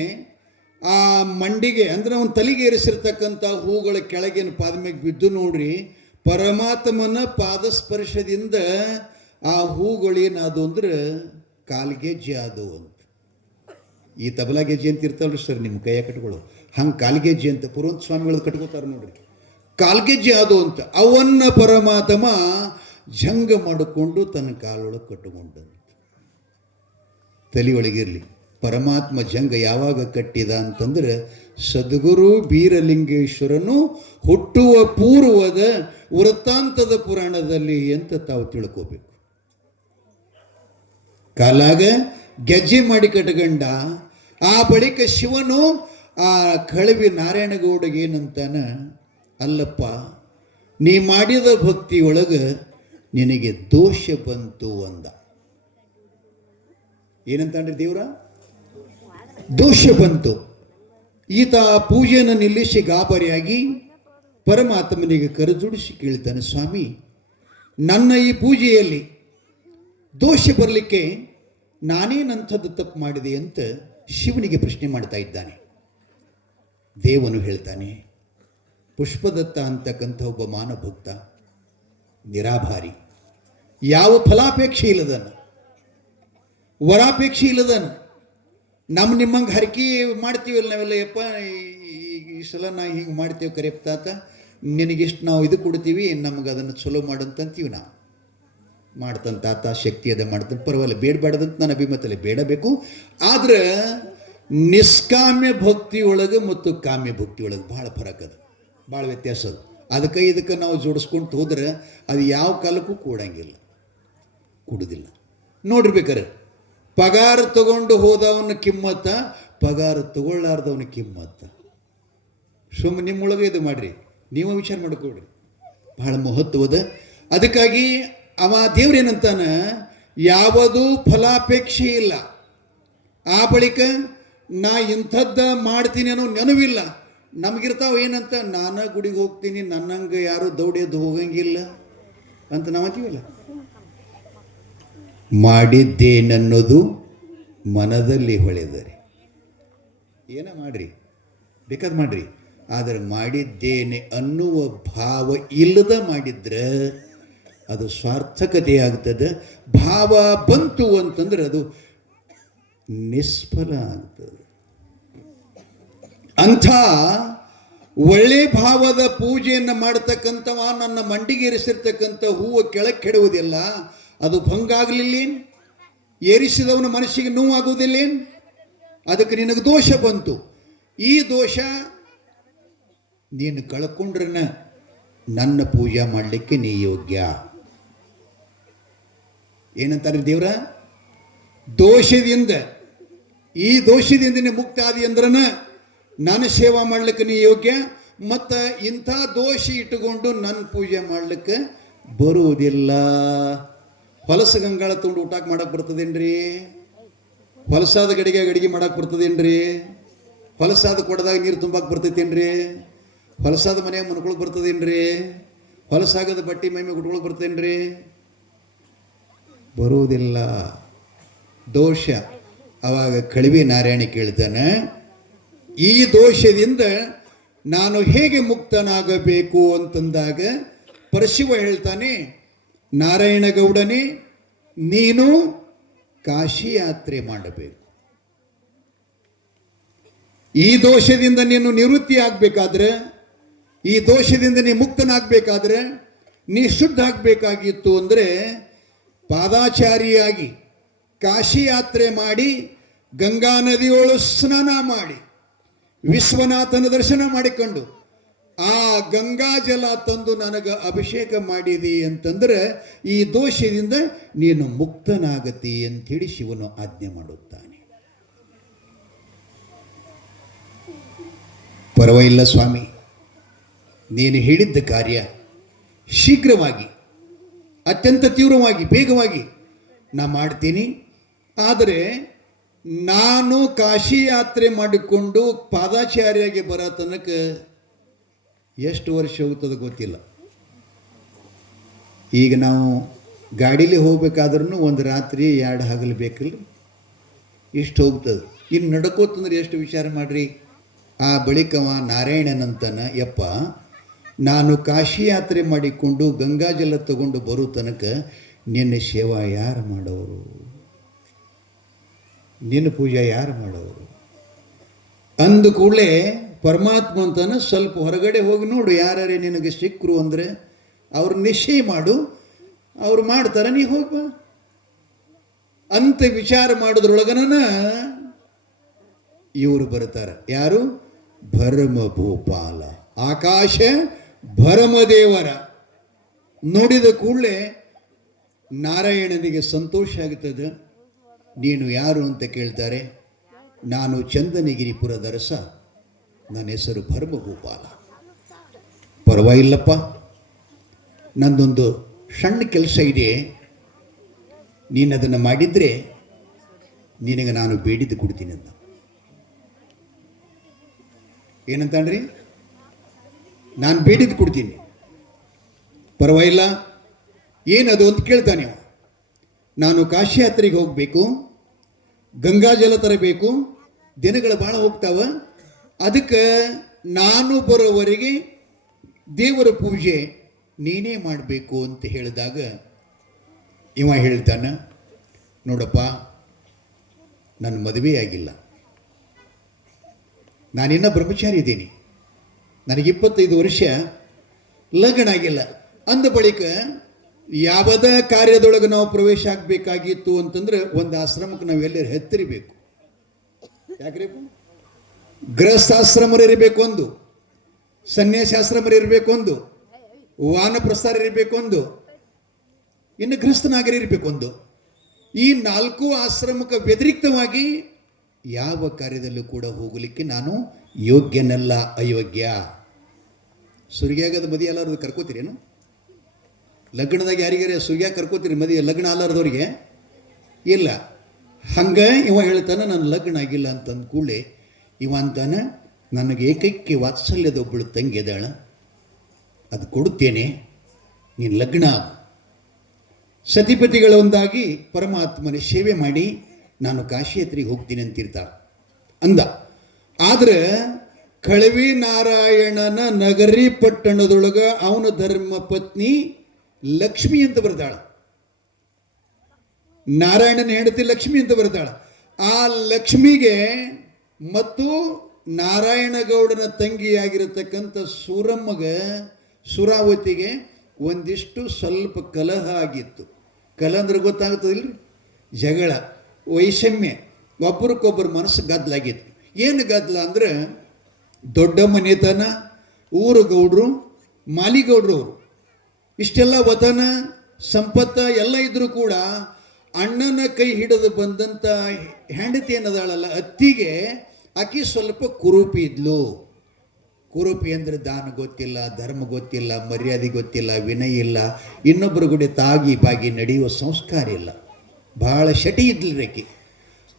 ಆ ಮಂಡಿಗೆ ಅಂದ್ರೆ ಅವನ ತಲೆಗೆ ಏರಿಸಿರ್ತಕ್ಕಂಥ ಹೂಗಳ ಕೆಳಗಿನ ಪಾದ ಮೇಲೆ ಬಿದ್ದು ನೋಡ್ರಿ, ಪರಮಾತ್ಮನ ಪಾದಸ್ಪರ್ಶದಿಂದ ಆ ಹೂಗಳೇನಾದು ಅಂದ್ರೆ ಕಾಲ್ಗೆಜ್ಜೆ ಆದವು ಅಂತ. ಈ ತಬಲಾ ಗೆಜ್ಜೆ ಅಂತ ಇರ್ತಾವ್ರಿ ಸರ್ ನಿಮ್ಮ ಕೈಯ ಕಟ್ಗಳು, ಹಂಗೆ ಕಾಲ್ಗೆಜ್ಜೆ ಅಂತ ಪುರೋಹಿತ ಸ್ವಾಮಿಗಳು ಕಟ್ಕೋತಾರೆ ನೋಡ್ರಿ, ಕಾಲ್ಗೆಜ್ಜೆ ಆದವು ಅಂತ. ಅವನ್ನ ಪರಮಾತ್ಮ ಜಂಗ ಮಾಡಿಕೊಂಡು ತನ್ನ ಕಾಲೊಳಗೆ ಕಟ್ಟಿಕೊಂಡಂತ. ತಲೆಯೊಳಗಿರಲಿ, ಪರಮಾತ್ಮ ಜಂಗ ಯಾವಾಗ ಕಟ್ಟಿದ ಅಂತಂದ್ರೆ ಸದ್ಗುರು ಬೀರಲಿಂಗೇಶ್ವರನು ಹುಟ್ಟುವ ಪೂರ್ವದ ವೃತ್ತಾಂತದ ಪುರಾಣದಲ್ಲಿ ಅಂತ ತಾವು ತಿಳ್ಕೋಬೇಕು. ಕಾಲಾಗ ಗೆಜ್ಜೆ ಮಾಡಿ ಕಟ್ಕೊಂಡ. ಆ ಬಳಿಕ ಶಿವನು ಆ ಕಳವಿ ನಾರಾಯಣಗೌಡಗೆ ಏನಂತಾನ, ಅಲ್ಲಪ್ಪ ನೀ ಮಾಡಿದ ಭಕ್ತಿಯೊಳಗೆ ನಿನಗೆ ದೋಷ ಬಂತು ಅಂದ. ಏನಂತಂದ್ರೆ ದೇವ್ರ ದೋಷ ಬಂತು. ಈತ ಪೂಜೆಯನ್ನು ನಿಲ್ಲಿಸಿ ಗಾಬರಿಯಾಗಿ ಪರಮಾತ್ಮನಿಗೆ ಕರೆಜೋಡಿಸಿ ಕೇಳ್ತಾನೆ, ಸ್ವಾಮಿ ನನ್ನ ಈ ಪೂಜೆಯಲ್ಲಿ ದೋಷ ಬರಲಿಕ್ಕೆ ನಾನೇನಂಥದ್ದು ತಪ್ಪು ಮಾಡಿದೆ ಅಂತ ಶಿವನಿಗೆ ಪ್ರಶ್ನೆ ಮಾಡ್ತಾ ಇದ್ದಾನೆ. ದೇವನು ಹೇಳ್ತಾನೆ, ಪುಷ್ಪದತ್ತ ಅಂತಕ್ಕಂಥ ಒಬ್ಬ ಮಾನಭಕ್ತ, ನಿರಾಭಾರಿ, ಯಾವ ಫಲಾಪೇಕ್ಷೆ ಇಲ್ಲದನು, ವರಾಪೇಕ್ಷೆ ಇಲ್ಲದನು. ನಿಮ್ಮಂಗೆ ಹರಕೆ ಮಾಡ್ತೀವಲ್ಲ ನಾವೆಲ್ಲ, ಯಪ್ಪ ಈ ಸಲ ನಾ ಹಿಂಗೆ ಮಾಡ್ತೀವಿ ಕರೆಪ್ಪ ತಾತ, ನಿನಗಿಷ್ಟು ನಾವು ಇದು ಕೊಡ್ತೀವಿ, ನಮ್ಗೆ ಅದನ್ನು ಚಲೋ ಮಾಡಂತೀವಿ. ನಾವು ಮಾಡ್ತಾನೆ ತಾತ, ಶಕ್ತಿ ಅದ ಮಾಡ್ತಾನೆ, ಪರವಾಗಿಲ್ಲ, ಬೇಡಬೇಡದಂತ ನನ್ನ ಅಭಿಮತಲ್ಲಿ ಬೇಡಬೇಕು. ಆದ್ರೆ ನಿಷ್ಕಾಮ್ಯ ಭಕ್ತಿಯೊಳಗೆ ಮತ್ತು ಕಾಮ್ಯ ಭಕ್ತಿಯೊಳಗೆ ಭಾಳ ಫರಕ್ ಅದ, ಭಾಳ ವ್ಯತ್ಯಾಸ ಅದು. ಅದಕ್ಕೆ ಇದಕ್ಕೆ ನಾವು ಜೋಡಿಸ್ಕೊಂಡು ಹೋದ್ರೆ ಅದು ಯಾವ ಕಾಲಕ್ಕೂ ಕೊಡಂಗಿಲ್ಲ, ಕೊಡುವುದಿಲ್ಲ. ನೋಡಿರ್ಬೇಕಾರೆ ಪಗಾರ ತಗೊಂಡು ಹೋದವನ ಕಿಮ್ಮತ್ತ, ಪಗಾರ ತಗೊಳ್ಳಾರ್ದವನ ಕಿಮ್ಮತ್ತ. ಸುಮ್ಮನೆ ನಿಮ್ಮೊಳಗೆ ಇದು ಮಾಡಿರಿ, ನೀವು ವಿಚಾರ ಮಾಡ್ಕೊಡ್ರಿ, ಬಹಳ ಮಹತ್ವದ. ಅದಕ್ಕಾಗಿ ಅವ ದೇವ್ರೇನಂತಾನ, ಯಾವುದೂ ಫಲಾಪೇಕ್ಷೆ ಇಲ್ಲ. ಆ ಬಳಿಕ ನಾ ಇಂಥದ್ದ ಮಾಡ್ತೀನಿ ಅನ್ನೋ ನೆನವಿಲ್ಲ. ನಮಗಿರ್ತಾವ ಏನಂತ, ನಾನು ಗುಡಿಗೆ ಹೋಗ್ತೀನಿ, ನನ್ನಂಗೆ ಯಾರು ದೌಡ್ಯದ್ದು ಹೋಗಂಗಿಲ್ಲ ಅಂತ ನಾವು ಅಂತೀವಲ್ಲ. ಮಾಡಿದ್ದೇನನ್ನೋದು ಮನದಲ್ಲಿ ಹೊಳೆದರೆ ಏನ ಮಾಡ್ರಿ, ಬೇಕಾದ್ ಮಾಡ್ರಿ, ಆದರೆ ಮಾಡಿದ್ದೇನೆ ಅನ್ನುವ ಭಾವ ಇಲ್ಲದ ಮಾಡಿದ್ರೆ ಅದು ಸಾರ್ಥಕತೆ ಆಗ್ತದೆ. ಭಾವ ಬಂತು ಅಂತಂದ್ರೆ ಅದು ನಿಷ್ಫಲ ಆಗ್ತದೆ. ಅಂಥ ಒಳ್ಳೆ ಭಾವದ ಪೂಜೆಯನ್ನು ಮಾಡತಕ್ಕಂಥವ ನನ್ನ ಮಂಡಿಗೆ ಏರಿಸಿರ್ತಕ್ಕಂಥ ಹೂವು ಕೆಳಗೆ ಕೆಡುವುದಿಲ್ಲ, ಅದು ಭಂಗ ಆಗಲಿಲ್ಲೇನು? ಏರಿಸಿದವನ ಮನಸ್ಸಿಗೆ ನೋವಾಗುವುದಿಲ್ಲೇನು? ಅದಕ್ಕೆ ನಿನಗೆ ದೋಷ ಬಂತು. ಈ ದೋಷ ನೀನು ಕಳ್ಕೊಂಡ್ರನ ನನ್ನ ಪೂಜೆ ಮಾಡಲಿಕ್ಕೆ ನೀ ಯೋಗ್ಯ. ಏನಂತಾರೆ ದೇವ್ರ? ದೋಷದಿಂದ, ಈ ದೋಷದಿಂದ ನೀ ಮುಕ್ತ ಆದಿ ಅಂದ್ರನ ನನ್ನ ಸೇವಾ ಮಾಡ್ಲಿಕ್ಕೆ ನೀ ಯೋಗ್ಯ. ಮತ್ತು ಇಂಥ ದೋಷ ಇಟ್ಟುಕೊಂಡು ನನ್ನ ಪೂಜೆ ಮಾಡ್ಲಿಕ್ಕೆ ಬರುವುದಿಲ್ಲ. ಹೊಲಸ ಗಂಗಾಳ ತೊಗೊಂಡು ಊಟಕ್ಕೆ ಮಾಡಕ್ಕೆ ಬರ್ತದೇನ್ರಿ? ಹೊಲಸಾದ ಗಡಿಗೆ ಅಡಿಗೆ ಮಾಡಕ್ಕೆ ಬರ್ತದೇನ್ರಿ? ಹೊಲಸಾದ ಕೊಡದಾಗ ನೀರು ತುಂಬಕ್ಕೆ ಬರ್ತೈತೇನ್ರಿ? ಹೊಲಸಾದ ಮನೆಯಾಗ ಮನ್ಕೊಳಕ್ಕೆ ಬರ್ತದೇನ್ರಿ? ಹೊಲಸಾಗದ ಬಟ್ಟೆ ಮೈಮೇಲೆ ಉಟ್ಕೊಳಕ್ಕೆ ಬರ್ತೇನ್ರಿ? ಬರುವುದಿಲ್ಲ. ದೋಷ. ಅವಾಗ ಕಳಿವಿ ನಾರಾಯಣ ಕೇಳ್ತಾನೆ, ಈ ದೋಷದಿಂದ ನಾನು ಹೇಗೆ ಮುಕ್ತನಾಗಬೇಕು ಅಂತಂದಾಗ ಪರಶಿವ ಹೇಳ್ತಾನೆ, ನಾರಾಯಣ ಗೌಡನೇ, ನೀನು ಕಾಶಿ ಯಾತ್ರೆ ಮಾಡಬೇಕು. ಈ ದೋಷದಿಂದ ನೀನು ನಿವೃತ್ತಿ ಆಗಬೇಕಾದ್ರೆ, ಈ ದೋಷದಿಂದ ನೀ ಮುಕ್ತನಾಗಬೇಕಾದ್ರೆ, ನೀ ಶುದ್ಧ ಆಗಬೇಕಾಗಿತ್ತು ಅಂದರೆ ಪಾದಾಚಾರಿಯಾಗಿ ಕಾಶಿ ಯಾತ್ರೆ ಮಾಡಿ, ಗಂಗಾ ನದಿಯೊಳು ಸ್ನಾನ ಮಾಡಿ, ವಿಶ್ವನಾಥನ ದರ್ಶನ ಮಾಡಿಕೊಂಡು ಆ ಗಂಗಾ ಜಲ ತಂದು ನನಗೆ ಅಭಿಷೇಕ ಮಾಡಿದಿ ಅಂತಂದ್ರೆ ಈ ದೋಷದಿಂದ ನೀನು ಮುಕ್ತನಾಗತಿ ಅಂಥೇಳಿ ಶಿವನು ಆಜ್ಞೆ ಮಾಡುತ್ತಾನೆ. ಪರವಾಗಿಲ್ಲ ಸ್ವಾಮಿ, ನೀನು ಹೇಳಿದ್ದ ಕಾರ್ಯ ಶೀಘ್ರವಾಗಿ, ಅತ್ಯಂತ ತೀವ್ರವಾಗಿ, ಬೇಗವಾಗಿ ನಾ ಮಾಡ್ತೀನಿ. ಆದರೆ ನಾನು ಕಾಶಿ ಯಾತ್ರೆ ಮಾಡಿಕೊಂಡು ಪಾದಾಚಾರ್ಯಾಗಿ ಬರೋ ತನಕ ಎಷ್ಟು ವರ್ಷ ಹೋಗ್ತದೆ ಗೊತ್ತಿಲ್ಲ. ಈಗ ನಾವು ಗಾಡೀಲಿ ಹೋಗ್ಬೇಕಾದ್ರೂ ಒಂದು ರಾತ್ರಿ 2 ಹಗಲು ಬೇಕಲ್ಲ, ಇಷ್ಟು ಹೋಗ್ತದೆ. ಇನ್ನು ನಡ್ಕೋತಂದ್ರೆ ಎಷ್ಟು ವಿಚಾರ ಮಾಡ್ರಿ. ಆ ಬಳಿಕವ ನಾರಾಯಣನಂತನ, ಯಪ್ಪ ನಾನು ಕಾಶಿ ಯಾತ್ರೆ ಮಾಡಿಕೊಂಡು ಗಂಗಾಜಲ ತಗೊಂಡು ಬರೋ ತನಕ ನಿನ್ನ ಸೇವಾ ಯಾರು ಮಾಡೋರು? ನಿನ್ನ ಪೂಜೆ ಯಾರು ಮಾಡೋರು? ಅಂದ ಕೂಡಲೇ ಪರಮಾತ್ಮ ಅಂತಾನೆ, ಸ್ವಲ್ಪ ಹೊರಗಡೆ ಹೋಗಿ ನೋಡು, ಯಾರ್ಯಾರೇ ನಿನಗೆ ಸಿಕ್ಕರು ಅಂದರೆ ಅವ್ರು ನಿಶ್ಚಯ ಮಾಡು, ಅವ್ರು ಮಾಡ್ತಾರೆ, ನೀ ಹೋಗ್ಬ ಅಂತ ವಿಚಾರ ಮಾಡೋದ್ರೊಳಗನ ಇವರು ಬರ್ತಾರೆ. ಯಾರು? ಭರಮ ಭೂಪಾಲ, ಆಕಾಶ ಭರಮದೇವರ. ನೋಡಿದ ಕೂಡಲೇ ನಾರಾಯಣನಿಗೆ ಸಂತೋಷ ಆಗುತ್ತದೆ. ನೀನು ಯಾರು ಅಂತ ಕೇಳ್ತಾರೆ. ನಾನು ಚಂದನಗಿರಿಪುರದ ಅರಸ, ನನ್ನ ಹೆಸರು ಭರಮಭೂಪಾಲ. ಪರವಾಗಿಲ್ಲಪ್ಪ, ನಂದೊಂದು ಸಣ್ಣ ಕೆಲಸ ಇದೆ, ನೀನು ಅದನ್ನು ಮಾಡಿದರೆ ನಿನಗೆ ನಾನು ಬೇಡಿದ್ದು ಕೊಡ್ತೀನಿ ಅಂತ. ಏನಂತಂದ್ರಿ? ನಾನು ಬೇಡಿದ್ದು ಕೊಡ್ತೀನಿ. ಪರವಾಗಿಲ್ಲ, ಏನದು ಅಂತ ಕೇಳ್ತಾನೆ. ನಾನು ಕಾಶಿ ಯಾತ್ರೆಗೆ ಹೋಗಬೇಕು, ಗಂಗಾಜಲ ತರಬೇಕು, ದಿನಗಳು ಭಾಳ ಹೋಗ್ತಾವ, ಅದಕ್ಕೆ ನಾನು ಬರೋವರೆಗೆ ದೇವರ ಪೂಜೆ ನೀನೇ ಮಾಡಬೇಕು ಅಂತ ಹೇಳಿದಾಗ ಇವ ಹೇಳ್ತಾನೆ, ನೋಡಪ್ಪ, ನನ್ನ ಮದುವೆ ಆಗಿಲ್ಲ, ನಾನಿನ್ನ ಬ್ರಹ್ಮಚಾರಿ ಇದ್ದೀನಿ, ನನಗೆ 25 ವರ್ಷ, ಲಗ್ನ ಆಗಿಲ್ಲ. ಅಂದ ಬಳಿಕ ಯಾವುದೇ ಕಾರ್ಯದೊಳಗೆ ನಾವು ಪ್ರವೇಶ ಆಗಬೇಕಾಗಿತ್ತು ಅಂತಂದ್ರೆ ಒಂದು ಆಶ್ರಮಕ್ಕೆ ನಾವು ಎಲ್ಲರೂ ಹೆತ್ತರಿಬೇಕು. ಯಾಕ್ರಿ? ಗೃಹಸ್ಥಾಶ್ರಮರು ಇರಬೇಕು ಒಂದು, ಸನ್ಯಾಸಾಶ್ರಮರು ಇರಬೇಕು ಒಂದು, ವಾನಪ್ರಸ್ಥಾರ ಇರಬೇಕು ಒಂದು, ಇನ್ನು ಗೃಹಸ್ಥನಾಗರಿ ಇರಬೇಕು ಒಂದು. ಈ 4 ಆಶ್ರಮಕ್ಕೆ ವ್ಯತಿರಿಕ್ತವಾಗಿ ಯಾವ ಕಾರ್ಯದಲ್ಲೂ ಕೂಡ ಹೋಗಲಿಕ್ಕೆ ನಾನು ಯೋಗ್ಯನಲ್ಲ, ಅಯೋಗ್ಯ. ಸುರಿಗ್ಯಾಗದ ಮದಿ ಎಲ್ಲರೂ ಕರ್ಕೋತೀರೇನು? ಲಗ್ನದಾಗ ಯಾರಿಗಾರ ಸುರಿಗ್ಯಾಗ ಕರ್ಕೋತೀರಿ ಮದಿ? ಲಗ್ನ ಅಲ್ಲಾರ್ದವ್ರಿಗೆ ಇಲ್ಲ. ಹಂಗೆ ಇವ ಹೇಳ್ತಾನೆ, ನನ್ನ ಲಗ್ನ ಆಗಿಲ್ಲ ಅಂತಂದು ಕೂಡಲೇ ಇವ ಅಂತಾನೆ, ನನಗೆ ಏಕೈಕ್ಯ ವಾತ್ಸಲ್ಯದ ಒಬ್ಬಳು ತಂಗಿ ಇದ್ದಾಳ, ಅದು ಕೊಡುತ್ತೇನೆ, ನೀನು ಲಗ್ನ ಆಗು. ಸತಿಪತಿಗಳ ಒಂದಾಗಿ ಪರಮಾತ್ಮನ ಸೇವೆ ಮಾಡಿ ನಾನು ಕಾಶಿ ಯಾತ್ರೆಗೆ ಹೋಗ್ತೀನಿ ಅಂತಿರ್ತಾಳೆ ಅಂದ. ಆದರೆ ಕಳವಿ ನಾರಾಯಣನ ನಗರಿ ಪಟ್ಟಣದೊಳಗೆ ಅವನ ಧರ್ಮ ಪತ್ನಿ ಲಕ್ಷ್ಮಿ ಅಂತ ಬರ್ತಾಳ. ನಾರಾಯಣನ ಹೆಂಡತಿ ಲಕ್ಷ್ಮಿ ಅಂತ ಬರ್ತಾಳ. ಆ ಲಕ್ಷ್ಮಿಗೆ ಮತ್ತು ನಾರಾಯಣಗೌಡನ ತಂಗಿಯಾಗಿರತಕ್ಕಂಥ ಸೂರಮ್ಮಗೆ, ಸುರಾವತಿಗೆ ಒಂದಿಷ್ಟು ಸ್ವಲ್ಪ ಕಲಹ ಆಗಿತ್ತು. ಕಲಹ ಅಂದ್ರೆ ಗೊತ್ತಾಗ್ತದಿಲ್ರಿ, ಜಗಳ, ವೈಷಮ್ಯ, ಒಬ್ಬರಿಗೊಬ್ಬರು ಮನಸ್ಸು ಗದ್ದಲಾಗಿತ್ತು. ಏನು ಗದ್ದಲ ಅಂದ್ರೆ, ದೊಡ್ಡ ಮನೆತನ, ಊರು ಗೌಡ್ರು, ಮಾಲಿಗೌಡ್ರು ಅವರು ಇಷ್ಟೆಲ್ಲ ವತನ ಸಂಪತ್ತ ಎಲ್ಲ ಇದ್ರೂ ಕೂಡ ಅಣ್ಣನ ಕೈ ಹಿಡಿದು ಬಂದಂಥ ಹೆಂಡತಿ ಏನದಾಳಲ್ಲ ಅತ್ತಿಗೆ, ಆಕಿ ಸ್ವಲ್ಪ ಕುರೂಪಿ ಇದ್ಲು. ಕುರೂಪಿ ಅಂದರೆ ದಾನ ಗೊತ್ತಿಲ್ಲ, ಧರ್ಮ ಗೊತ್ತಿಲ್ಲ, ಮರ್ಯಾದೆ ಗೊತ್ತಿಲ್ಲ, ವಿನಯ ಇಲ್ಲ, ಇನ್ನೊಬ್ಬರ ಗುಡಿ ತಾಗಿ ಬಾಗಿ ನಡೆಯುವ ಸಂಸ್ಕಾರ ಇಲ್ಲ, ಭಾಳ ಶಟಿ ಇದ್ಲು ರೇಖೆ.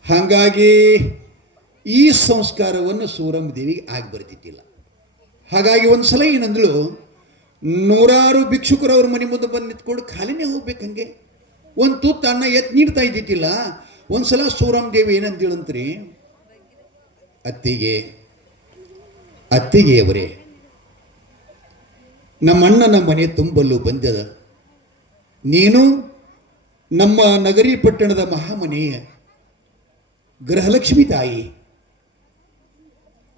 ಹಾಗಾಗಿ ಈ ಸಂಸ್ಕಾರವನ್ನು ಸೂರಮ್ಮ ದೇವಿಗೆ ಆಗಿ ಬರ್ತಿದ್ದಿಲ್ಲ. ಹಾಗಾಗಿ ಒಂದು ಸಲ ಏನಂದ್ಳು, ನೂರಾರು ಭಿಕ್ಷುಕರು ಅವ್ರ ಮನೆ ಮುಂದೆ ಬಂದು ನಿಂತ್ಕೊಂಡು ಖಾಲಿನೇ ಹೋಗ್ಬೇಕು, ಹಂಗೆ ಒಂದು ತುತ್ತು ಅನ್ನ ಎತ್ತು ನೀಡ್ತಾ ಇದ್ದಿದ್ದಿಲ್ಲ. ಒಂದು ಸಲ ಸೂರಮ್ಮ ದೇವಿ ಏನಂತೇಳಂತ್ರಿ, ಅತ್ತಿಗೆಯವರೇ, ನಮ್ಮ ಅಣ್ಣನ ಮನೆ ತುಂಬಲು ಬಂದದ. ನೀನು ನಮ್ಮ ನಗರಿ ಪಟ್ಟಣದ ಮಹಾಮನೆಯ ಗೃಹಲಕ್ಷ್ಮಿ ತಾಯಿ.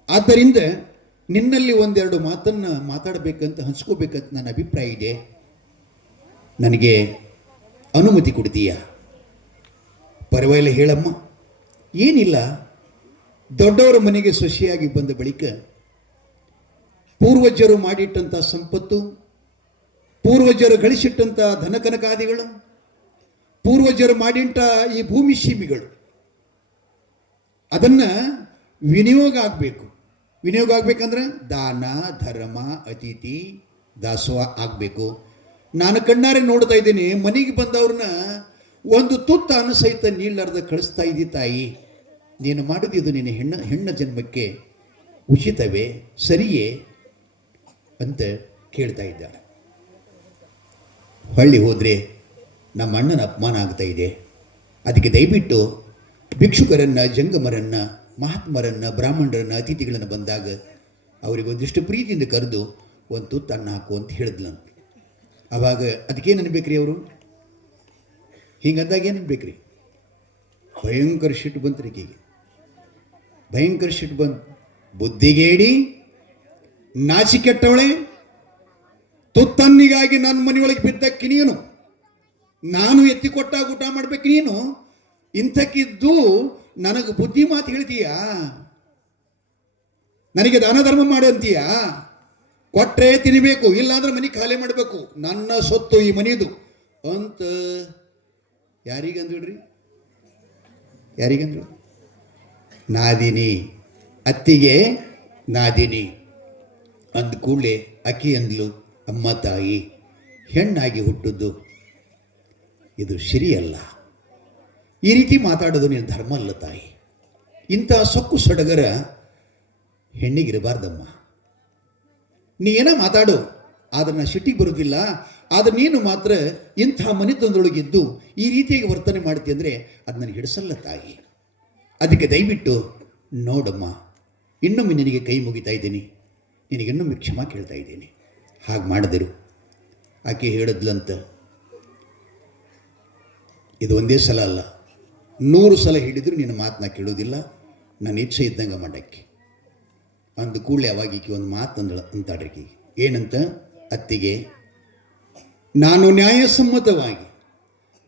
ಆದ್ದರಿಂದ ನಿನ್ನಲ್ಲಿ ಒಂದೆರಡು ಮಾತನ್ನು ಮಾತಾಡಬೇಕಂತ, ಹಂಚ್ಕೋಬೇಕಂತ ನನ್ನ ಅಭಿಪ್ರಾಯ ಇದೆ. ನನಗೆ ಅನುಮತಿ ಕೊಡ್ತೀಯಾ? ಪರವಾಗಿಲ್ಲ ಹೇಳಮ್ಮ. ಏನಿಲ್ಲ, ದೊಡ್ಡವರ ಮನೆಗೆ ಸೊಸೆಯಾಗಿ ಬಂದ ಬಳಿಕ ಪೂರ್ವಜರು ಮಾಡಿಟ್ಟಂಥ ಸಂಪತ್ತು, ಪೂರ್ವಜರು ಗಳಿಸಿಟ್ಟಂಥ ಧನಕನಕಾದಿಗಳು, ಪೂರ್ವಜರು ಮಾಡಿಟ್ಟ ಈ ಭೂಮಿ ಸೀಮೆಗಳು, ಅದನ್ನು ವಿನಿಯೋಗ ಆಗಬೇಕು. ವಿನಿಯೋಗ ಆಗಬೇಕಂದ್ರೆ ದಾನ ಧರ್ಮ ಅತಿಥಿ ದಾಸೋಹ ಆಗಬೇಕು. ನಾನು ಕಣ್ಣಾರೆ ನೋಡ್ತಾ ಇದ್ದೀನಿ, ಮನೆಗೆ ಬಂದವ್ರನ್ನ ಒಂದು ತುತ್ತ ಅನ್ನ ಸಹಿತ ನೀಡಲಾರ್ದ ಕಳಿಸ್ತಾ ಇದ್ದಿ ತಾಯಿ. ನೀನು ಮಾಡಿದ್ದು ನಿನ್ನ ಹೆಣ್ಣ ಜನ್ಮಕ್ಕೆ ಉಚಿತವೇ, ಸರಿಯೇ ಅಂತ ಕೇಳ್ತಾ ಇದ್ದಾಳೆ. ಹೊಳ್ಳಿ ಹೋದರೆ ನಮ್ಮ ಅಣ್ಣನ ಅಪಮಾನ ಆಗ್ತಾ ಇದೆ. ಅದಕ್ಕೆ ದಯವಿಟ್ಟು ಭಿಕ್ಷುಕರನ್ನು, ಜಂಗಮರನ್ನು, ಮಹಾತ್ಮರನ್ನು, ಬ್ರಾಹ್ಮಣರನ್ನು, ಅತಿಥಿಗಳನ್ನು ಬಂದಾಗ ಅವರಿಗೊಂದಿಷ್ಟು ಪ್ರೀತಿಯಿಂದ ಕರೆದು ಒಂದು ತುತ್ತು ಅನ್ನ ಹಾಕು ಅಂತ ಹೇಳಿದ್ಲಂತ. ಆವಾಗ ಅದಕ್ಕೇನು ಅನ್ಬೇಕ್ರಿ ಅವರು? ಹಿಂಗಂದಾಗ ಏನು ಅನ್ಬೇಕ್ರಿ? ಭಯಂಕರ ಸಿಟ್ಟು ಬಂತು ರೀಕಿಗೆ, ಭಯಂಕರ ಸಿಟ್ಟು ಬಂತು. ಬುದ್ಧಿಗೇಡಿ, ನಾಚಿಕೆಟ್ಟವಳೆ, ತುತ್ತನ್ನಿಗಾಗಿ ನನ್ನ ಮನೆಯೊಳಗೆ ಬಿದ್ದಕ್ಕೆ ನೀನು, ನಾನು ಎತ್ತಿ ಕೊಟ್ಟಾಗ ಊಟ ಮಾಡ್ಬೇಕು ನೀನು, ಇಂಥಕ್ಕಿದ್ದು ನನಗೆ ಬುದ್ಧಿ ಮಾತು ಹೇಳ್ತೀಯಾ? ನನಗೆ ದಾನ ಧರ್ಮ ಮಾಡು ಅಂತೀಯಾ? ಕೊಟ್ಟರೆ ತಿನ್ನಬೇಕು, ಇಲ್ಲಾಂದ್ರೆ ಮನೆ ಖಾಲಿ ಮಾಡಬೇಕು, ನನ್ನ ಸೊತ್ತು ಈ ಮನೆಯದು ಅಂತ ಯಾರಿಗಂದ್ರಿ? ಯಾರಿಗಂದ್ರು? ನಾದಿನಿ, ಅತ್ತಿಗೆ ನಾದಿನಿ ಅಂದ ಕೂಡಲೇ ಅಕ್ಕಿ ಅಂದ್ಲು, ಅಮ್ಮ ತಾಯಿ, ಹೆಣ್ಣಾಗಿ ಹುಟ್ಟುದು ಇದು ಸರಿಯಲ್ಲ, ಈ ರೀತಿ ಮಾತಾಡೋದು ನಿನ್ನ ಧರ್ಮ ಅಲ್ಲ ತಾಯಿ. ಇಂಥ ಸೊಕ್ಕು ಸಡಗರ ಹೆಣ್ಣಿಗಿರಬಾರ್ದಮ್ಮ. ನೀ ಏನೋ ಮಾತಾಡು, ಆದ್ರೆ ನಾ ಸಿಟ್ಟಿಗೆ ಬರೋದಿಲ್ಲ. ಆದರೆ ನೀನು ಮಾತ್ರ ಇಂಥ ಮನೆತನದೊಳಗಿದ್ದು ಈ ರೀತಿಯಾಗಿ ವರ್ತನೆ ಮಾಡ್ತಿ ಅಂದರೆ ಅದು ನನಗೆ ಹಿಡಿಸಲ್ಲ ತಾಯಿ. ಅದಕ್ಕೆ ದಯವಿಟ್ಟು ನೋಡಮ್ಮ, ಇನ್ನೊಮ್ಮೆ ನಿನಗೆ ಕೈ ಮುಗಿತಾ ಇದ್ದೀನಿ, ನಿನಗೆ ಇನ್ನೊಮ್ಮೆ ಕ್ಷಮಾ ಕೇಳ್ತಾ ಇದ್ದೀನಿ, ಹಾಗೆ ಮಾಡಿದರು. ಆಕೆ ಹೇಳಿದ್ಲಂತ, ಇದು ಒಂದೇ ಸಲ ಅಲ್ಲ, 100 ಸಲ ಹೇಳಿದ್ರು ನಿನ್ನ ಮಾತನ್ನ ಕೇಳೋದಿಲ್ಲ, ನನ್ನ ಇಚ್ಛೆ ಇದ್ದಂಗೆ ಮಾಡಕ್ಕೆ ಅಂದು ಕೂಡಲೇ ಅವಾಗೀಕೆ ಒಂದು ಮಾತು ಅಂತಾಡ್ರಿಕಿ. ಏನಂತ? ಅತ್ತಿಗೆ, ನಾನು ನ್ಯಾಯಸಮ್ಮತವಾಗಿ,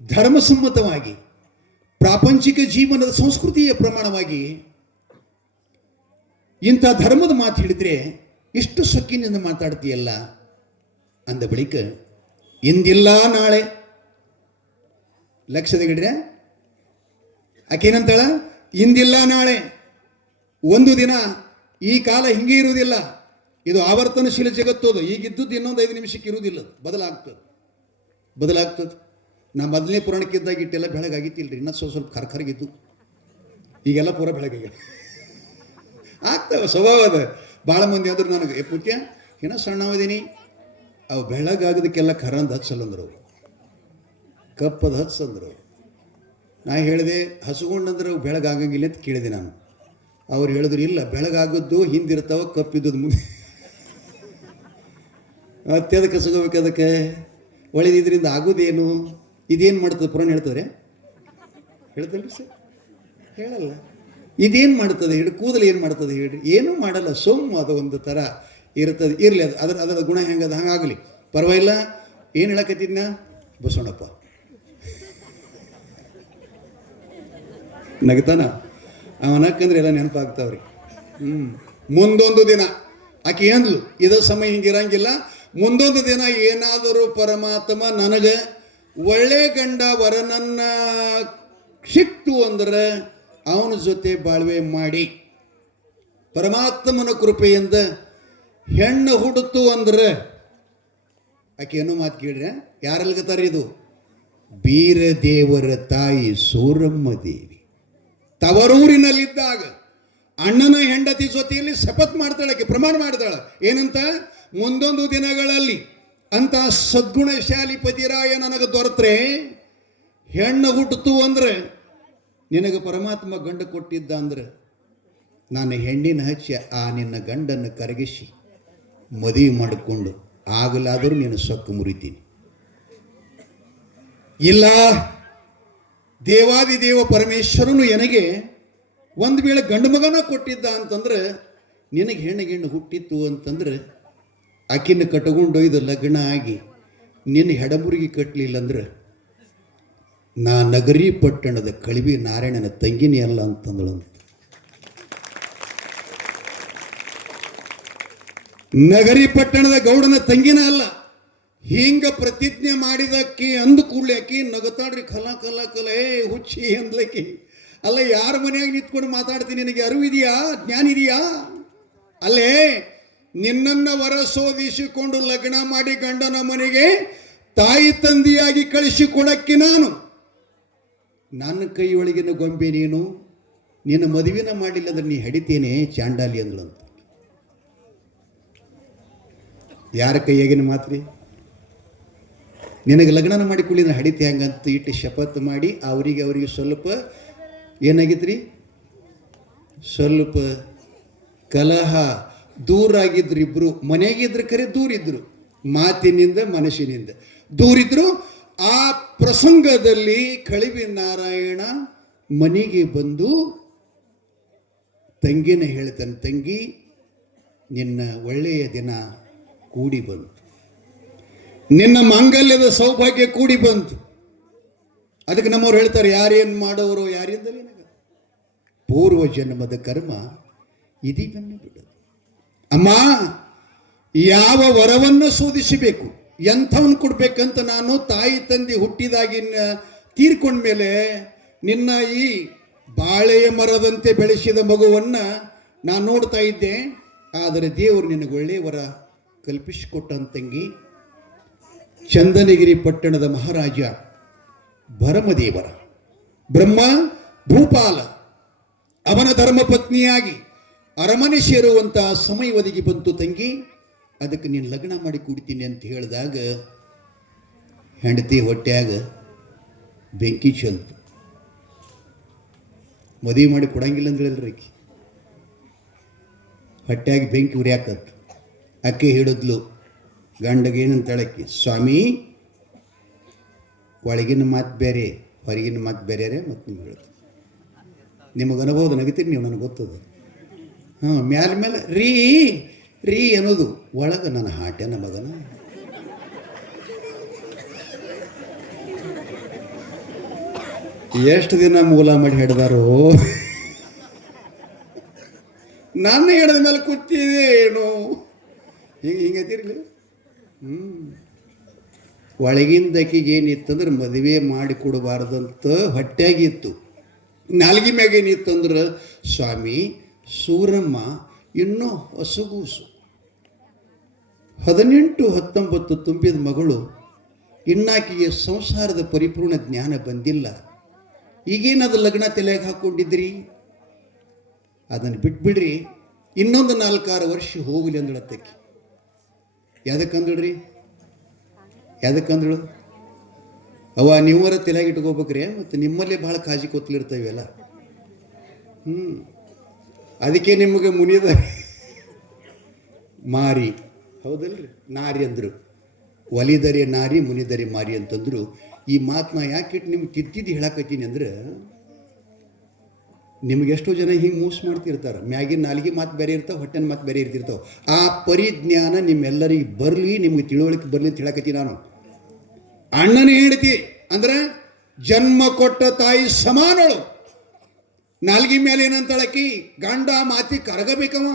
ಧರ್ಮಸಮ್ಮತವಾಗಿ, ಪ್ರಾಪಂಚಿಕ ಜೀವನದ ಸಂಸ್ಕೃತಿಯ ಪ್ರಮಾಣವಾಗಿ ಇಂಥ ಧರ್ಮದ ಮಾತು ಹೇಳಿದರೆ ಇಷ್ಟು ಸೊಕ್ಕಿನಿಂದ ಮಾತಾಡ್ತೀಯಲ್ಲ ಅಂದ ಬಳಿಕ, ಇಂದಿಲ್ಲ ನಾಳೆ, ಲಕ್ಷದಗಿಡ್ರೆ ಆಕೇನಂತಾಳ? ಇಂದಿಲ್ಲ ನಾಳೆ, ಒಂದು ದಿನ, ಈ ಕಾಲ ಹಿಂಗೆ ಇರುವುದಿಲ್ಲ, ಇದು ಆವರ್ತನಶೀಲ ಜಗತ್ತೋದು. ಈಗಿದ್ದದ್ದು ಇನ್ನೊಂದು 5 ನಿಮಿಷಕ್ಕೆ ಇರುವುದಿಲ್ಲ, ಬದಲಾಗ್ತದೆ. ನಾ ಮೊದಲನೇ ಪುರಾಣಕ್ಕಿದ್ದಾಗ ಇಟ್ಟೆಲ್ಲ ಬೆಳಗಾಗಿತ್ತಿಲ್ರಿ, ಇನ್ನೂ ಸ್ವಲ್ಪ ಕರ್ಕರ್ಗಿದ್ದು, ಈಗೆಲ್ಲ ಪೂರ ಬೆಳಗಾಗ ಆಗ್ತವೆ. ಸ್ವಭಾವ ಅದ. ಭಾಳ ಮಂದಿ ಆದ್ರೆ ನನಗೆ ಪುಟ್ಯ ಏನೋ ಸಣ್ಣವದೀನಿ, ಅವು ಬೆಳಗಾಗೋದಕ್ಕೆಲ್ಲ ಕರಂದು ಹಚ್ಚಲ್ಲಂದ್ರು, ಅವು ಕಪ್ಪದ ಹಚ್ಚಂದ್ರು. ನಾ ಹೇಳಿದೆ ಹಸುಗೊಂಡಂದ್ರೆ ಅವು ಬೆಳಗಾಗಂಗಿಲ್ಲ ಅಂತ ಕೇಳಿದೆ ನಾನು. ಅವ್ರು ಹೇಳಿದ್ರು, ಇಲ್ಲ, ಬೆಳಗಾಗದ್ದು ಹಿಂದಿರ್ತಾವ, ಕಪ್ಪಿದ್ದದ್ದು ಮುಂದೆ. ಮತ್ತೆ ಅದಕ್ಕೆ ಹಸುಗೋಬೇಕು, ಅದಕ್ಕೆ ಒಳ್ಳೆದಿದ್ರಿಂದ ಆಗೋದೇನು? ಇದೇನು ಮಾಡ್ತದೆ ಪುರಾಣ ಹೇಳ್ತಾರೆ? ಹೇಳ್ತಲ್ರಿ ಸರ್? ಹೇಳಲ್ಲ. ಇದೇನು ಮಾಡ್ತದೆ ಹೇಳಿ? ಕೂದಲು ಏನು ಮಾಡ್ತದೆ ಹೇಳ್ರಿ? ಏನೂ ಮಾಡಲ್ಲ, ಸೊಮ್ಮು ಅದು ಒಂದು ಥರ ಇರ್ತದೆ. ಇರಲಿ, ಅದು ಅದರ ಗುಣ ಹೆಂಗದ ಹಂಗಾಗಲಿ, ಪರವಾಗಿಲ್ಲ. ಏನು ಹೇಳಕತ್ತಿದ್ನ ಬಸವಣ್ಣಪ್ಪ? ನಗ್ತಾನ ಅವನಕ್ಕಂದ್ರೆ ಎಲ್ಲ ನೆನಪಾಗ್ತಾವ್ರಿ. ಮುಂದೊಂದು ದಿನ ಆಕೆ ಅಂದ್ಲು, ಇದ ಸಮಯ ಹಿಂಗಿರಂಗಿಲ್ಲ, ಮುಂದೊಂದು ದಿನ ಏನಾದರೂ ಪರಮಾತ್ಮ ನನಗೆ ಒಳ್ಳೆ ಗಂಡ ವರನನ್ನ ಸಿಕ್ತು ಅಂದ್ರೆ ಅವನ ಜೊತೆ ಬಾಳ್ವೆ ಮಾಡಿ ಪರಮಾತ್ಮನ ಕೃಪೆಯಿಂದ ಹೆಣ್ಣು ಹುಡುತು ಅಂದ್ರೆ ಆಕೆ ಏನೋ ಮಾತು ಕೇಳ್ರೆ, ಯಾರಲ್ಗತ್ತಾರ ಇದು? ಬೀರದೇವರ ತಾಯಿ ಸೂರಮ್ಮ ದೇವಿ ತವರೂರಿನಲ್ಲಿದ್ದಾಗ ಅಣ್ಣನ ಹೆಂಡತಿ ಜೊತೆಯಲ್ಲಿ ಶಪಥ ಮಾಡ್ತಾಳೆ, ಆಕೆ ಪ್ರಮಾಣ ಮಾಡ್ತಾಳೆ. ಏನಂತ? ಮುಂದೊಂದು ದಿನಗಳಲ್ಲಿ ಅಂತ ಸದ್ಗುಣಶಾಲಿ ಪತಿರಾಯ ನನಗೆ ದೊರೆತ್ರೆ ಹೆಣ್ಣು ಹುಟ್ಟಿತು ಅಂದ್ರೆ, ನಿನಗೆ ಪರಮಾತ್ಮ ಗಂಡ ಕೊಟ್ಟಿದ್ದ ಅಂದ್ರೆ ನಾನು ಹೆಣ್ಣಿನ ಹಚ್ಚಿ ಆ ನಿನ್ನ ಗಂಡನ್ನು ಕರಗಿಸಿ ಮದುವೆ ಮಾಡಿಕೊಂಡು ಆಗಲಾದರೂ ನೀನು ಸೊಕ್ಕು ಮುರಿತೀನಿ. ಇಲ್ಲ, ದೇವಾದಿದೇವ ಪರಮೇಶ್ವರನು ನನಗೆ ಒಂದು ವೇಳೆ ಗಂಡು ಮಗನ ಕೊಟ್ಟಿದ್ದ ಅಂತಂದ್ರೆ, ನಿನಗೆ ಹೆಣ್ಣು ಹುಟ್ಟಿತ್ತು ಅಂತಂದ್ರೆ ಆಕಿನ ಕಟ್ಕೊಂಡೊಯ್ದು ಲಗ್ನ ಆಗಿ ನಿನ್ನ ಹೆಡಮುರುಗಿ ಕಟ್ಟಲಿಲ್ಲ ಅಂದ್ರೆ ನಾ ನಗರಿ ಪಟ್ಟಣದ ಕಳಿವಿ ನಾರಾಯಣನ ತಂಗಿನಿ ಅಲ್ಲ ಅಂತಂದಳಂತ. ನಗರಿ ಪಟ್ಟಣದ ಗೌಡನ ತಂಗಿನ ಅಲ್ಲ. ಹಿಂಗ ಪ್ರತಿಜ್ಞೆ ಮಾಡಿದಕ್ಕಿ ಅಂದು ಕೂಡ್ಲಿ ಆಕಿ ನಗತಾಡ್ರಿ, ಕಲ ಕಲ ಕಲ, ಹುಚ್ಚಿ ಅಂದ್ಲಕ್ಕಿ. ಅಲ್ಲ, ಯಾರ ಮನೆಯಾಗ ನಿಂತ್ಕೊಂಡು ಮಾತಾಡ್ತೀನಿ, ನಿನಗೆ ಅರಿವಿದೆಯಾ, ಜ್ಞಾನ ಇದೆಯಾ? ಅಲ್ಲೇ ನಿನ್ನನ್ನು ವರಸೋದಿಸಿಕೊಂಡು ಲಗ್ನ ಮಾಡಿ ಗಂಡನ ಮನೆಗೆ ತಾಯಿ ತಂದೆಯಾಗಿ ಕಳಿಸಿಕೊಡಕ್ಕೆ ನಾನು ನನ್ನ ಕೈಯೊಳಗಿನ ಗೊಂಬೆ ನೀನು, ನಿನ್ನ ಮದುವೆನ ಮಾಡಿಲ್ಲ ಅಂದ್ರೆ ನೀ ಹಡಿತೇನೆ ಚಾಂಡಾಲಿ ಅಂದ್ಳಂತ. ಯಾರ ಕೈಯಾಗಿನ ಮಾತ್ರಿ? ನಿನಗೆ ಲಗ್ನ ಮಾಡಿ ಕುಳಿನ ಹಡಿತೆ ಹಂಗಂತ ಇಟ್ಟು ಶಪಥ ಮಾಡಿ ಅವರಿಗೆ ಸ್ವಲ್ಪ ಏನಾಗಿತ್ರಿ, ಸ್ವಲ್ಪ ಕಲಹ, ದೂರಾಗಿದ್ರು ಇಬ್ರು. ಮನೆಯಾಗಿದ್ರು ಖರೆ ದೂರಿದ್ರು, ಮಾತಿನಿಂದ ಮನಸ್ಸಿನಿಂದ ದೂರಿದ್ರು. ಆ ಪ್ರಸಂಗದಲ್ಲಿ ಕಳಿವಿ ನಾರಾಯಣ ಮನೆಗೆ ಬಂದು ತಂಗಿನ ಹೇಳ್ತಾನೆ, ತಂಗಿ ನಿನ್ನ ಒಳ್ಳೆಯ ದಿನ ಕೂಡಿ ಬಂತು, ನಿನ್ನ ಮಾಂಗಲ್ಯದ ಸೌಭಾಗ್ಯ ಕೂಡಿ ಬಂತು. ಅದಕ್ಕೆ ನಮ್ಮವ್ರು ಹೇಳ್ತಾರೆ, ಯಾರೇನು ಮಾಡೋರು ಯಾರಿಂದಲೇ ಪೂರ್ವ ಜನ್ಮದ ಕರ್ಮ ಇದೀವನ್ನೇ ಬಿಡೋದು. ಅಮ್ಮ, ಯಾವ ವರವನ್ನು ಶೋಧಿಸಬೇಕು, ಎಂಥವನ್ನ ಕೊಡ್ಬೇಕಂತ ನಾನು ತಾಯಿ ತಂದೆ ಹುಟ್ಟಿದಾಗಿನ ತೀರ್ಕೊಂಡ್ಮೇಲೆ ನಿನ್ನ ಈ ಬಾಳೆಯ ಮರದಂತೆ ಬೆಳೆಸಿದ ಮಗುವನ್ನ ನಾನು ನೋಡ್ತಾ ಇದ್ದೆ. ಆದರೆ ದೇವರು ನಿನಗೆ ಒಳ್ಳೆಯ ವರ ಕಲ್ಪಿಸಿಕೊಟ್ಟಂತಂಗಿ ಚಂದನಗಿರಿ ಪಟ್ಟಣದ ಮಹಾರಾಜ ಭರಮದೇವರ ಬ್ರಹ್ಮ ಭೂಪಾಲ ಅವನ ಧರ್ಮಪತ್ನಿಯಾಗಿ ಅರಮನೆ ಸೇರುವಂತಹ ಸಮಯ ಒದಗಿ ಬಂತು ತಂಗಿ. ಅದಕ್ಕೆ ನೀನು ಲಗ್ನ ಮಾಡಿ ಕುಡಿತೀನಿ ಅಂತ ಹೇಳಿದಾಗ ಹೆಂಡತಿ ಹೊಟ್ಯಾಗ ಬೆಂಕಿ ಚೆಲ್ತು. ಮದುವೆ ಮಾಡಿ ಕೊಡಂಗಿಲ್ಲ ಅಂತ ಹೇಳಿಲ್ರಿ, ಹೊಟ್ಯಾಗಿ ಬೆಂಕಿ ಉರಿಯಾಕತ್ತು. ಅಕ್ಕೆ ಹಿಡಿದ್ಲು ಗಂಡಗೆ ಏನಂತ ಹೇಳಕ್ಕೆ, ಸ್ವಾಮಿ ಒಳಗಿನ ಮಾತು ಬೇರೆ ಹೊರಗಿನ ಮಾತು ಬೇರೆ ಮತ್ತು ನೀವು ಹೇಳ್ತು. ನಿಮಗೆ ಅನುಭವದ ನಗತೀರಿ ನೀವು, ನನಗೆ ಗೊತ್ತದ. ಮೇಲೆ ರೀ ರೀ ಅನ್ನೋದು ಒಳಗೆ ನನ್ನ ಹಾಟ್ಯನ ಮಗನ. ಎಷ್ಟು ದಿನ ಮೂಲ ಮಾಡಿ ಹಿಡ್ದಾರೋ, ನನ್ನ ಹಿಡಿದ ಮೇಲೆ ಕೂತಿದೆ ಏನು ಹಿಂಗೈತಿರ್ಲಿ. ಒಳಗಿಂದಕ್ಕಿಗೆ ಏನಿತ್ತಂದ್ರೆ ಮದುವೆ ಮಾಡಿ ಕೊಡಬಾರ್ದಂತ ಹೊಟ್ಟೆಯಾಗಿತ್ತು. ನಾಲ್ಗಿ ಮ್ಯಾಗೇನಿತ್ತಂದ್ರೆ ಸ್ವಾಮಿ ಸೂರಮ್ಮ ಇನ್ನೂ ಹೊಸಗೂಸು, 18-19 ತುಂಬಿದ ಮಗಳು, ಇನ್ನಾಕಿಗೆ ಸಂಸಾರದ ಪರಿಪೂರ್ಣ ಜ್ಞಾನ ಬಂದಿಲ್ಲ. ಈಗೇನದು ಲಗ್ನ ತಲೆಗೆ ಹಾಕ್ಕೊಂಡಿದ್ರಿ, ಅದನ್ನು ಬಿಟ್ಬಿಡ್ರಿ, ಇನ್ನೊಂದು 4-6 ವರ್ಷ ಹೋಗಲಿ ಅಂದಳತ್ತಕ್ಕೆ. ಯಾದಕ್ಕಂದಳ್ರಿ, ಯಾದಕ್ಕಂದಳು? ಅವ ನೀವರ ತಲೆಗೆ ಇಟ್ಕೋಬೇಕ್ರಿ, ಮತ್ತು ನಿಮ್ಮಲ್ಲೇ ಭಾಳ ಕಾಜಿ ಕೊತ್ತಲಿರ್ತಾವೆಲ್ಲ. ಅದಕ್ಕೆ ನಿಮಗೆ ಮುನಿದ ಮಾರಿ, ಹೌದಲ್ರಿ, ನಾರಿ ಅಂದರು. ಒಲಿದರೆ ನಾರಿ ಮುನಿದರೆ ಮಾರಿ ಅಂತಂದ್ರು. ಈ ಮಾತನ್ನ ಯಾಕಿಟ್ಟು ನಿಮ್ಗೆ ತಿದ್ದಿದ್ದು ಹೇಳಕತ್ತೀನಿ ಅಂದ್ರೆ, ನಿಮ್ಗೆ ಎಷ್ಟೋ ಜನ ಹಿಂಗೆ ಮೂಸ್ ಮಾಡ್ತಿರ್ತಾರೆ. ಮ್ಯಾಗಿನ ನಾಲ್ಗೆ ಮಾತು ಬೇರೆ ಇರ್ತಾವೆ, ಹೊಟ್ಟೆನ ಮಾತು ಬೇರೆ ಇರ್ತಿರ್ತಾವೆ. ಆ ಪರಿಜ್ಞಾನ ನಿಮ್ಮೆಲ್ಲರಿಗೆ ಬರಲಿ, ನಿಮ್ಗೆ ತಿಳುವಳಿಕೆ ಬರಲಿ ಅಂತ ಹೇಳಕತ್ತೀನಿ ನಾನು. ಅಣ್ಣನ ಹೆಂಡತಿ ಅಂದ್ರೆ ಜನ್ಮ ಕೊಟ್ಟ ತಾಯಿ ಸಮಾನಳು. ನಾಲ್ಗಿ ಮೇಲೆ ಏನಂತಾಳಕಿ, ಗಂಡ ಮಾತಿ ಕರಗಬೇಕವ.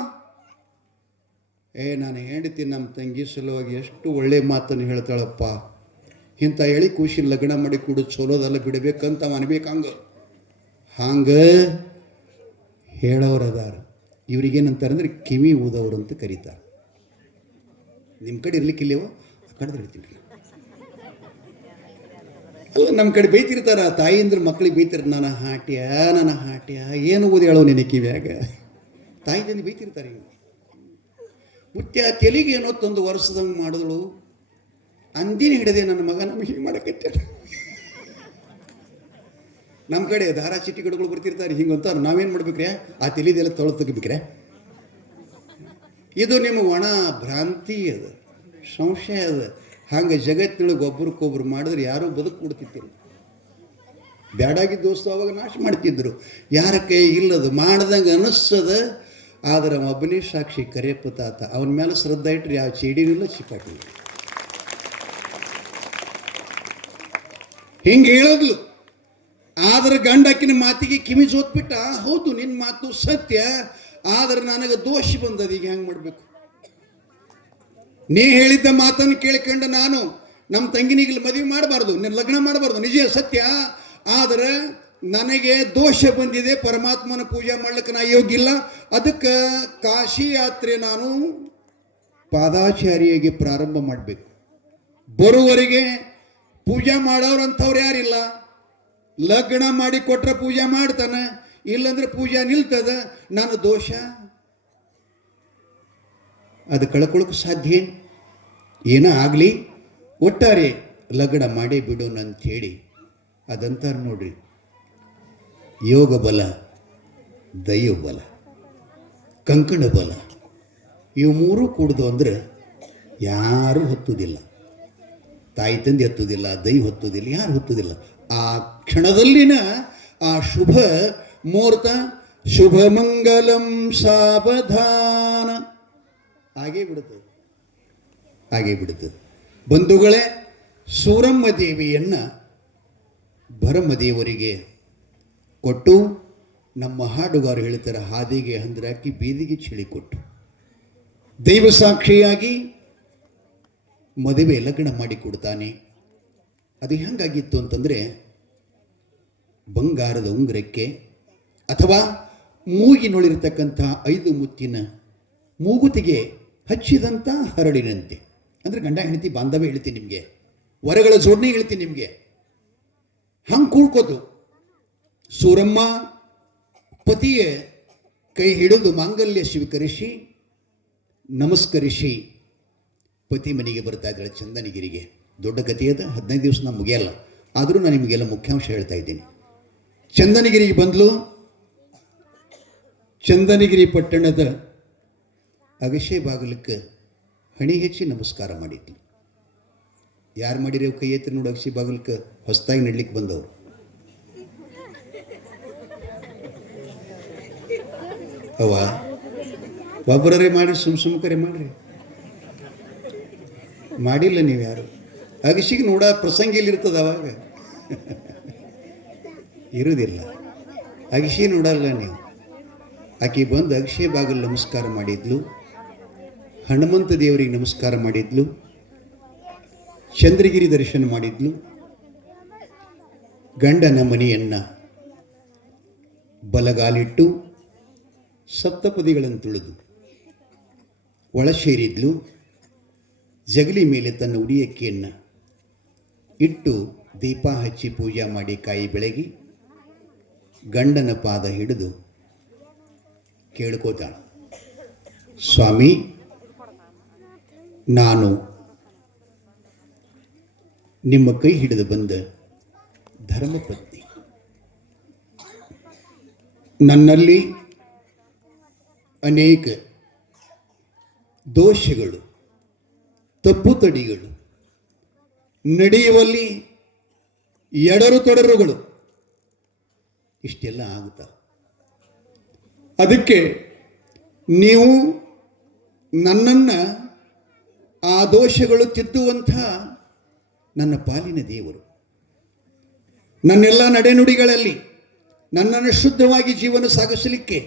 ನಾನು ಹೆಂಡತಿ ನಮ್ಮ ತಂಗಿ ಸಲುವಾಗಿ ಎಷ್ಟು ಒಳ್ಳೆ ಮಾತನ್ನು ಹೇಳ್ತಾಳಪ್ಪ. ಇಂಥ ಎಳಿ ಖುಷಿ ಲಗ್ನ ಮಾಡಿ ಕೂಡ ಚಲೋದಲ್ಲ ಬಿಡಬೇಕಂತ ಅನ್ಬೇಕಂಗ. ಹಂಗೆ ಹೇಳೋರು ಅದಾರ. ಇವ್ರಿಗೇನಂತಾರೆ ಅಂದ್ರೆ ಕಿವಿ ಊದವ್ರು ಅಂತ ಕರೀತಾರೆ. ನಿಮ್ಮ ಕಡೆ ಇರ್ಲಿಕ್ಕಿಲ್ಲವೋ, ಆ ಕಡೆ ಇರ್ತೀನಿ. ಅಲ್ಲ, ನಮ್ಮ ಕಡೆ ಬೈತಿರ್ತಾರ, ತಾಯಿಂದ್ರೆ ಮಕ್ಳಿಗೆ ಬೈತಿರ್ತಾರೆ, ನನ್ನ ಹಾಟ್ಯ ಏನು ಓದಿ ಹೇಳೋ ನಿನ್ನ ಕಿವ್ಯಾಗ. ತಾಯಿ ತಂದೆ ಬೈತಿರ್ತಾರೆ. ಮುತ್ಯ ತೆಲಿಗೆ ಏನೋ ತಂದು ವರ್ಷದಂಗೆ ಮಾಡಿದಳು, ಅಂದಿನ ಹಿಡದೆ ನನ್ನ ಮಗ ನಮಗೆ ಹೀಗೆ ಮಾಡಕತ್ತ. ನಮ್ಮ ಕಡೆ ಧಾರಾ ಚಿಟ್ಟಿ ಗಿಡಗಳು ಬರ್ತಿರ್ತಾರೆ, ಹಿಂಗಂತ ನಾವೇನು ಮಾಡ್ಬೇಕ್ರೆ, ಆ ತೆಲಿದೆಲ್ಲ ತೊಳೆದು ತೆಗಿಬೇಕ್ರೆ. ಇದು ನಿಮ್ಮ ಒಣ ಭ್ರಾಂತಿ ಅದ, ಸಂಶಯ ಅದ. ಹಂಗೆ ಜಗತ್ತಿನೊಳಗೆ ಒಬ್ರಿಗೊಬ್ರು ಮಾಡಿದ್ರೆ ಯಾರೂ ಬದುಕು ಕೊಡ್ತಿತ್ತಿಲ್ಲ. ಬ್ಯಾಡಾಗಿ ದೋಸ್ತು ಅವಾಗ ನಾಶ ಮಾಡ್ತಿದ್ರು. ಯಾರ ಕೈ ಇಲ್ಲದು ಮಾಡ್ದಂಗೆ ಅನ್ನಿಸ್ತದ. ಆದರೆ ಒಬ್ಬನೇ ಸಾಕ್ಷಿ ಕರಿಯಪ್ಪ ತಾತ. ಅವನ ಮೇಲೆ ಶ್ರದ್ಧಾ ಇಟ್ಟರೆ ಯಾವ ಚೀಡಿನಿಲ್ಲ, ಚಿಪಾಟಿ. ಹಿಂಗೆ ಹೇಳೋದ್ಲು. ಆದ್ರೆ ಗಂಡಕ್ಕಿನ ಮಾತಿಗೆ ಕಿವಿ ಜೋತ್ಬಿಟ್ಟ. ಹೌದು, ನಿನ್ನ ಮಾತು ಸತ್ಯ, ಆದ್ರೆ ನನಗೆ ದೋಷ ಬಂದದ. ಈಗ ಹೆಂಗೆ ಮಾಡಬೇಕು? ನೀ ಹೇಳಿದ್ದ ಮಾತನ್ನು ಕೇಳಿಕೊಂಡು ನಾನು ನಮ್ಮ ತಂಗಿನಿಗೆ ಮದುವೆ ಮಾಡಬಾರ್ದು, ನಿನ್ನ ಲಗ್ನ ಮಾಡಬಾರ್ದು, ನಿಜ ಸತ್ಯ. ಆದರೆ ನನಗೆ ದೋಷ ಬಂದಿದೆ, ಪರಮಾತ್ಮನ ಪೂಜೆ ಮಾಡ್ಲಿಕ್ಕೆ ನಾ ಯೋಗ್ಯಿಲ್ಲ. ಅದಕ್ಕೆ ಕಾಶಿ ಯಾತ್ರೆ ನಾನು ಪಾದಾಚಾರಿಯಾಗಿ ಪ್ರಾರಂಭ ಮಾಡಬೇಕು. ಬರುವವರೆಗೆ ಪೂಜೆ ಮಾಡೋರಂಥವ್ರು ಯಾರಿಲ್ಲ. ಲಗ್ನ ಮಾಡಿ ಕೊಟ್ರೆ ಪೂಜೆ ಮಾಡ್ತಾನೆ, ಇಲ್ಲಂದ್ರೆ ಪೂಜೆ ನಿಲ್ತದ. ನನ್ನ ದೋಷ ಅದು ಕಳ್ಕೊಳ್ಳೋಕೆ ಸಾಧ್ಯ ಏನೋ ಆಗಲಿ, ಒಟ್ಟಾರೆ ಲಗ್ನ ಮಾಡೇ ಬಿಡೋಣ ಅಂಥೇಳಿ ಅದಂತಾರೆ ನೋಡ್ರಿ. ಯೋಗ ಬಲ, ದೈವ ಬಲ, ಕಂಕಣ ಬಲ, ಇವು ಮೂರೂ ಕೂಡ್ದು ಅಂದ್ರೆ ಯಾರೂ ಹೊತ್ತುವುದಿಲ್ಲ. ತಾಯಿ ತಂದೆ ಹತ್ತುವುದಿಲ್ಲ, ದೈವ ಹೊತ್ತುವುದಿಲ್ಲ, ಯಾರು ಹೊತ್ತುವುದಿಲ್ಲ. ಆ ಕ್ಷಣದಲ್ಲಿನ ಆ ಶುಭ ಮುಹೂರ್ತ, ಶುಭ ಮಂಗಲಂ ಸಾವಧಾನ ಹಾಗೇ ಬಿಡುತ್ತದೆ. ಬಂಧುಗಳೇ, ಸೂರಮ್ಮ ದೇವಿಯನ್ನು ಭರಮದೇವರಿಗೆ ಕೊಟ್ಟು, ನಮ್ಮ ಹಾಡುಗಾರು ಹೇಳ್ತಾರೆ, ಹಾದಿಗೆ ಹಂದ್ರಾಕಿ ಬೀದಿಗೆ ಚಳಿ ಕೊಟ್ಟು, ದೈವ ಸಾಕ್ಷಿಯಾಗಿ ಮದುವೆ ಲಗ್ನ ಮಾಡಿಕೊಡ್ತಾನೆ. ಅದು ಹೆಂಗಾಗಿತ್ತು ಅಂತಂದರೆ, ಬಂಗಾರದ ಉಂಗುರಕ್ಕೆ ಅಥವಾ ಮೂಗಿನೊಳಿರ್ತಕ್ಕಂಥ 5 ಮುತ್ತಿನ ಮೂಗುತಿಗೆ ಹಚ್ಚಿದಂಥ ಹರಳಿನಂತೆ. ಅಂದರೆ ಗಂಡ ಹೆಂಡತಿ ಬಾಂಧವ್ಯ ಹೇಳ್ತೀನಿ ನಿಮಗೆ, ವರಗಳ ಜೋಡಣೆ ಹೇಳ್ತೀನಿ ನಿಮಗೆ. ಹಂಗೆ ಕೂಡ್ಕೋತು ಸೂರಮ್ಮ ಪತಿಯ ಕೈ ಹಿಡಿದು ಮಾಂಗಲ್ಯ ಸ್ವೀಕರಿಸಿ ನಮಸ್ಕರಿಸಿ ಪತಿ ಮನೆಗೆ ಬರ್ತಾ ಇದ್ದಾಳೆ ಚಂದನಗಿರಿಗೆ. ದೊಡ್ಡ ಕಥೆಯದ 15 ದಿವಸ ನಾನು ಮುಗಿಯಲ್ಲ, ಆದರೂ ನಾನು ನಿಮಗೆಲ್ಲ ಮುಖ್ಯಾಂಶ ಹೇಳ್ತಾ ಇದ್ದೀನಿ. ಚಂದನಗಿರಿಗೆ ಬಂದ್ಲು. ಚಂದನಗಿರಿ ಪಟ್ಟಣದ ಅಗಶೆ ಬಾಗಿಲಕ್ಕೆ ಹಣಿ ಹೆಚ್ಚಿ ನಮಸ್ಕಾರ ಮಾಡಿದ್ಲು. ಯಾರು ಮಾಡಿರೋ ಕೈ ಎತ್ತಿ ನೋಡಿ, ಅಗಶೆ ಬಾಗಿಲಕ್ಕೆ ಹೊಸದಾಗಿ ನಡ್ಲಿಕ್ಕೆ ಬಂದವರು. ಅವ ಒಬ್ಬರೇ ಮಾಡಿ ಸುಮ್ಕರೆ ಮಾಡ್ರಿ, ಮಾಡಿಲ್ಲ ನೀವು ಯಾರು. ಅಗಶಿಗೆ ನೋಡ ಪ್ರಸಂಗ ಇಲ್ಲಿರ್ತದ, ಅವಾಗ ಇರುವುದಿಲ್ಲ. ಅಗಶಿ ನೋಡಲ್ಲ ನೀವು. ಆಕೆ ಬಂದು ಅಗಶೆ ಬಾಗಿಲು ನಮಸ್ಕಾರ ಮಾಡಿದ್ಲು, ಹನುಮಂತ ದೇವರಿಗೆ ನಮಸ್ಕಾರ ಮಾಡಿದ್ಲು, ಚಂದ್ರಗಿರಿ ದರ್ಶನ ಮಾಡಿದ್ಲು. ಗಂಡನ ಮನೆಯನ್ನು ಬಲಗಾಲಿಟ್ಟು ಸಪ್ತಪದಿಗಳನ್ನು ತುಳಿದು ಒಳ ಸೇರಿದ್ಲು. ಜಗಲಿ ಮೇಲೆ ತನ್ನ ಉಡಿಯಕ್ಕಿಯನ್ನು ಇಟ್ಟು ದೀಪ ಹಚ್ಚಿ ಪೂಜೆ ಮಾಡಿ ಕಾಯಿ ಬೆಳಗಿ ಗಂಡನ ಪಾದ ಹಿಡಿದು ಕೇಳ್ಕೋತಾಳೆ, ಸ್ವಾಮಿ, ನಾನು ನಿಮ್ಮ ಕೈ ಹಿಡಿದು ಬಂದ ಧರ್ಮಪತ್ನಿ. ನನ್ನಲ್ಲಿ ಅನೇಕ ದೋಷಗಳು, ತಪ್ಪು ತಡಿಗಳು, ನಡೆಯುವಲ್ಲಿ ಎಡರು ತೊಡರುಗಳು ಇಷ್ಟೆಲ್ಲ ಆಗುತ್ತ. ಅದಕ್ಕೆ ನೀವು ನನ್ನನ್ನು ಆ ದೋಷಗಳು ತಿದ್ದುವಂಥ ನನ್ನ ಪಾಲಿನ ದೇವರು. ನನ್ನೆಲ್ಲ ನಡೆನುಡಿಗಳಲ್ಲಿ ನನ್ನನ್ನು ಶುದ್ಧವಾಗಿ ಜೀವನ ಸಾಗಿಸಲಿಕ್ಕೆ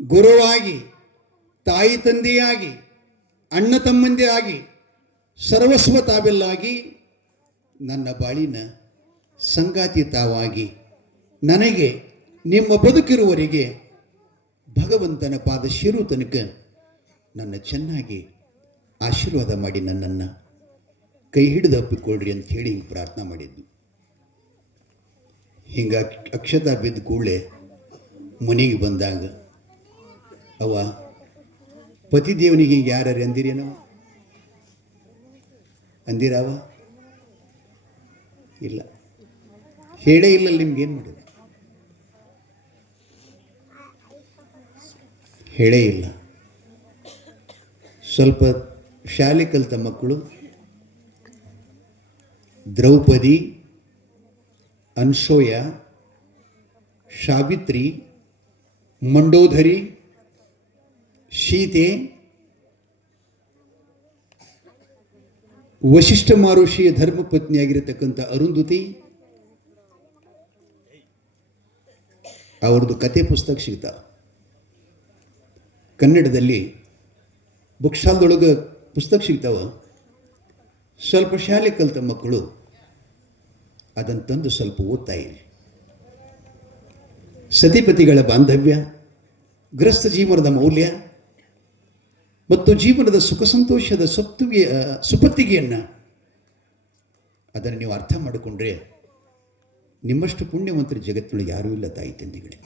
ಗುರುವಾಗಿ, ತಾಯಿ ತಂದೆಯಾಗಿ, ಅಣ್ಣ ತಮ್ಮಂದಿರಾಗಿ, ಸರ್ವಸ್ವ ತಾವೆಲ್ಲಾಗಿ, ನನ್ನ ಬಾಳಿನ ಸಂಗಾತಿ ತಾವಾಗಿ, ನನಗೆ ನಿಮ್ಮ ಬದುಕಿರುವವರೆಗೆ ಭಗವಂತನ ಪಾದ ಶಿರು ತನಕ ನನ್ನ ಚೆನ್ನಾಗಿ ಆಶೀರ್ವಾದ ಮಾಡಿ ನನ್ನನ್ನು ಕೈ ಹಿಡಿದು ಅಪ್ಪಿಕೊಳ್ಳ್ರಿ ಅಂತ ಹೇಳಿ ಹಿಂಗೆ ಪ್ರಾರ್ಥನೆ ಮಾಡಿದ್ದು. ಹಿಂಗೆ ಅಕ್ಷತಾ ಬಿದ್ದ ಕೂಡಲೇ ಮನೆಗೆ ಬಂದಾಗ ಅವ ಪತಿದೇವನಿಗೆ ಹಿಂಗೆ ಯಾರು ಅಂದಿರೇನವ? ಅಂದಿರಾವ? ಇಲ್ಲ, ಹೇಳೇ ಇಲ್ಲ. ನಿಮ್ಗೇನು ಮಾಡೋದು? ಹೇಳೇ ಇಲ್ಲ. ಸ್ವಲ್ಪ ಶಾಲೆ ಕಲಿತ ಮಕ್ಕಳು ದ್ರೌಪದಿ, ಅನ್ಸೂಯ, ಸಾವಿತ್ರಿ, ಮಂಡೋದರಿ, ಸೀತೆ, ವಶಿಷ್ಠ ಮಹರ್ಷಿಯ ಧರ್ಮಪತ್ನಿಯಾಗಿರತಕ್ಕಂಥ ಅರುಂಧತಿ, ಅವ್ರದ್ದು ಕತೆ ಪುಸ್ತಕ ಸಿಗ್ತಾವೆ ಕನ್ನಡದಲ್ಲಿ. ಬುಕ್ ಸ್ಟಾಲ್ದೊಳಗೆ ಪುಸ್ತಕ ಸಿಗ್ತಾವ. ಸ್ವಲ್ಪ ಶಾಲೆ ಕಲಿತ ಮಕ್ಕಳು ಅದನ್ನು ತಂದು ಸ್ವಲ್ಪ ಓದ್ತಾ ಇರಿ. ಸತಿಪತಿಗಳ ಬಾಂಧವ್ಯ, ಗೃಹಸ್ಥ ಜೀವನದ ಮೌಲ್ಯ ಮತ್ತು ಜೀವನದ ಸುಖ ಸಂತೋಷದ ಸುಪತ್ತಿಗೆಯನ್ನು ಅದನ್ನು ನೀವು ಅರ್ಥ ಮಾಡಿಕೊಂಡ್ರೆ ನಿಮ್ಮಷ್ಟು ಪುಣ್ಯವಂತರ ಜಗತ್ತೊಳಗೆ ಯಾರೂ ಇಲ್ಲ ತಾಯಿ ತಂದೆಗಳೇ.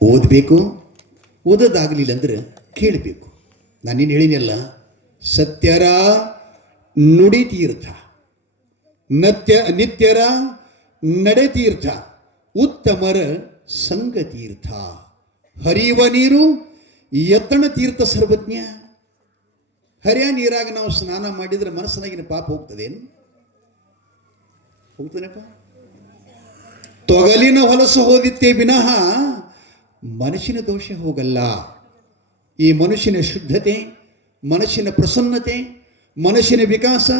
ಓದಬೇಕು, ಓದೋದಾಗಲಿಲ್ಲ ಅಂದ್ರೆ ಕೇಳಬೇಕು. ನಾನೇನು ಹೇಳಿನಲ್ಲ, ಸತ್ಯರ ನುಡಿತೀರ್ಥ, ನಿತ್ಯರ ನಡೆತೀರ್ಥ, ಉತ್ತಮರ ಸಂಗತೀರ್ಥ, ಹರಿಯುವ ನೀರು ಎತ್ತಣ ತೀರ್ಥ ಸರ್ವಜ್ಞ. ಹರಿಯ ನೀರಾಗ ನಾವು ಸ್ನಾನ ಮಾಡಿದ್ರೆ ಮನಸ್ಸಿನಾಗಿನ ಪಾಪ ಹೋಗ್ತದೇನು? ಹೋಗ್ತಾನೆಪ್ಪ. ತೊಗಲಿನ ಹೊಲಸು ಹೋದಿತ್ತೇ ವಿನಃ ಮನುಷ್ಯನ ದೋಷ ಹೋಗಲ್ಲ. ಈ ಮನುಷ್ಯನ ಶುದ್ಧತೆ, ಮನುಷ್ಯನ ಪ್ರಸನ್ನತೆ, ಮನುಷ್ಯನ ವಿಕಾಸ,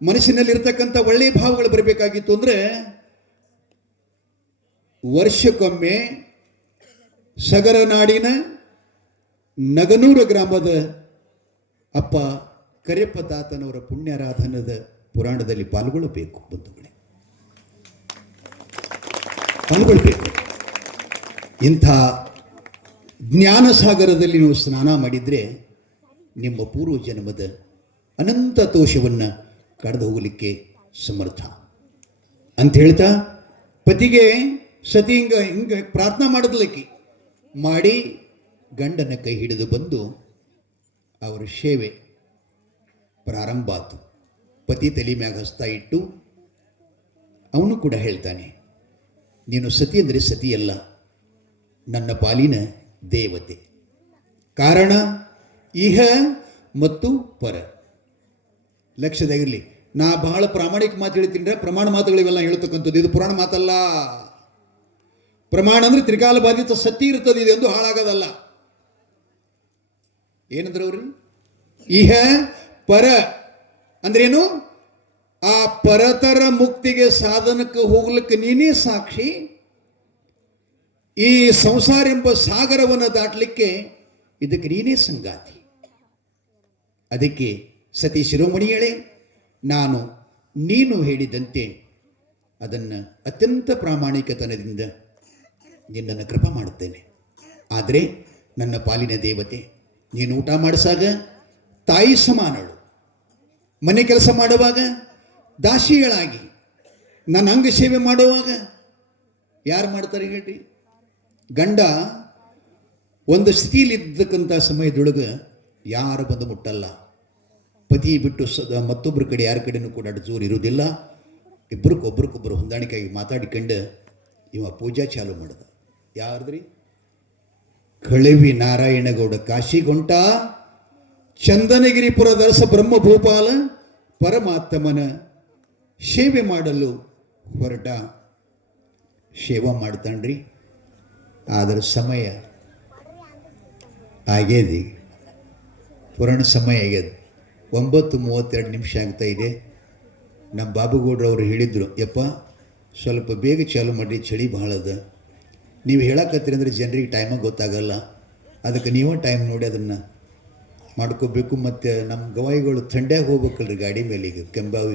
ಮನುಷ್ಯನಲ್ಲಿರ್ತಕ್ಕಂಥ ಒಳ್ಳೆಯ ಭಾವಗಳು ಬರಬೇಕಾಗಿತ್ತು ಅಂದರೆ ವರ್ಷಕ್ಕೊಮ್ಮೆ ಸಗರನಾಡಿನ ನಗನೂರ ಗ್ರಾಮದ ಅಪ್ಪ ಕರೆಪ್ಪ ತಾತನವರ ಪುಣ್ಯಾರಾಧನದ ಪುರಾಣದಲ್ಲಿ ಪಾಲ್ಗೊಳ್ಳಬೇಕು. ಬಂಧುಗಳೇ, ಪಾಲ್ಗೊಳ್ಬೇಕು. ಇಂಥ ಜ್ಞಾನ ಸಾಗರದಲ್ಲಿ ನೀವು ಸ್ನಾನ ಮಾಡಿದರೆ ನಿಮ್ಮ ಪೂರ್ವ ಜನ್ಮದ ಅನಂತ ದೋಷವನ್ನು ಕಳೆದು ಹೋಗಲಿಕ್ಕೆ ಸಮರ್ಥ ಅಂತ ಹೇಳ್ತಾ, ಪತಿಗೆ ಸತಿ ಹಿಂಗೆ ಪ್ರಾರ್ಥನಾ ಮಾಡಿದ್ಲಿಕ್ಕೆ ಮಾಡಿ ಗಂಡನ ಕೈ ಹಿಡಿದು ಬಂದು ಅವರ ಸೇವೆ ಪ್ರಾರಂಭ ಆತು. ಪತಿ ತಲೆ ಮ್ಯಾಗ ಹಸ್ತಾ ಇಟ್ಟು ಅವನು ಕೂಡ ಹೇಳ್ತಾನೆ, ನೀನು ಸತಿ ಅಂದರೆ ಸತಿಯಲ್ಲ, ನನ್ನ ಪಾಲಿನ ದೇವತೆ. ಕಾರಣ ಇಹ ಮತ್ತು ಪರ. ಲಕ್ಷ್ಯದಾಗಿರಲಿ, ನಾ ಬಹಳ ಪ್ರಾಮಾಣಿಕ ಮಾತು ಹೇಳ್ತೀನಿ. ಪ್ರಮಾಣ ಮಾತುಗಳಿವೆಲ್ಲ ಹೇಳ್ತಕ್ಕಂಥದ್ದು, ಇದು ಪುರಾಣ ಮಾತಲ್ಲ. ಪ್ರಮಾಣ ಅಂದರೆ ತ್ರಿಕಾಲ ಬಾಧಿತ ಸತ್ಯ ಇರ್ತದೆ, ಇದೆಂದು ಹಾಳಾಗೋದಲ್ಲ. ಏನಂದ್ರೆ ಅವ್ರಿ ಇಹ ಪರ ಅಂದ್ರೇನು? ಆ ಪರತರ ಮುಕ್ತಿಗೆ ಸಾಧನಕ್ಕೆ ಹೋಗ್ಲಿಕ್ಕೆ ನೀನೇ ಸಾಕ್ಷಿ. ಈ ಸಂಸಾರ ಎಂಬ ಸಾಗರವನ್ನು ದಾಟಲಿಕ್ಕೆ ಇದಕ್ಕೆ ನೀನೇ ಸಂಗಾತಿ. ಅದಕ್ಕೆ ಸತಿ ಶಿರೋಮಣಿಯಳೇ, ನಾನು ನೀನು ಹೇಳಿದಂತೆ ಅದನ್ನು ಅತ್ಯಂತ ಪ್ರಾಮಾಣಿಕತನದಿಂದ ನಿನ್ನನ್ನು ಕೃಪಾ ಮಾಡುತ್ತೇನೆ. ಆದರೆ ನನ್ನ ಪಾಲಿನ ದೇವತೆ, ನೀನು ಊಟ ಮಾಡಿಸಾಗ ತಾಯಿ ಸಮಾನಳು, ಮನೆ ಕೆಲಸ ಮಾಡುವಾಗ ದಾಸಿಗಳಾಗಿ, ನನ್ನ ಅಂಗ ಸೇವೆ ಮಾಡುವಾಗ ಯಾರು ಮಾಡ್ತಾರೆ ಹೇಳ್ರಿ? ಗಂಡ ಒಂದು ಸ್ಥಿತಿಯಲ್ಲಿದ್ದಕ್ಕಂಥ ಸಮಯದೊಳಗೆ ಯಾರು ಬಂದು ಮುಟ್ಟಲ್ಲ. ಪತಿ ಬಿಟ್ಟು ಮತ್ತೊಬ್ಬರ ಕಡೆ ಯಾರ ಕಡೆನೂ ಕೂಡ ಜೋರು ಇರುವುದಿಲ್ಲ. ಒಬ್ರಿಗೊಬ್ರು ಹೊಂದಾಣಿಕೆಯಾಗಿ ಮಾತಾಡಿಕೊಂಡು ಇವ ಪೂಜಾ ಚಾಲು ಮಾಡಿದ. ಯಾರ್ದ್ರಿ? ಕಳವಿ ನಾರಾಯಣಗೌಡ ಕಾಶಿಗೊಂಟ, ಚಂದನಗಿರಿಪುರ ದರಸ ಬ್ರಹ್ಮ ಭೂಪಾಲ ಪರಮಾತ್ಮನ ಸೇವೆ ಮಾಡಲು ಹೊರಟ. ಸೇವಾ ಮಾಡ್ತಾನ್ರಿ. ಆದರೆ ಸಮಯ ಆಗ್ಯದ, ಪುರಾಣ ಸಮಯ ಆಗ್ಯದ. 9:32 ಆಗ್ತಾ ಇದೆ. ನಮ್ಮ ಬಾಬುಗೌಡ್ರು ಅವರು ಹೇಳಿದರು, ಯಪ್ಪ ಸ್ವಲ್ಪ ಬೇಗ ಚಾಲು ಮಾಡಿ, ಚಳಿ ಭಾಳ ಅದ. ನೀವು ಹೇಳಕತ್ತೀರಿ ಅಂದರೆ ಜನರಿಗೆ ಟೈಮಾಗಿ ಗೊತ್ತಾಗಲ್ಲ. ಅದಕ್ಕೆ ನೀವೇ ಟೈಮ್ ನೋಡಿ ಅದನ್ನು ಮಾಡ್ಕೋಬೇಕು. ಮತ್ತು ನಮ್ಮ ಗವಾಯಿಗಳು ಥಂಡ್ಯಾಗ ಹೋಗ್ಬೇಕಲ್ರಿ ಗಾಡಿ ಮೇಲೆ, ಈಗ ಕೆಂಬಾವಿಗೆ.